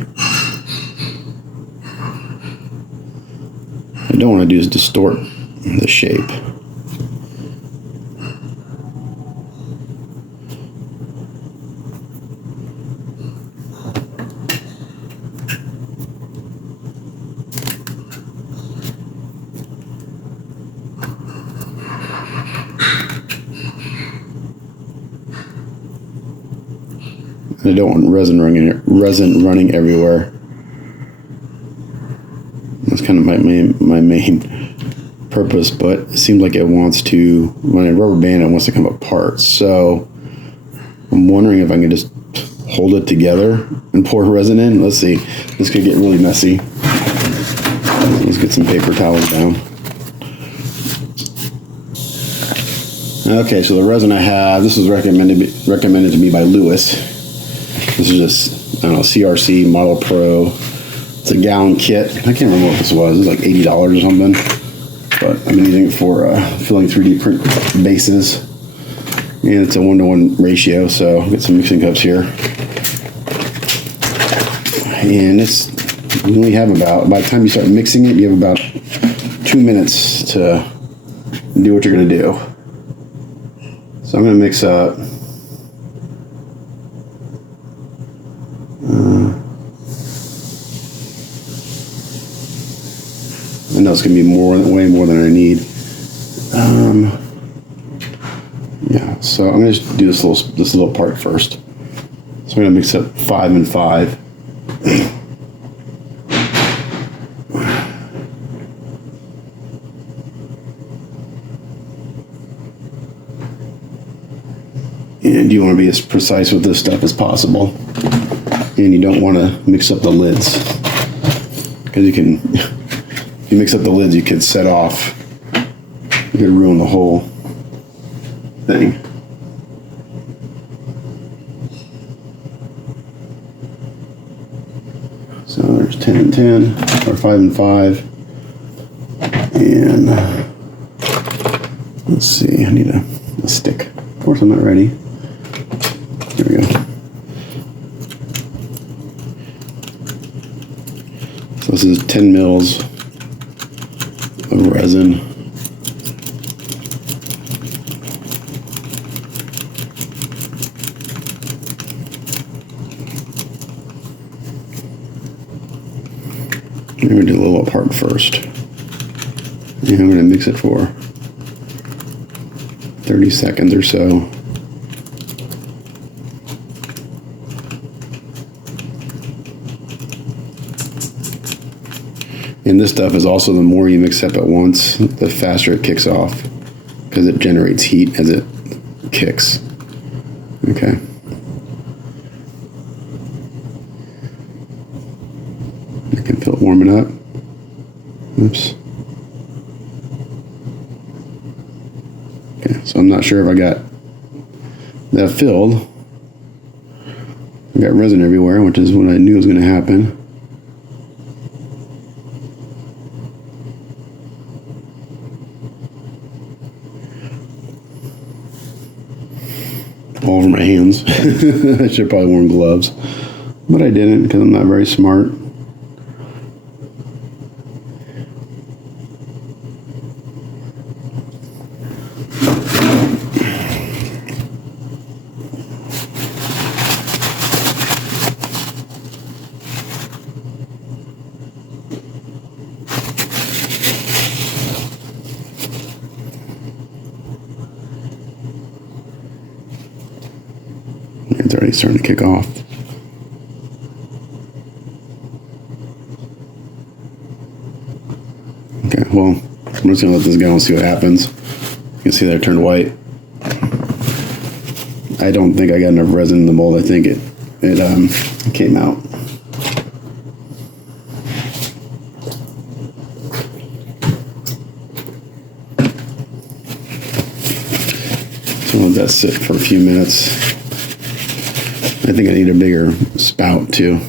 What I don't want to do is distort the shape. I don't want resin running everywhere. That's kind of my main purpose, but it seems like it wants to, when I rubber band it, wants to come apart. So I'm wondering if I can just hold it together and pour resin in. Let's see. This could get really messy. Let's get some paper towels down. Okay, so the resin I have, this was recommended to me by Lewis. This is just, I don't know, CRC Model Pro It's a gallon kit. I can't remember what this was. It was like $80 or something. But I've been using it for filling 3D print bases. And it's a 1-to-1 ratio, so I'll get some mixing cups here. And you only have about, by the time you start mixing it, you have about 2 minutes to do what you're going to do. So I'm going to mix up I know it's going to be way more than I need. Yeah, so I'm going to just do this little part first. So I'm going to mix up 5 and 5. And you want to be as precise with this stuff as possible. And you don't want to mix up the lids. Because if you mix up the lids, you could set off. You could ruin the whole thing. So there's 10 and 10, or 5 and 5. And let's see, I need a stick. Of course, I'm not ready. Here we go. So this is 10 mils of resin. I'm going to do a little part first. And I'm going to mix it for 30 seconds or so. And this stuff is also, the more you mix up at once, the faster it kicks off, because it generates heat as it kicks. Okay. I can feel it warming up. Oops. Okay, so I'm not sure if I got that filled. I got resin everywhere, which is what I knew was going to happen. All over my hands. I should have probably worn gloves, but I didn't because I'm not very smart. It's already starting to kick off. Okay, well, I'm just gonna let this go and see what happens. You can see that it turned white. I don't think I got enough resin in the mold. I think it came out. So I'll let that sit for a few minutes. I think I need a bigger spout too.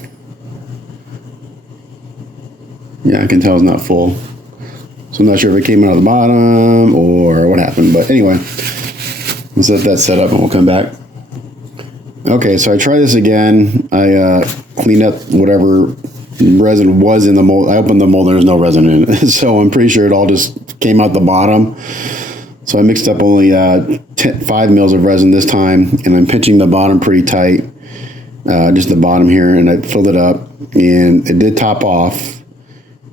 Yeah, I can tell it's not full. So I'm not sure if it came out of the bottom or what happened. But anyway, let's let that set up and we'll come back. Okay, so I tried this again. I cleaned up whatever resin was in the mold. I opened the mold and there's no resin in it. So I'm pretty sure it all just came out the bottom. So I mixed up only 5 mils of resin this time. And I'm pinching the bottom pretty tight. Just the bottom here, and I filled it up, and it did top off,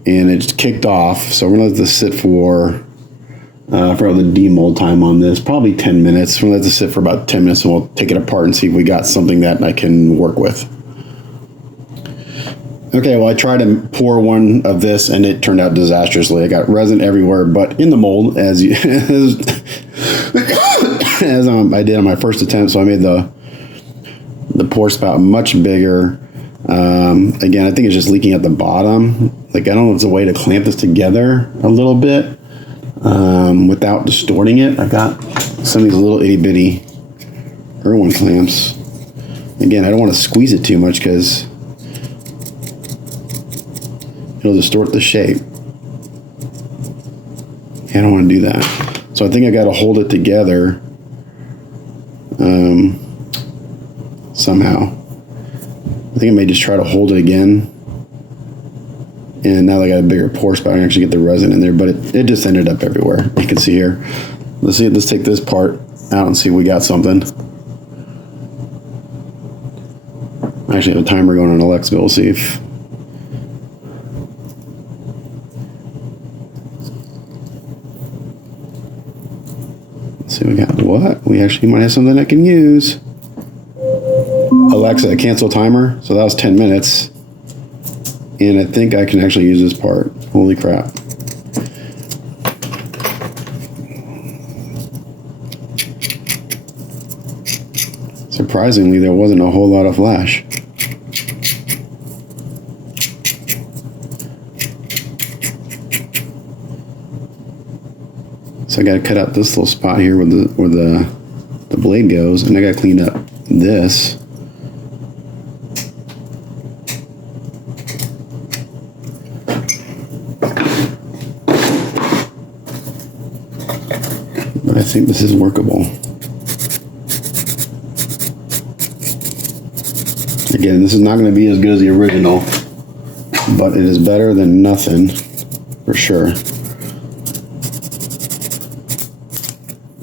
and it just kicked off. So we're gonna let this sit for the demold time on this, probably 10 minutes. We're gonna let this sit for about 10 minutes, and we'll take it apart and see if we got something that I can work with. Okay, well, I tried to pour one of this, and it turned out disastrously. I got resin everywhere, but in the mold, as I did on my first attempt. So I made the pour spout much bigger. Again, I think it's just leaking at the bottom. Like, I don't know if it's a way to clamp this together a little bit without distorting it. I got some of these little itty bitty Irwin clamps. Again, I don't want to squeeze it too much because it'll distort the shape. I don't want to do that. So I think I got to hold it together somehow. I think I may just try to hold it again. And now that I got a bigger pour spout, I can actually get the resin in there, but it just ended up everywhere. You can see here. Let's take this part out and see if we got something. I actually have a timer going on Alexa. We'll see if... Let's see, we got what? We actually might have something I can use. Alexa, cancel timer. So that was 10 minutes. And I think I can actually use this part. Holy crap. Surprisingly, there wasn't a whole lot of flash. So I got to cut out this little spot here where the blade goes, and I got to clean up this. But I think this is workable. Again, this is not going to be as good as the original, but it is better than nothing, for sure.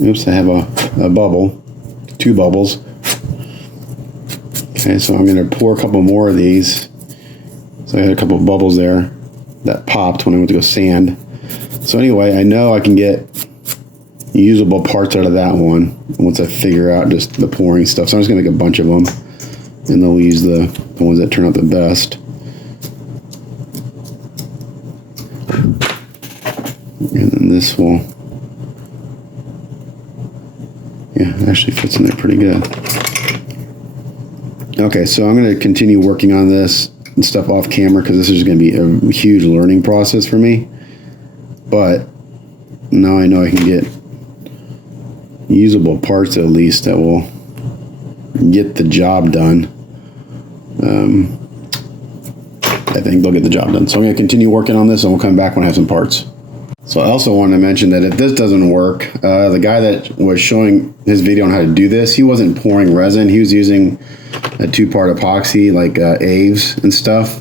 Oops, I have a bubble, 2 bubbles. Okay, so I'm going to pour a couple more of these. So I had a couple of bubbles there that popped when I went to go sand. So anyway, I know I can get usable parts out of that one once I figure out just the pouring stuff. So I'm just going to make a bunch of them, and then we'll use the ones that turn out the best. And then this will... Yeah, it actually fits in there pretty good. Okay, so I'm going to continue working on this and stuff off camera because this is going to be a huge learning process for me. But now I know I can get usable parts at least that will get the job done. I think they'll get the job done. So I'm going to continue working on this and we'll come back when I have some parts. So I also wanted to mention that if this doesn't work, the guy that was showing his video on how to do this, he wasn't pouring resin. He was using a 2-part epoxy like Aves and stuff.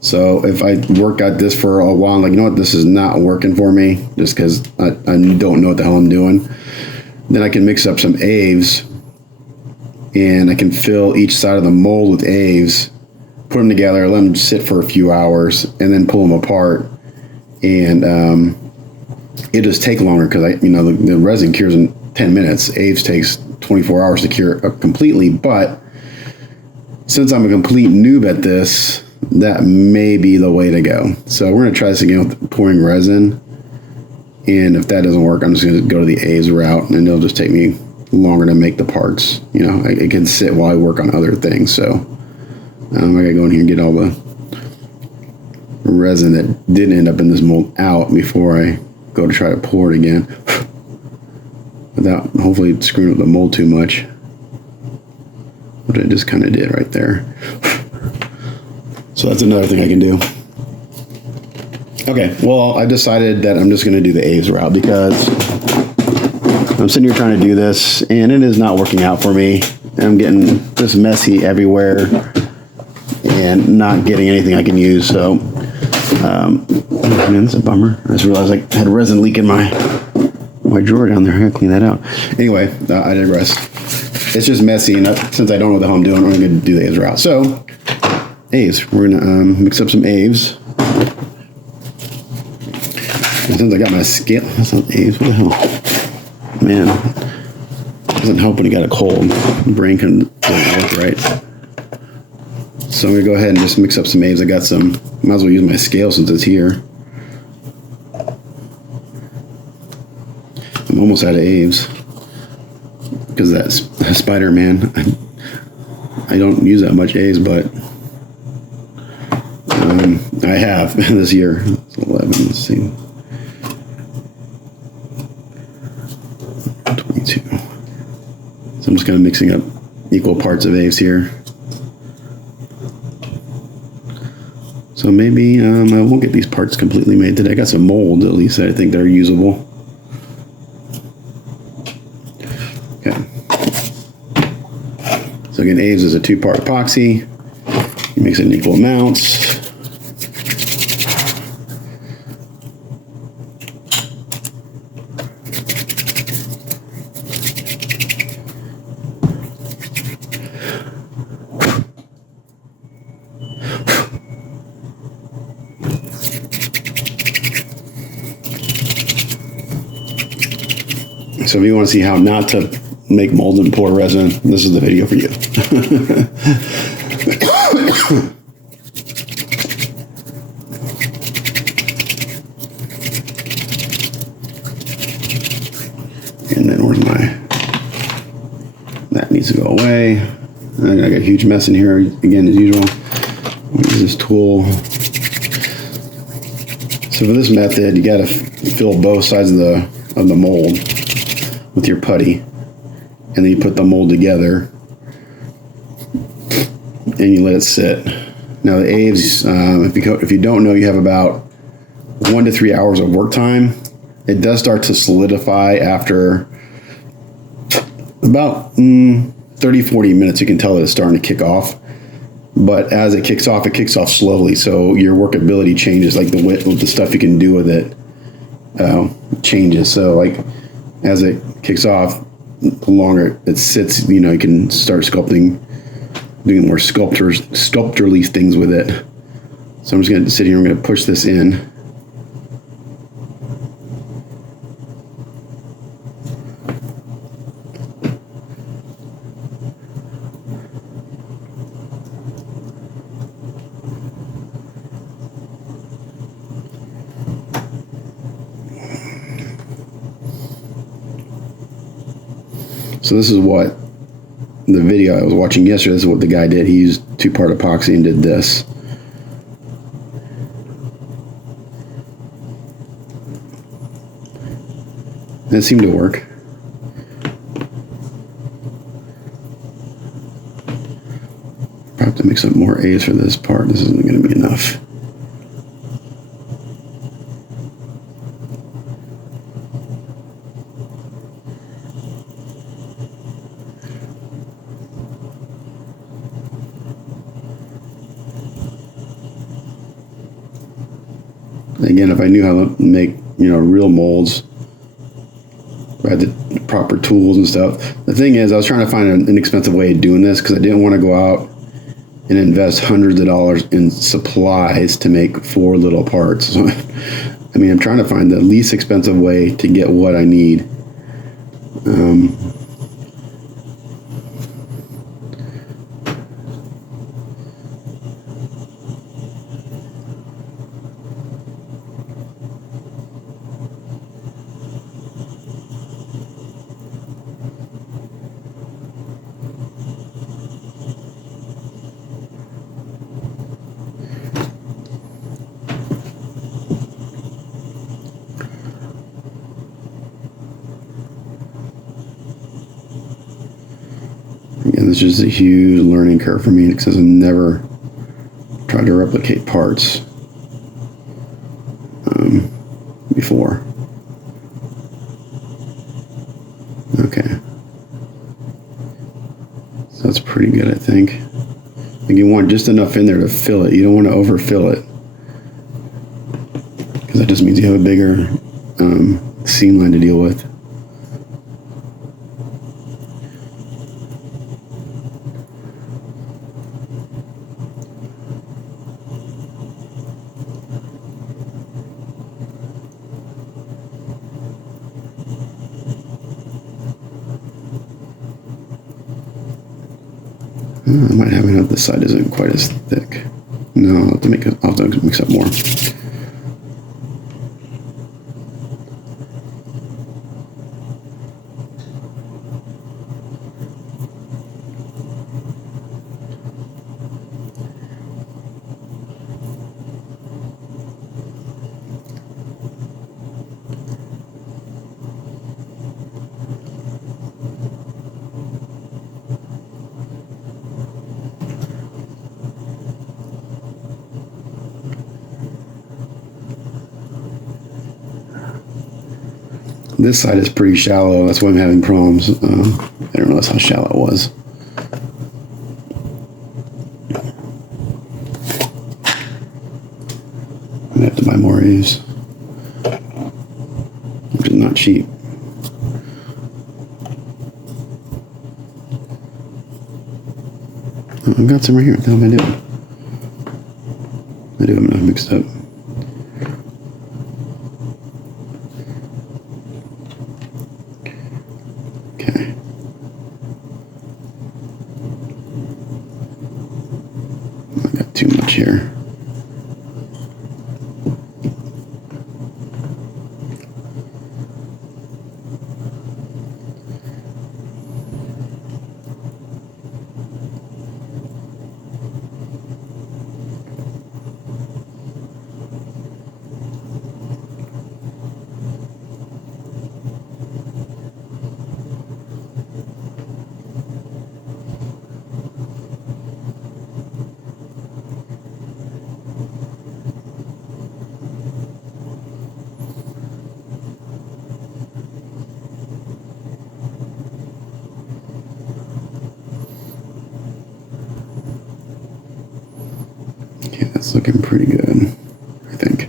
So if I work at this for a while, I'm like, you know what, this is not working for me just because I don't know what the hell I'm doing. Then I can mix up some Aves and I can fill each side of the mold with Aves, put them together, let them sit for a few hours, and then pull them apart. And it just take longer because the resin cures in 10 minutes. Aves takes 24 hours to cure completely. But since I'm a complete noob at this, that may be the way to go. So we're gonna try this again with pouring resin. And if that doesn't work, I'm just gonna go to the Aves route, and it'll just take me longer to make the parts. You know, it can sit while I work on other things. So I gotta go in here and get all the resin that didn't end up in this mold out before I go to try to pour it again without hopefully screwing up the mold too much, but it just kind of did right there. So that's another thing I can do. Okay, well, I decided that I'm just going to do the Aves route because I'm sitting here trying to do this and it is not working out for me. I'm getting just messy everywhere and not getting anything I can use. So man, it's a bummer. I just realized I had resin leak in my drawer down there. I gotta clean that out. Anyway, I digress. It's just messy, and since I don't know what the hell I'm doing, I'm gonna do the Aves route. So, Aves. We're gonna mix up some Aves. And since I got my scale, that's not Aves. What the hell? Man, doesn't help when you got a cold. The brain doesn't work right. So I'm gonna go ahead and just mix up some Aves. I got some. Might as well use my scale since it's here. I'm almost out of Aves because that's Spider-Man. I don't use that much Aves, but I have this year. It's 11. Let's see. 22. So I'm just kind of mixing up equal parts of Aves here. So So maybe I won't get these parts completely made today. I got some mold, at least I think they're usable. Okay. So again, Aves is a 2-part epoxy. You mix it in equal amounts. So if you want to see how not to make mold and pour resin, this is the video for you. And then where's that needs to go away. I got a huge mess in here again as usual. Use this tool. So for this method, you got to fill both sides of the mold with your putty, and then you put the mold together and you let it sit. Now the Aves, if you don't know, you have about 1 to 3 hours of work time. It does start to solidify after about 30-40 minutes. You can tell that it's starting to kick off, but as it kicks off slowly, so your workability changes, like the width of the stuff you can do with it changes. So like as it kicks off, the longer it sits, you can start sculpting, doing more sculpturally things with it. So I'm just going to sit here, I'm going to push this in. So this is what the video I was watching yesterday, this is what the guy did. He used 2-part epoxy and did this. And it seemed to work. Probably have to mix up more A's for this part. This isn't going to be enough. Again, if I knew how to make, real molds, if I had the proper tools and stuff. The thing is, I was trying to find an inexpensive way of doing this because I didn't want to go out and invest hundreds of dollars in supplies to make 4 little parts. So, I'm trying to find the least expensive way to get what I need. Again, this is a huge learning curve for me because I've never tried to replicate parts before. Okay. So that's pretty good, I think. Like you want just enough in there to fill it. You don't want to overfill it, because that just means you have a bigger seam line to deal with. I might have enough. This side isn't quite as thick. No, I'll have to mix up more. This side is pretty shallow. That's why I'm having problems. I didn't realize how shallow it was. I have to buy more of these, which is not cheap. Oh, I've got some right here. What the hell am I doing? I do have enough mixed up. Okay. I got too much here. Okay, that's looking pretty good, I think.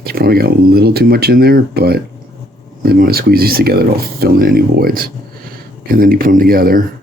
It's probably got a little too much in there, but maybe when I squeeze these together, it'll fill in any voids. Okay, and then you put them together.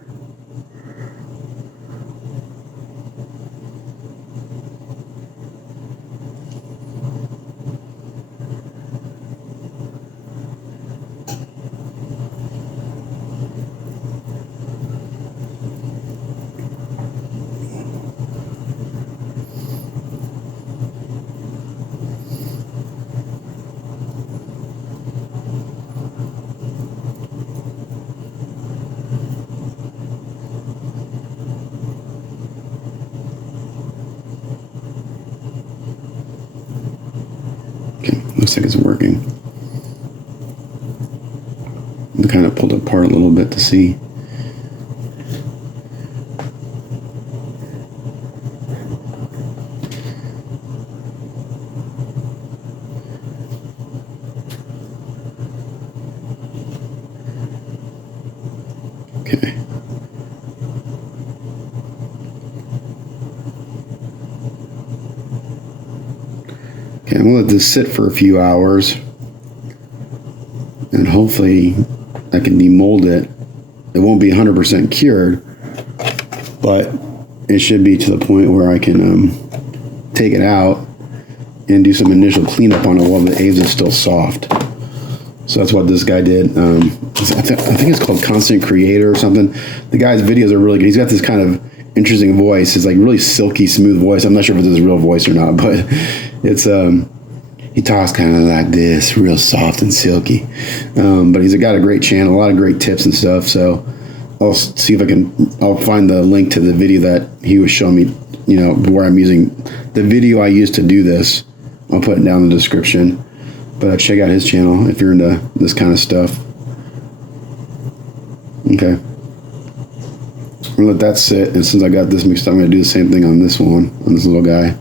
Okay, looks like it's working. I kind of pulled it apart a little bit to see. Okay. Okay, I'm going to let this sit for a few hours, and hopefully I can demold it. It won't be 100% cured, but it should be to the point where I can take it out and do some initial cleanup on it while the Aves is still soft. So that's what this guy did. I think it's called Constant Creator or something. The guy's videos are really good. He's got this kind of interesting voice. It's like really silky, smooth voice. I'm not sure if it's his real voice or not, but it's he talks kind of like this, real soft and silky. But he's got a great channel, a lot of great tips and stuff. So I'll see if I'll find the link to the video that he was showing me, you know, where I'm using the video I used to do this. I'll put it down in the description. But check out his channel if you're into this kind of stuff. Okay. I'm gonna let that sit, and since I got this mixed up, I'm gonna do the same thing on this one, on this little guy.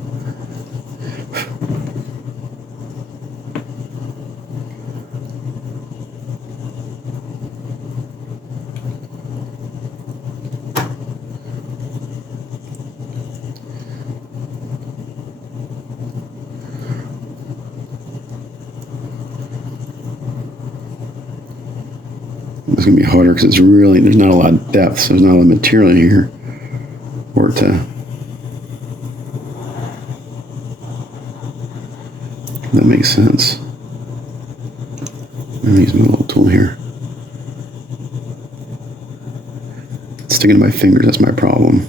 It's gonna be harder because it's really, there's not a lot of depth, so there's not a lot of material in here for it to, if that makes sense. I'm gonna use my little tool here. It's sticking to my fingers, that's my problem.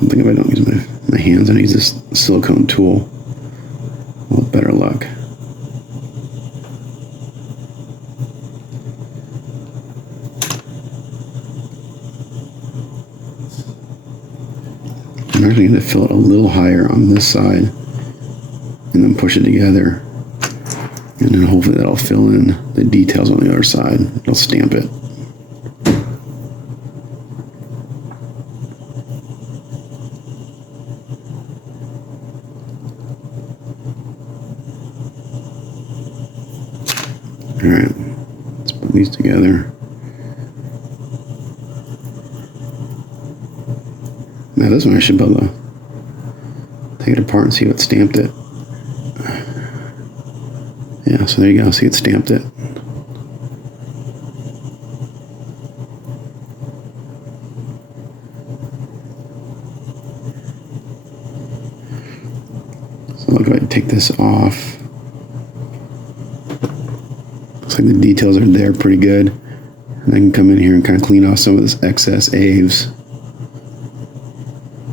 I'm thinking if I don't use my hands, I use this silicone tool. A little better luck. I'm actually going to fill it a little higher on this side and then push it together, and then hopefully that'll fill in the details on the other side. It'll stamp it. Alright, let's put these together. Now this one I should be able to take it apart and see what stamped it. Yeah, so there you go, see it stamped it. So I'll go ahead and take this off. Looks like the details are there pretty good. And I can come in here and kind of clean off some of this excess aves.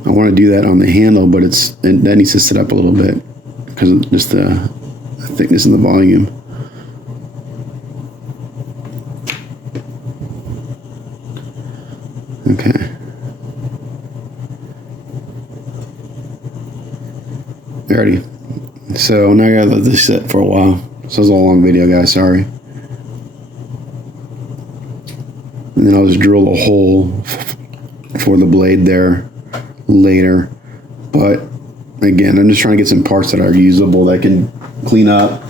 I want to do that on the handle, but that needs to sit up a little bit because of just the thickness and the volume. Okay. Alrighty. So now I gotta let this sit for a while. This was a long video, guys, sorry. And then I'll just drill a hole for the blade there later. But again, I'm just trying to get some parts that are usable that I can clean up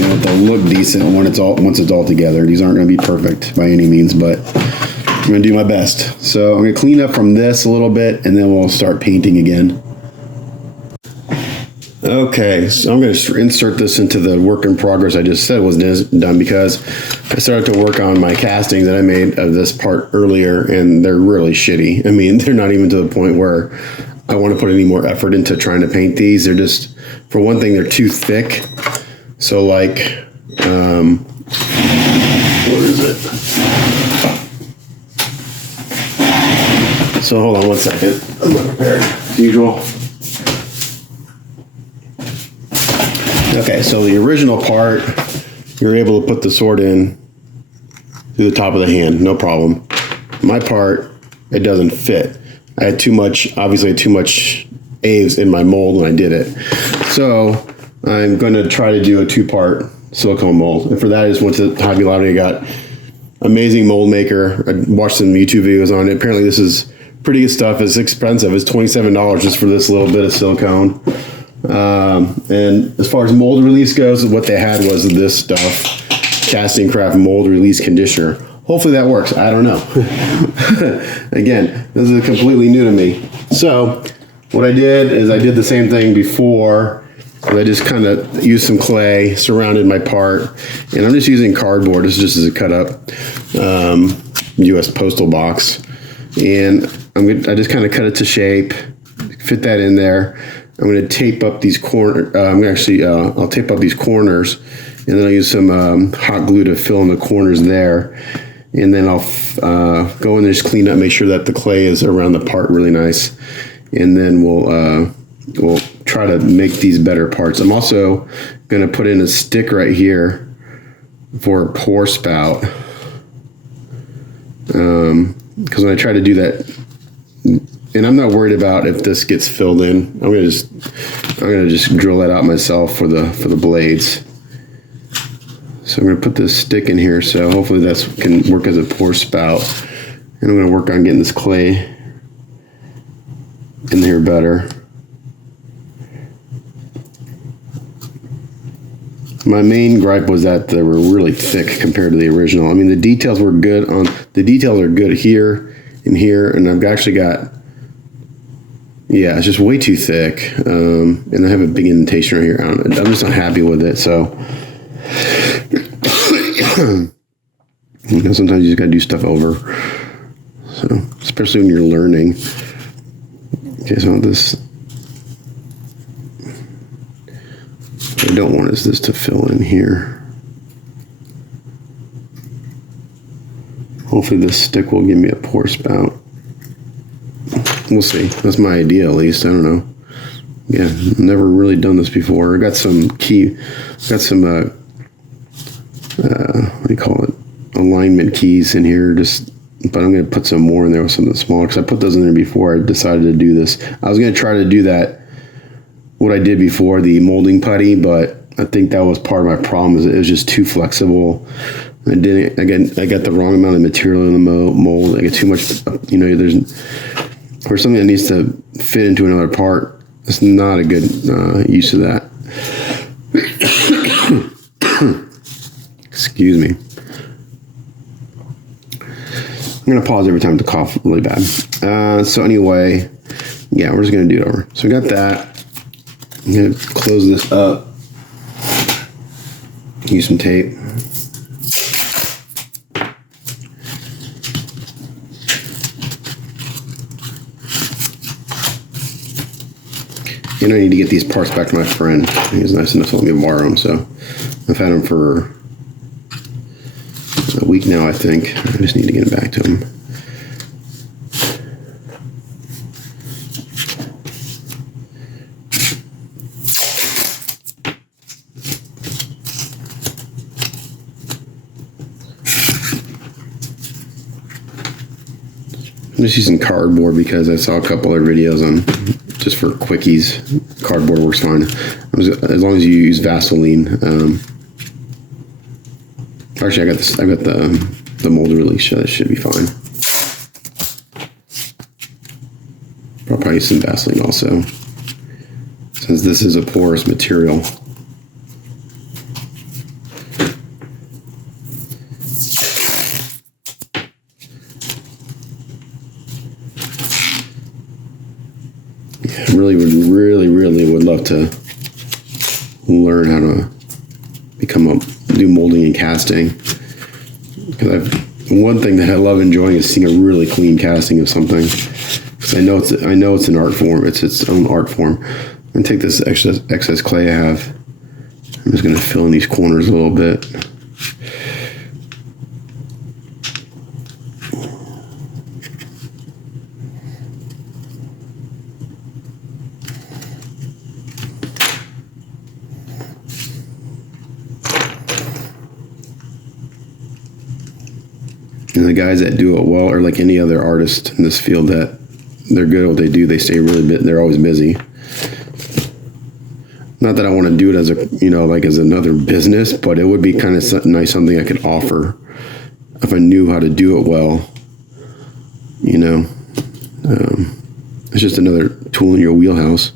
and they'll look decent once it's all together. These aren't going to be perfect by any means, but I'm going to do my best. So I'm going to clean up from this a little bit and then we'll start painting again. Okay, so I'm going to insert this into the work in progress I just said was done because I started to work on my castings that I made of this part earlier and they're really shitty. I mean, they're not even to the point where I want to put any more effort into trying to paint these. They're just, for one thing, they're too thick. So like, what is it? So hold on one second. I'm not prepared as usual. Okay, so the original part, you're able to put the sword in through the top of the hand, no problem. My part, it doesn't fit. I had too much, obviously too much aves in my mold when I did it. So I'm going to try to do a 2-part silicone mold. And for that, I just went to Hobby Lobby. I got amazing mold maker. I watched some YouTube videos on it. Apparently this is pretty good stuff. It's expensive. It's $27 just for this little bit of silicone. And as far as mold release goes, what they had was this stuff, Casting Craft Mold Release Conditioner. Hopefully that works. I don't know. Again, this is completely new to me. So what I did is I did the same thing before. I just kind of used some clay, surrounded my part, and I'm just using cardboard. This is just as a cut up U.S. postal box, and I just kind of cut it to shape, fit that in there. I'm going to tape up these corners. I'll tape up these corners, and then I'll use some hot glue to fill in the corners there. And then I'll go in there, just clean up, make sure that the clay is around the part really nice. And then we'll try to make these better parts. I'm also going to put in a stick right here for a pour spout. Because when I try to do that, and I'm not worried about if this gets filled in. I'm gonna just drill that out myself for the blades. So I'm gonna put this stick in here, so hopefully that can work as a pour spout. And I'm gonna work on getting this clay in here better. My main gripe was that they were really thick compared to the original. I mean, the details were good the details are good here and here, and I've actually got, yeah, it's just way too thick. And I have a big indentation right here. I'm just not happy with it, so. You know, sometimes you just gotta do stuff over. So, especially when you're learning. Okay, so this, what I don't want is this to fill in here. Hopefully this stick will give me a pour spout. We'll see. That's my idea, at least. I don't know. Yeah, never really done this before. I got some what do you call it? Alignment keys in here, but I'm going to put some more in there with something smaller because I put those in there before I decided to do this. I was going to try to do that, what I did before, the molding putty, but I think that was part of my problem, is it was just too flexible. I got the wrong amount of material in the mold. I get too much, you know, for something that needs to fit into another part, it's not a good use of that. Excuse me. I'm going to pause every time to cough really bad. So anyway, yeah, we're just going to do it over. So we got that. I'm going to close this up. Use some tape. And I need to get these parts back to my friend. He was nice enough to let me borrow them, so I've had them for a week now, I think. I just need to get them back to him. I'm just using cardboard because I saw a couple other videos on just for quickies. Cardboard works fine as long as you use Vaseline. Actually, I got the mold release, so that should be fine. I'll probably use some Vaseline also, since this is a porous material. I really would love to learn how to do molding and casting. Because one thing that I love enjoying is seeing a really clean casting of something. Because I know it's an art form. It's its own art form. I'm gonna take this excess clay I have. I'm just gonna fill in these corners a little bit. And the guys that do it well are like any other artist in this field, that they're good at what they do. They stay they're always busy. Not that I want to do it as as another business, but it would be kind of nice, something I could offer if I knew how to do it well. It's just another tool in your wheelhouse.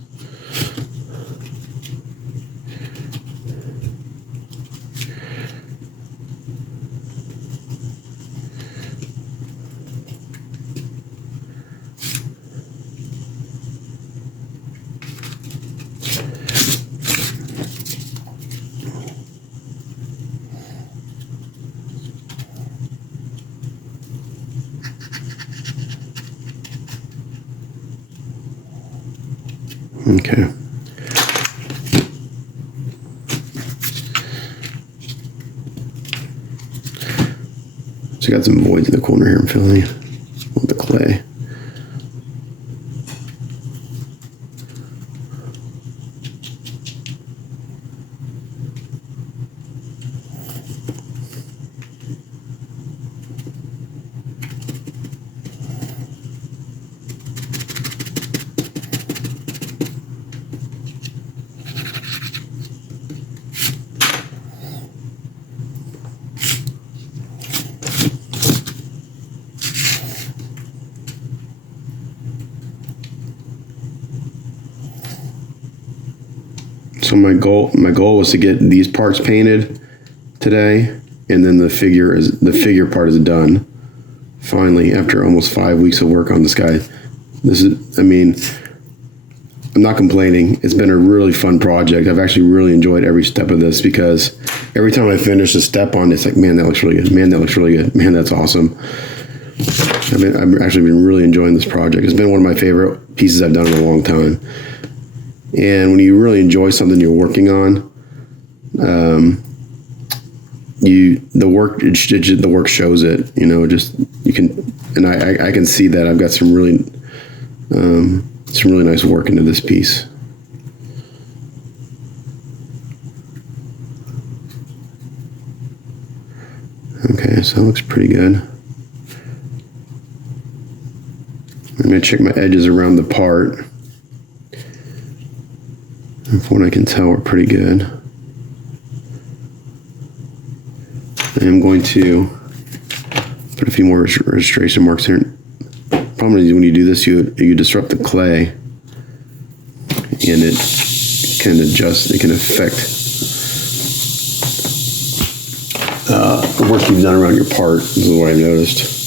Okay. So I got some voids in the corner here I'm filling with the clay. So my goal was to get these parts painted today, and then the figure part is done. Finally, after almost 5 weeks of work on this guy. I'm not complaining. It's been a really fun project. I've actually really enjoyed every step of this, because every time I finish a step on it, it's like, man, that looks really good. Man, that looks really good. Man, that's awesome. I've actually been really enjoying this project. It's been one of my favorite pieces I've done in a long time. And when you really enjoy something you're working on, the work shows it. I can see that I've got some really nice work into this piece. Okay, so that looks pretty good. I'm gonna check my edges around the part. And from what I can tell, we're pretty good. I am going to put a few more registration marks here. Problem is, when you do this, you disrupt the clay, and it can adjust. It can affect work you've done around your part. This is what I noticed.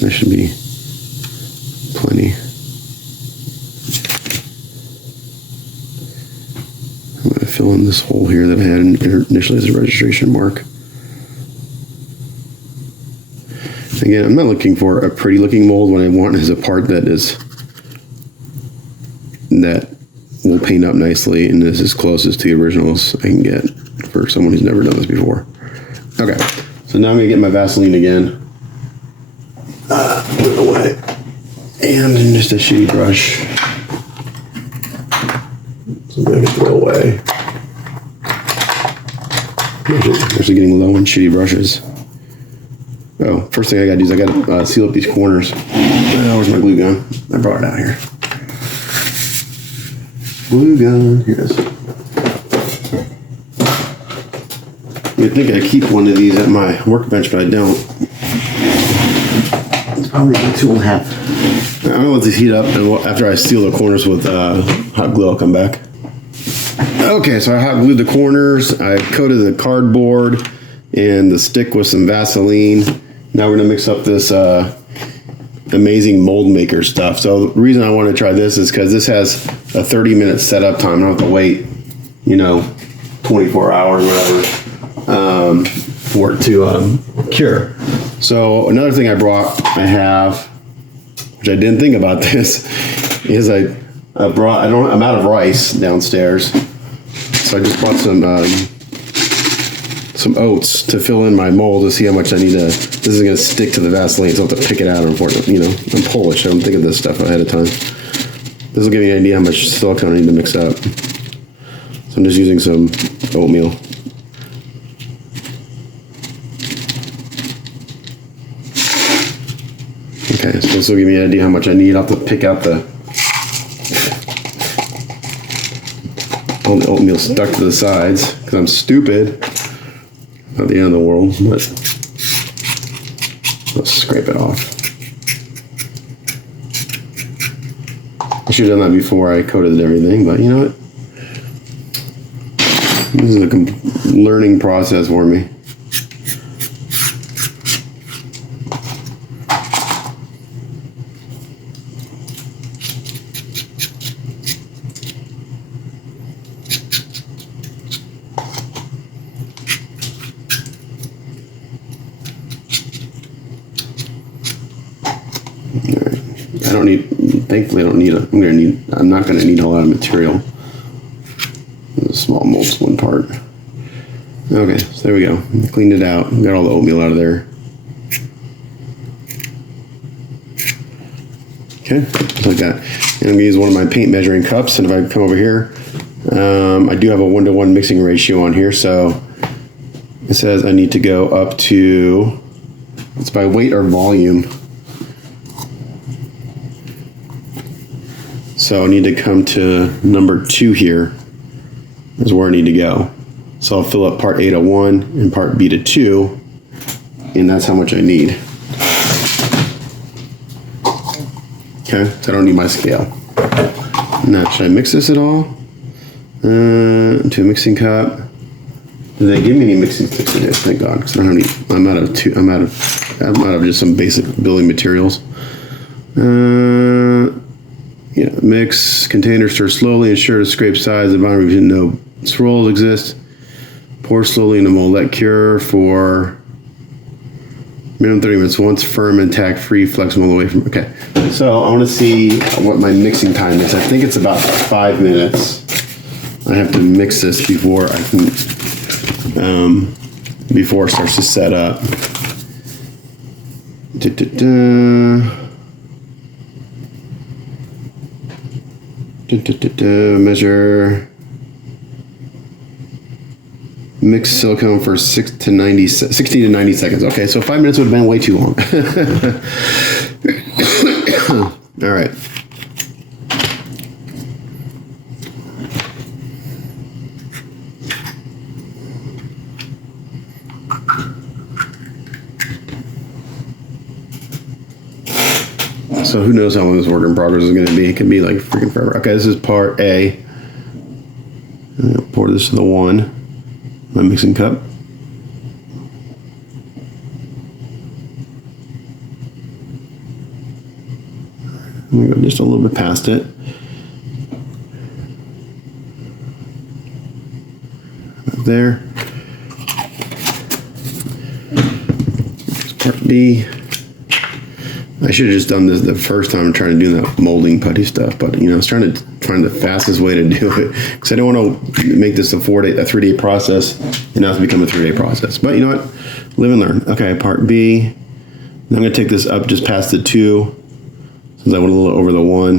There should be plenty. I'm going to fill in this hole here that I had initially as a registration mark. Again, I'm not looking for a pretty looking mold. What I want is a part that will paint up nicely and is as close as to the originals I can get for someone who's never done this before. Okay, so now I'm going to get my Vaseline again. Put it away. And just a shitty brush. So I'm going to throw away. I'm actually getting low on shitty brushes. Oh, first thing I gotta do is I gotta seal up these corners. Where's my glue gun? I brought it out here. Glue gun, here it is. You'd think I'd keep one of these at my workbench, but I don't. It's probably a tool to have. I'm gonna let this heat up, and after I seal the corners with hot glue, I'll come back. Okay, so I hot glued the corners. I coated the cardboard and the stick with some Vaseline. Now we're gonna mix up this amazing mold maker stuff. So the reason I want to try this is because this has a 30-minute setup time. I don't have to wait, 24 hours, whatever, for it to cure. So another thing I have, which I didn't think about this, is I'm out of rice downstairs. So I just brought some oats to fill in my mold to see how much I need to. This is going to stick to the Vaseline, so I have to pick it out. Unfortunately, I'm Polish. I don't think of this stuff ahead of time. This will give me an idea how much silicone I need to mix up. So I'm just using some oatmeal. Okay, so this will give me an idea how much I need. I'll have to pick out all the oatmeal stuck to the sides because I'm stupid. Not the end of the world, but let's scrape it off. I should have done that before I coated everything, but you know what? This is a learning process for me. Thankfully, I'm not going to need a lot of material. There's a small mold's one part. Okay, so there we go. Cleaned it out. Got all the oatmeal out of there. Okay, just like that. And I'm going to use one of my paint measuring cups. And if I come over here, I do have a 1-to-1 mixing ratio on here. So it says I need to go up to, it's by weight or volume. So I need to come to number 2 here is where I need to go. So I'll fill up part A to 1 and part B to 2, and that's how much I need. Okay, so I don't need my scale. Now, should I mix this at all? To a mixing cup. Did they give me any mixing sticks today? Thank God, because I don't have any. I'm out of just some basic building materials. Yeah, mix, container, stir slowly, ensure to scrape sides of the bottom if no swirls exist. Pour slowly in the mold, let cure for minimum 30 minutes. Once firm and tack-free, flexible away from, okay. So I want to see what my mixing time is. I think it's about 5 minutes. I have to mix this before I can, before it starts to set up. Measure mix silicone for 60 to 90 seconds. Okay, so 5 minutes would have been way too long. All right. So who knows how long this work in progress is going to be. It could be like freaking forever. Okay, this is part A. I'm going to pour this to the my mixing cup. I'm going to go just a little bit past it. Right there. Here's part B. I should have just done this the first time trying to do that molding putty stuff, but I was trying to find the fastest way to do it because I don't want to make this a 3-day process and now it's become a 3-day process. But you know what? Live and learn. Okay, part B. Now I'm going to take this up just past the 2 since I went a little over the 1.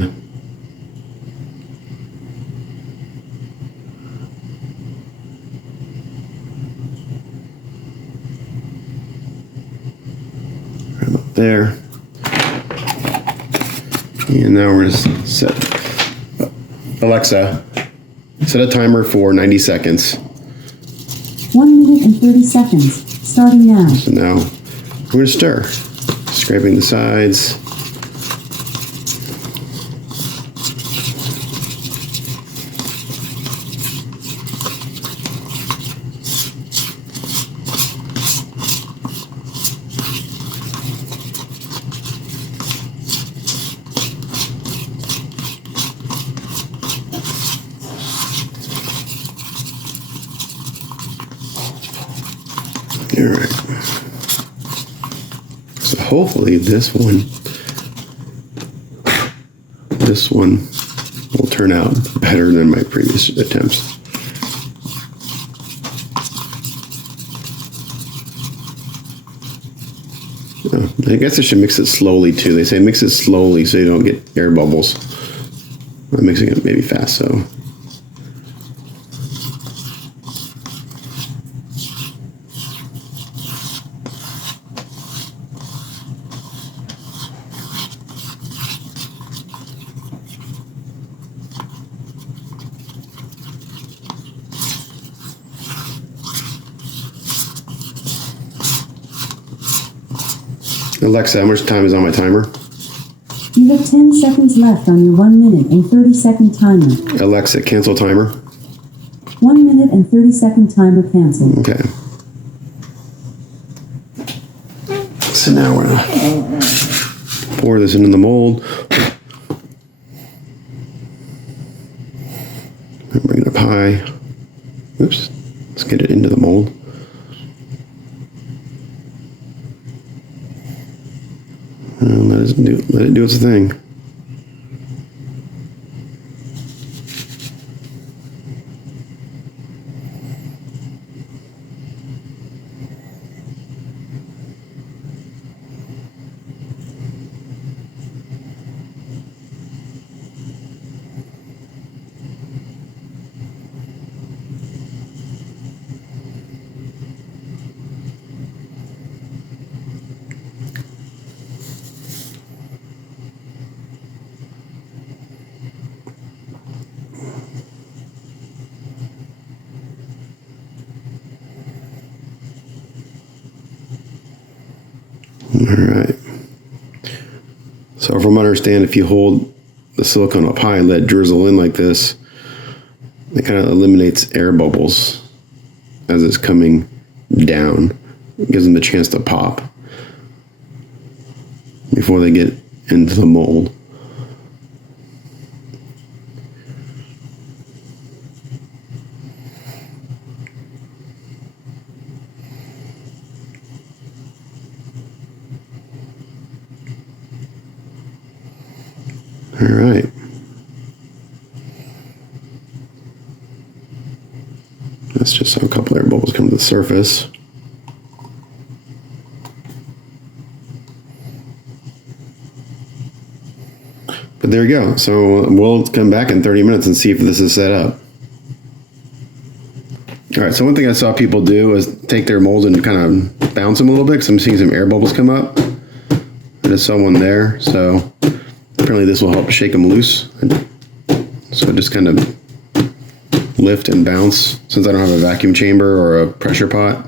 Right about there. And now we're going to set Alexa, set a timer for 90 seconds. 1 minute and 30 seconds, starting now. So now we're going to stir, scraping the sides. All right. So hopefully this one will turn out better than my previous attempts. I guess I should mix it slowly too. They say mix it slowly so you don't get air bubbles. I'm mixing it maybe fast, so. Alexa, how much time is on my timer? You have 10 seconds left on your 1 minute and 30 second timer. Alexa, cancel timer. 1 minute and 30 second timer canceled. Okay. So now we're gonna pour this into the mold. Bring it up high. Oops. Let's get it into the mold. And let it do its thing. All right. So from what I understand, if you hold the silicone up high and let it drizzle in like this, it kind of eliminates air bubbles as it's coming down. It gives them a chance to pop before they get into the mold. All right. That's just so a couple air bubbles come to the surface. But there you go. So we'll come back in 30 minutes and see if this is set up. All right, so one thing I saw people do is take their molds and kind of bounce them a little bit because I'm seeing some air bubbles come up. I just saw one there, so apparently this will help shake them loose. So just kind of lift and bounce since I don't have a vacuum chamber or a pressure pot.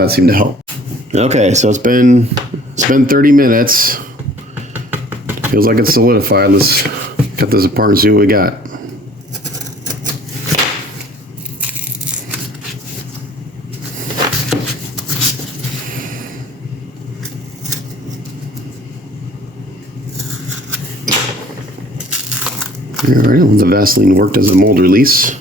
that seemed to help. Okay, so it's been 30 minutes. Feels like it's solidified. Let's cut this apart and see what we got. Alright, well, the Vaseline worked as a mold release.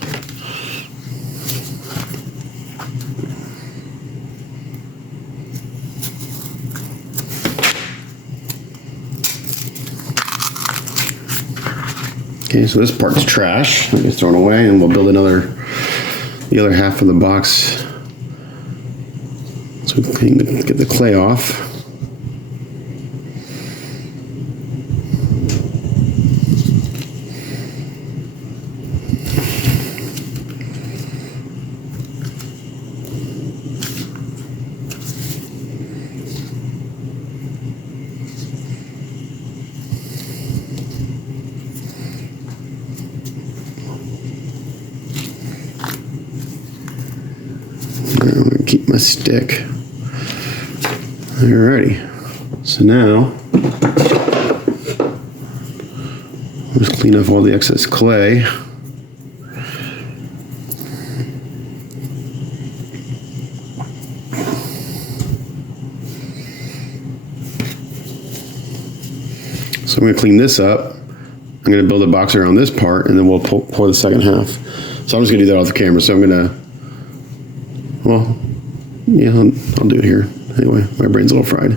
Okay, so this part's trash. I'll just throw it away, and we'll build the other half of the box. So we can get the clay off. I'm going to keep my stick. Alrighty. So now, just clean off all the excess clay. So I'm going to clean this up. I'm going to build a box around this part, and then we'll pour the second half. So I'm just going to do that off the camera. So I'm going to, well, yeah, I'll do it here. Anyway, my brain's a little fried.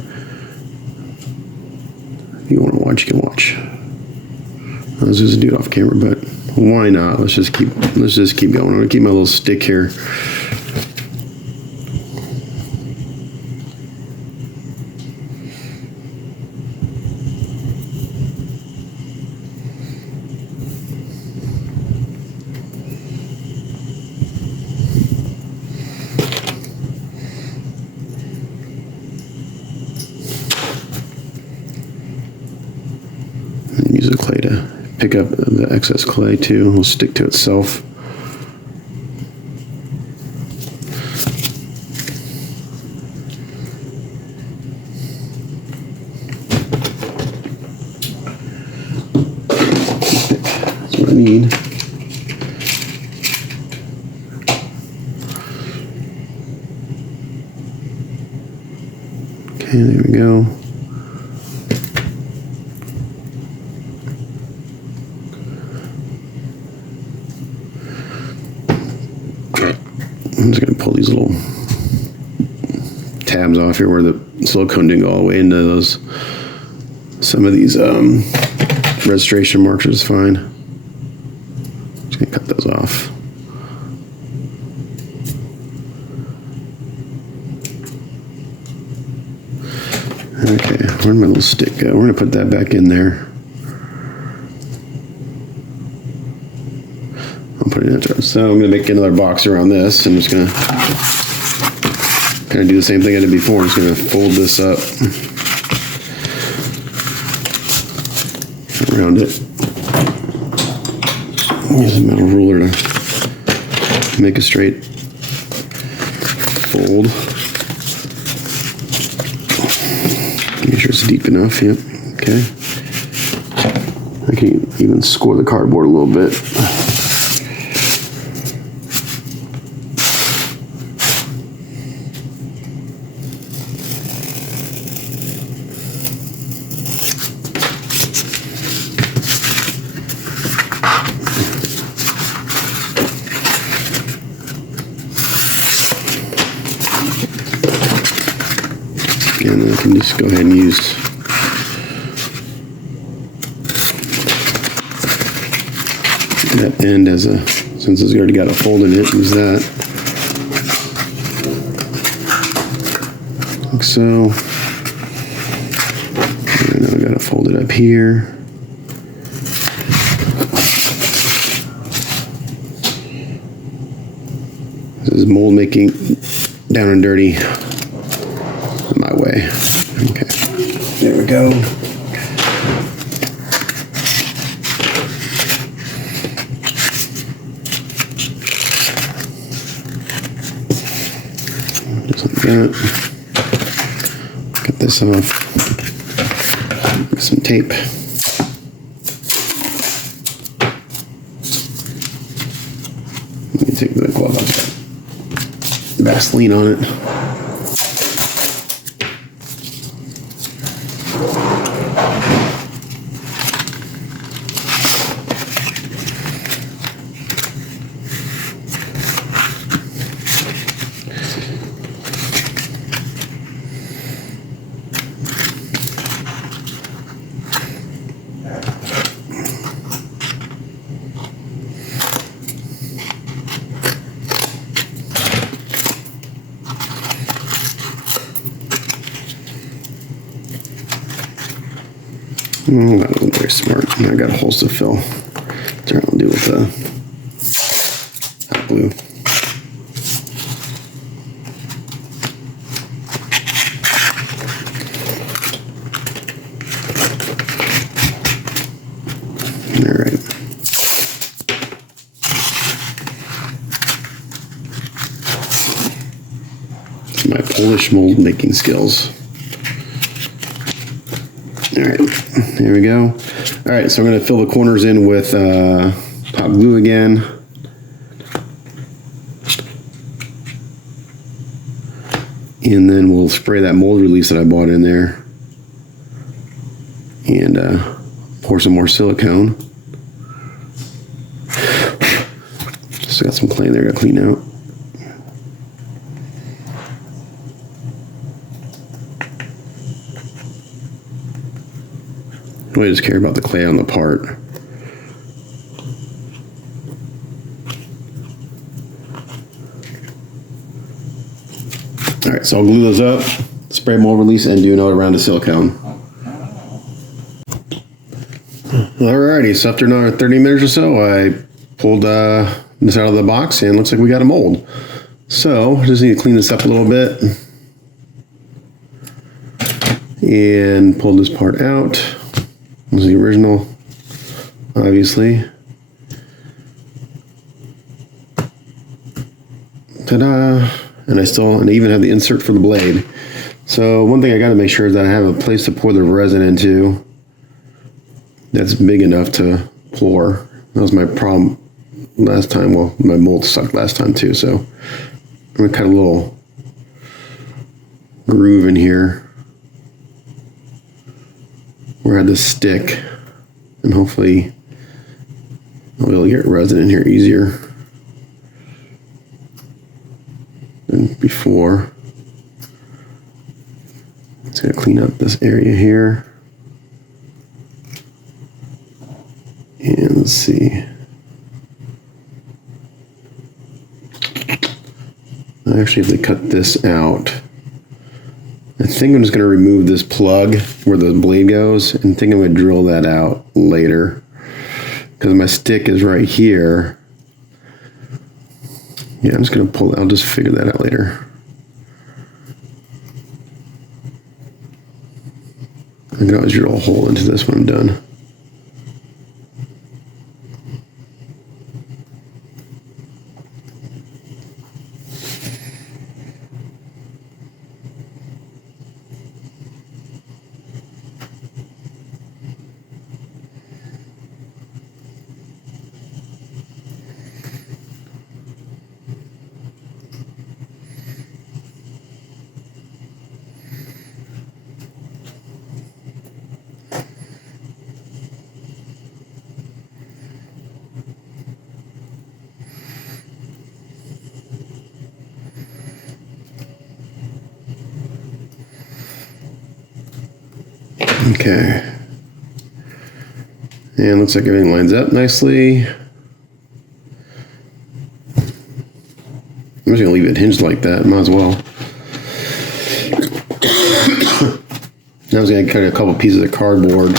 If you want to watch, you can watch. I was just do it off camera, but why not? Let's just keep going. I'm going to keep my little stick here. Use the clay to pick up the excess clay too. It'll stick to itself. That's what I need. Okay, there we go. I'm just going to pull these little tabs off here where the silicone didn't go all the way into those. Some of these registration marks is fine. Just going to cut those off. Okay, where'd my little stick go? We're going to put that back in there. I'll put it in there. So I'm going to make another box around this. I'm just going to kind of do the same thing I did before. I'm just going to fold this up around it. Use a metal ruler to make a straight fold. Make sure it's deep enough. Yep. Okay. I can even score the cardboard a little bit. And I can just go ahead and use that end as a, since it's already got a fold in it, use that. Like so. And now I gotta fold it up here. This is mold making down and dirty my way. Okay, there we go. Just like that. Get this off. Some tape. Let me take the glove off. Vaseline on it. That wasn't very smart. I got holes to fill. That's what I'll do with the hot glue. All right. My Polish mold making skills. All right, there we go. All right, so I'm going to fill the corners in with hot glue again. And then we'll spray that mold release that I bought in there. And pour some more silicone. Still got some clay there to clean out. I just care about the clay on the part. All right, so I'll glue those up, spray mold release, and do another round of silicone. Alrighty, so after another 30 minutes or so, I pulled this out of the box, and it looks like we got a mold. So I just need to clean this up a little bit and pull this part out. This is the original, obviously. Ta-da! And I even have the insert for the blade. So one thing I got to make sure is that I have a place to pour the resin into that's big enough to pour. That was my problem last time. Well, my mold sucked last time too. So I'm gonna cut a little groove in here where I had this stick, and hopefully I'll be able to get resin in here easier than before. Just gonna clean up this area here. And let's see. I actually have to cut this out. I think I'm just going to remove this plug where the blade goes, and think I'm going to drill that out later because my stick is right here. Yeah, I'm just going to pull it. I'll just figure that out later. I can always drill a hole into this when I'm done. Okay. And looks like everything lines up nicely. I'm just going to leave it hinged like that. Might as well. Now I was going to cut a couple pieces of cardboard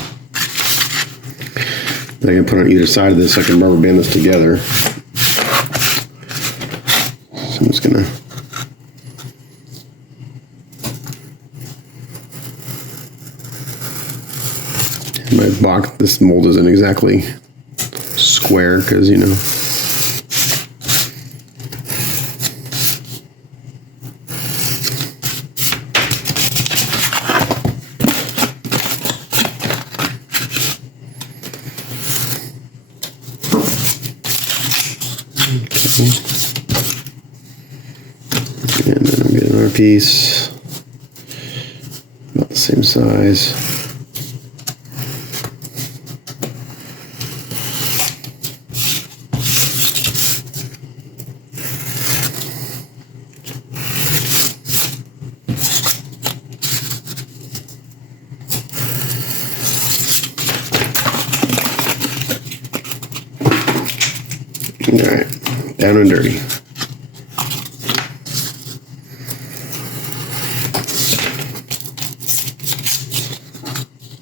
that I can put on either side of this so I can rubber band this together. So I'm just going to my box, this mold isn't exactly square because, you know, And then I'm getting another piece, about the same size. All right, down and dirty.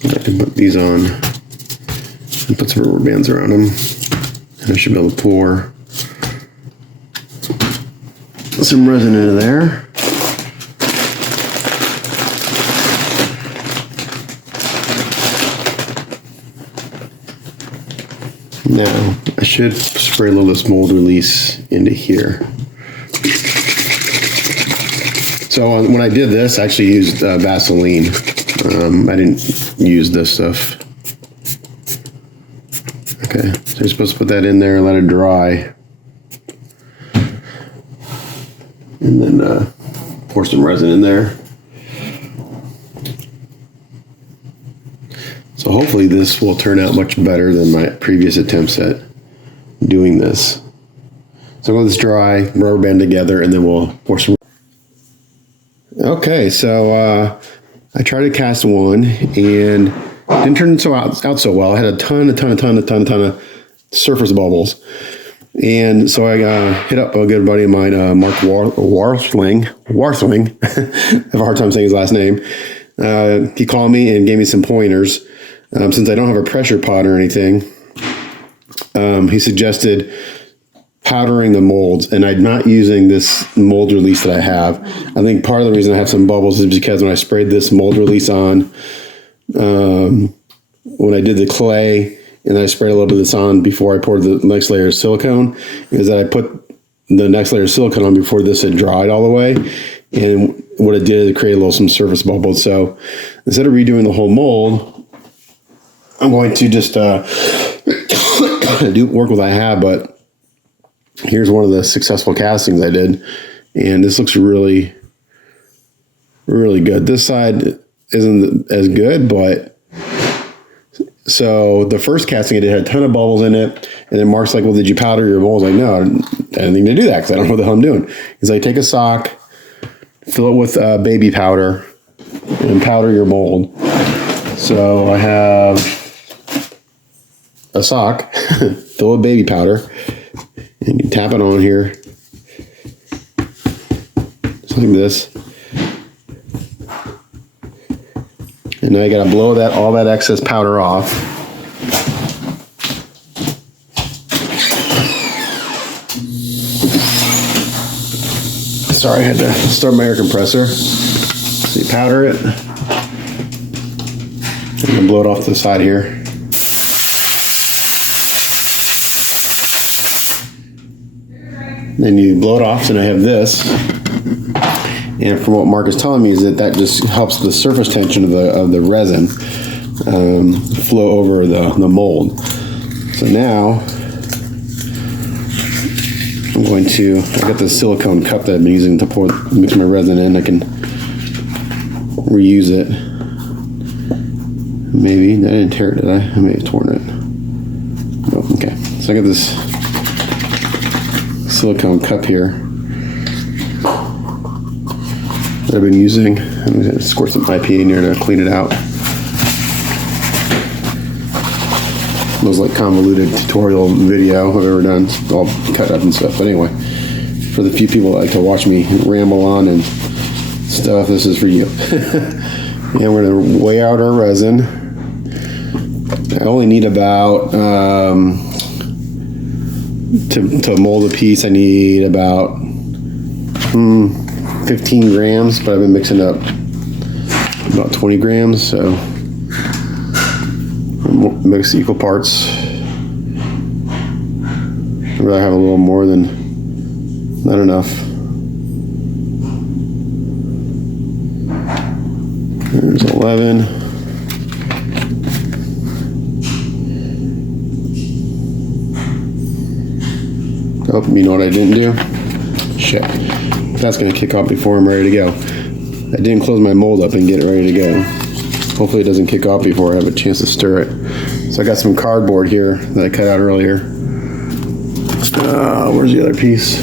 I can put these on and put some rubber bands around them. And I should be able to pour some resin into there. Now, I should spray a little of this mold release into here. So when I did this, I actually used Vaseline. I didn't use this stuff. Okay, so you're supposed to put that in there and let it dry. And then pour some resin in there. So hopefully this will turn out much better than my previous attempts at doing this. So let this dry, rubber band together, and then we'll pour some. Okay, so I tried to cast one and it didn't turn out so well. I had a ton of surface bubbles. And so I hit up a good buddy of mine, Mark Warthling. I have a hard time saying his last name. He called me and gave me some pointers. Since I don't have a pressure pot or anything, he suggested powdering the molds, and I'm not using this mold release that I have. I think part of the reason I have some bubbles is because when I sprayed this mold release on, when I did the clay, and then I sprayed a little bit of this on before I poured the next layer of silicone, is that I put the next layer of silicone on before this had dried all the way, and what it did is create some surface bubbles. So instead of redoing the whole mold, I'm going to just work with what I have, but here's one of the successful castings I did, and this looks really, really good. This side isn't as good, but so the first casting I did had a ton of bubbles in it, and then Mark's like, well, did you powder your mold? I was like, no, I didn't need to do that because I don't know what the hell I'm doing. He's like, take a sock, fill it with baby powder, and powder your mold. So I have a sock, fill with baby powder, and you tap it on here, just like this. And now you gotta blow all that excess powder off. Sorry, I had to start my air compressor. So you powder it, and then blow it off to the side here. Then you blow it off, so now I have this. And from what Mark is telling me is that just helps the surface tension of the resin flow over the mold. So now I'm going to, I got this silicone cup that I've been using to mix my resin in. I can reuse it. Maybe, I didn't tear it, did I? I may have torn it. Oh, okay, so I got this silicone cup here that I've been using. I'm going to squirt some IP in here to clean it out. Those like convoluted tutorial video I've ever done, it's all cut up and stuff. But anyway, for the few people that like to watch me ramble on and stuff, this is for you. And we're going to weigh out our resin. I only need about to mold a piece, I need about 15 grams, but I've been mixing up about 20 grams, so mix equal parts. I'd rather have a little more than not enough. There's 11. Oh, you know what I didn't do? Shit. That's gonna kick off before I'm ready to go. I didn't close my mold up and get it ready to go. Hopefully it doesn't kick off before I have a chance to stir it. So I got some cardboard here that I cut out earlier. Where's the other piece?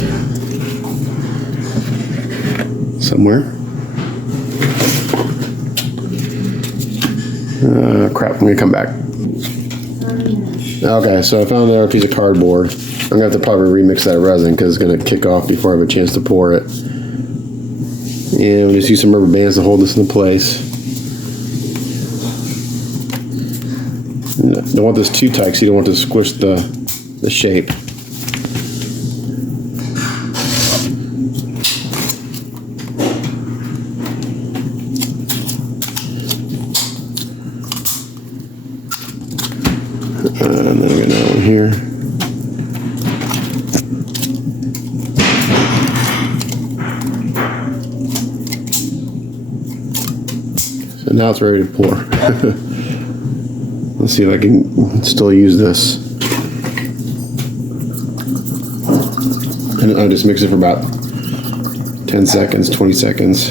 Somewhere. Crap, I'm gonna come back. Okay, so I found another piece of cardboard. I'm gonna have to probably remix that resin because it's gonna kick off before I have a chance to pour it. And we'll just use some rubber bands to hold this in place. Don't want this too tight, so you don't want to squish the shape. And then we got another one here. So now it's ready to pour. Let's see if I can still use this. And I'll just mix it for about 10 seconds, 20 seconds.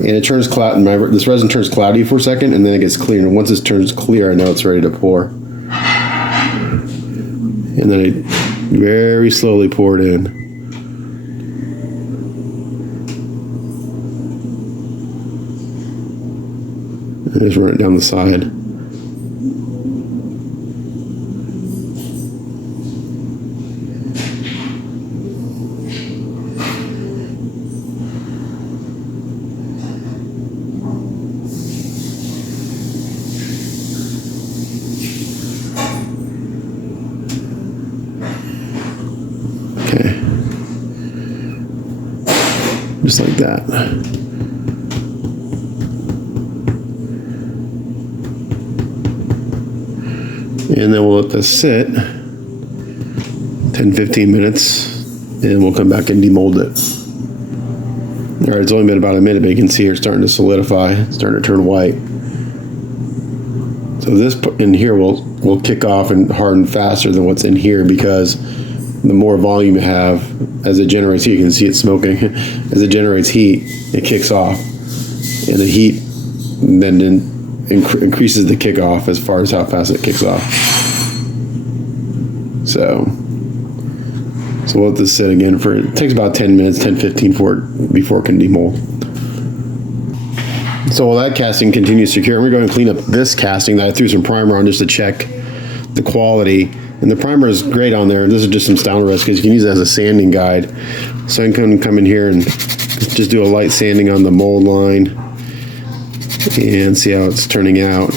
And it turns cloud. This resin turns cloudy for a second, and then it gets clear. And once it turns clear, I know it's ready to pour. And then I very slowly pour it in. And just run it down the side. Okay. Just like that. And then we'll let this sit 10-15 minutes, and we'll come back and demold it. All right, it's only been about a minute, but you can see here it's starting to solidify, it's starting to turn white. So this in here will kick off and harden faster than what's in here, because the more volume you have, as it generates heat, you can see it smoking. As it generates heat, it kicks off, and the heat then increases the kickoff as far as how fast it kicks off. So we'll let this sit again for, it takes about 10 minutes, 10-15 before it can demold. So while that casting continues to cure, we're going to clean up this casting that I threw some primer on just to check the quality. And the primer is great on there. This is just some Stalin rest because you can use it as a sanding guide. So I can come in here and just do a light sanding on the mold line and see how it's turning out.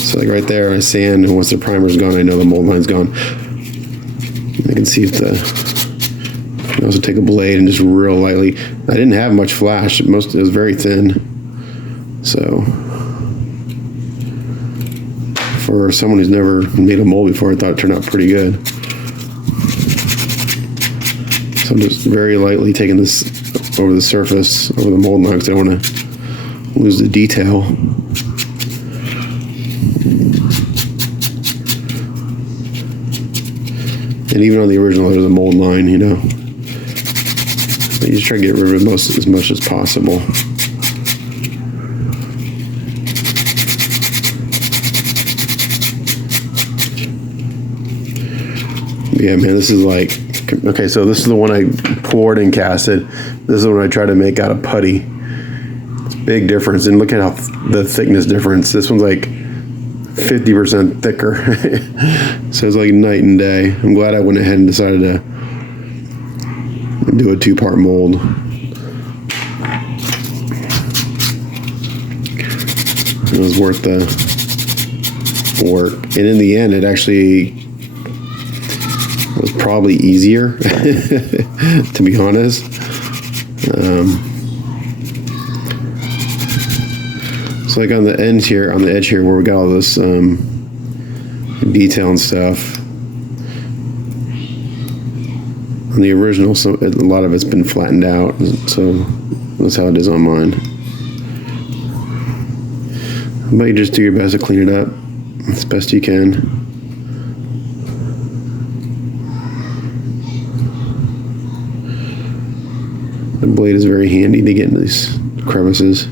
So like right there, I sand, and once the primer's gone, I know the mold line's gone. I can see if I can also take a blade and just real lightly. I didn't have much flash. It was very thin. So for someone who's never made a mold before, I thought it turned out pretty good. So I'm just very lightly taking this over the surface, over the mold line, because I don't want to lose the detail. And even on the original, there's a mold line, you know. But you just try to get rid of as much as possible. Yeah, man, this is like, okay, so this is the one I poured and casted. This is the one I tried to make out of putty. It's a big difference, and look at how the thickness difference. This one's like 50% thicker. So it's like night and day. I'm glad I went ahead and decided to do a 2-part mold. It was worth the work. And in the end, it actually was probably easier, to be honest. So like on the end here, on the edge here, where we got all this detail and stuff, on the original, so a lot of it's been flattened out. So that's how it is on mine. But you just do your best to clean it up. as best you can. The blade is very handy to get in these crevices.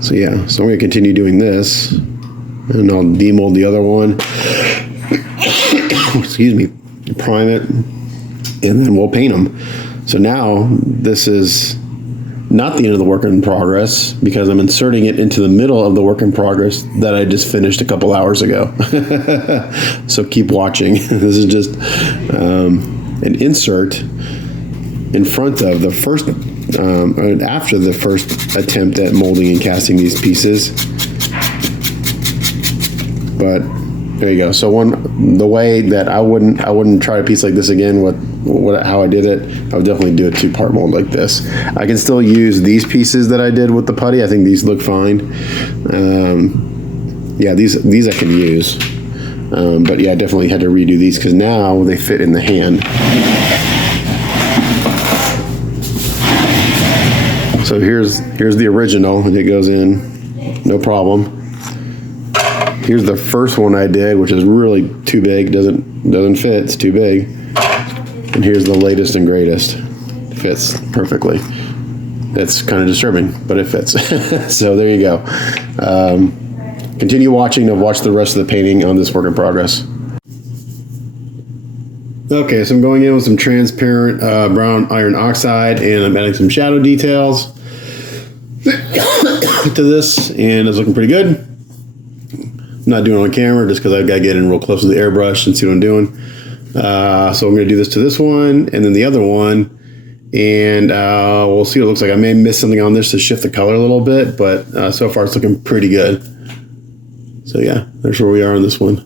So yeah, so I'm going to continue doing this, and I'll demold the other one. Excuse me. Prime it, and then we'll paint them. So now this is not the end of the work in progress, because I'm inserting it into the middle of the work in progress that I just finished a couple hours ago. So keep watching. This is just an insert in front of the first, after the first attempt at molding and casting these pieces. But there you go. So the way that I wouldn't try a piece like this again. How I did it, I would definitely do a 2-part mold like this. I can still use these pieces that I did with the putty. I think these look fine. Yeah, these I can use. But yeah, I definitely had to redo these because now they fit in the hand. So here's the original, and it goes in, no problem. Here's the first one I did, which is really too big, doesn't fit, it's too big. And here's the latest and greatest. It fits perfectly. That's kind of disturbing, but it fits. So there you go. Continue watching to watch the rest of the painting on this work in progress. Okay, so I'm going in with some transparent brown iron oxide, and I'm adding some shadow details to this, and it's looking pretty good. I'm not doing it on camera just because I've got to get in real close to the airbrush and see what I'm doing. So I'm going to do this to this one and then the other one, and we'll see what it looks like. I may miss something on this to shift the color a little bit, but so far it's looking pretty good. So yeah, there's where we are on this one.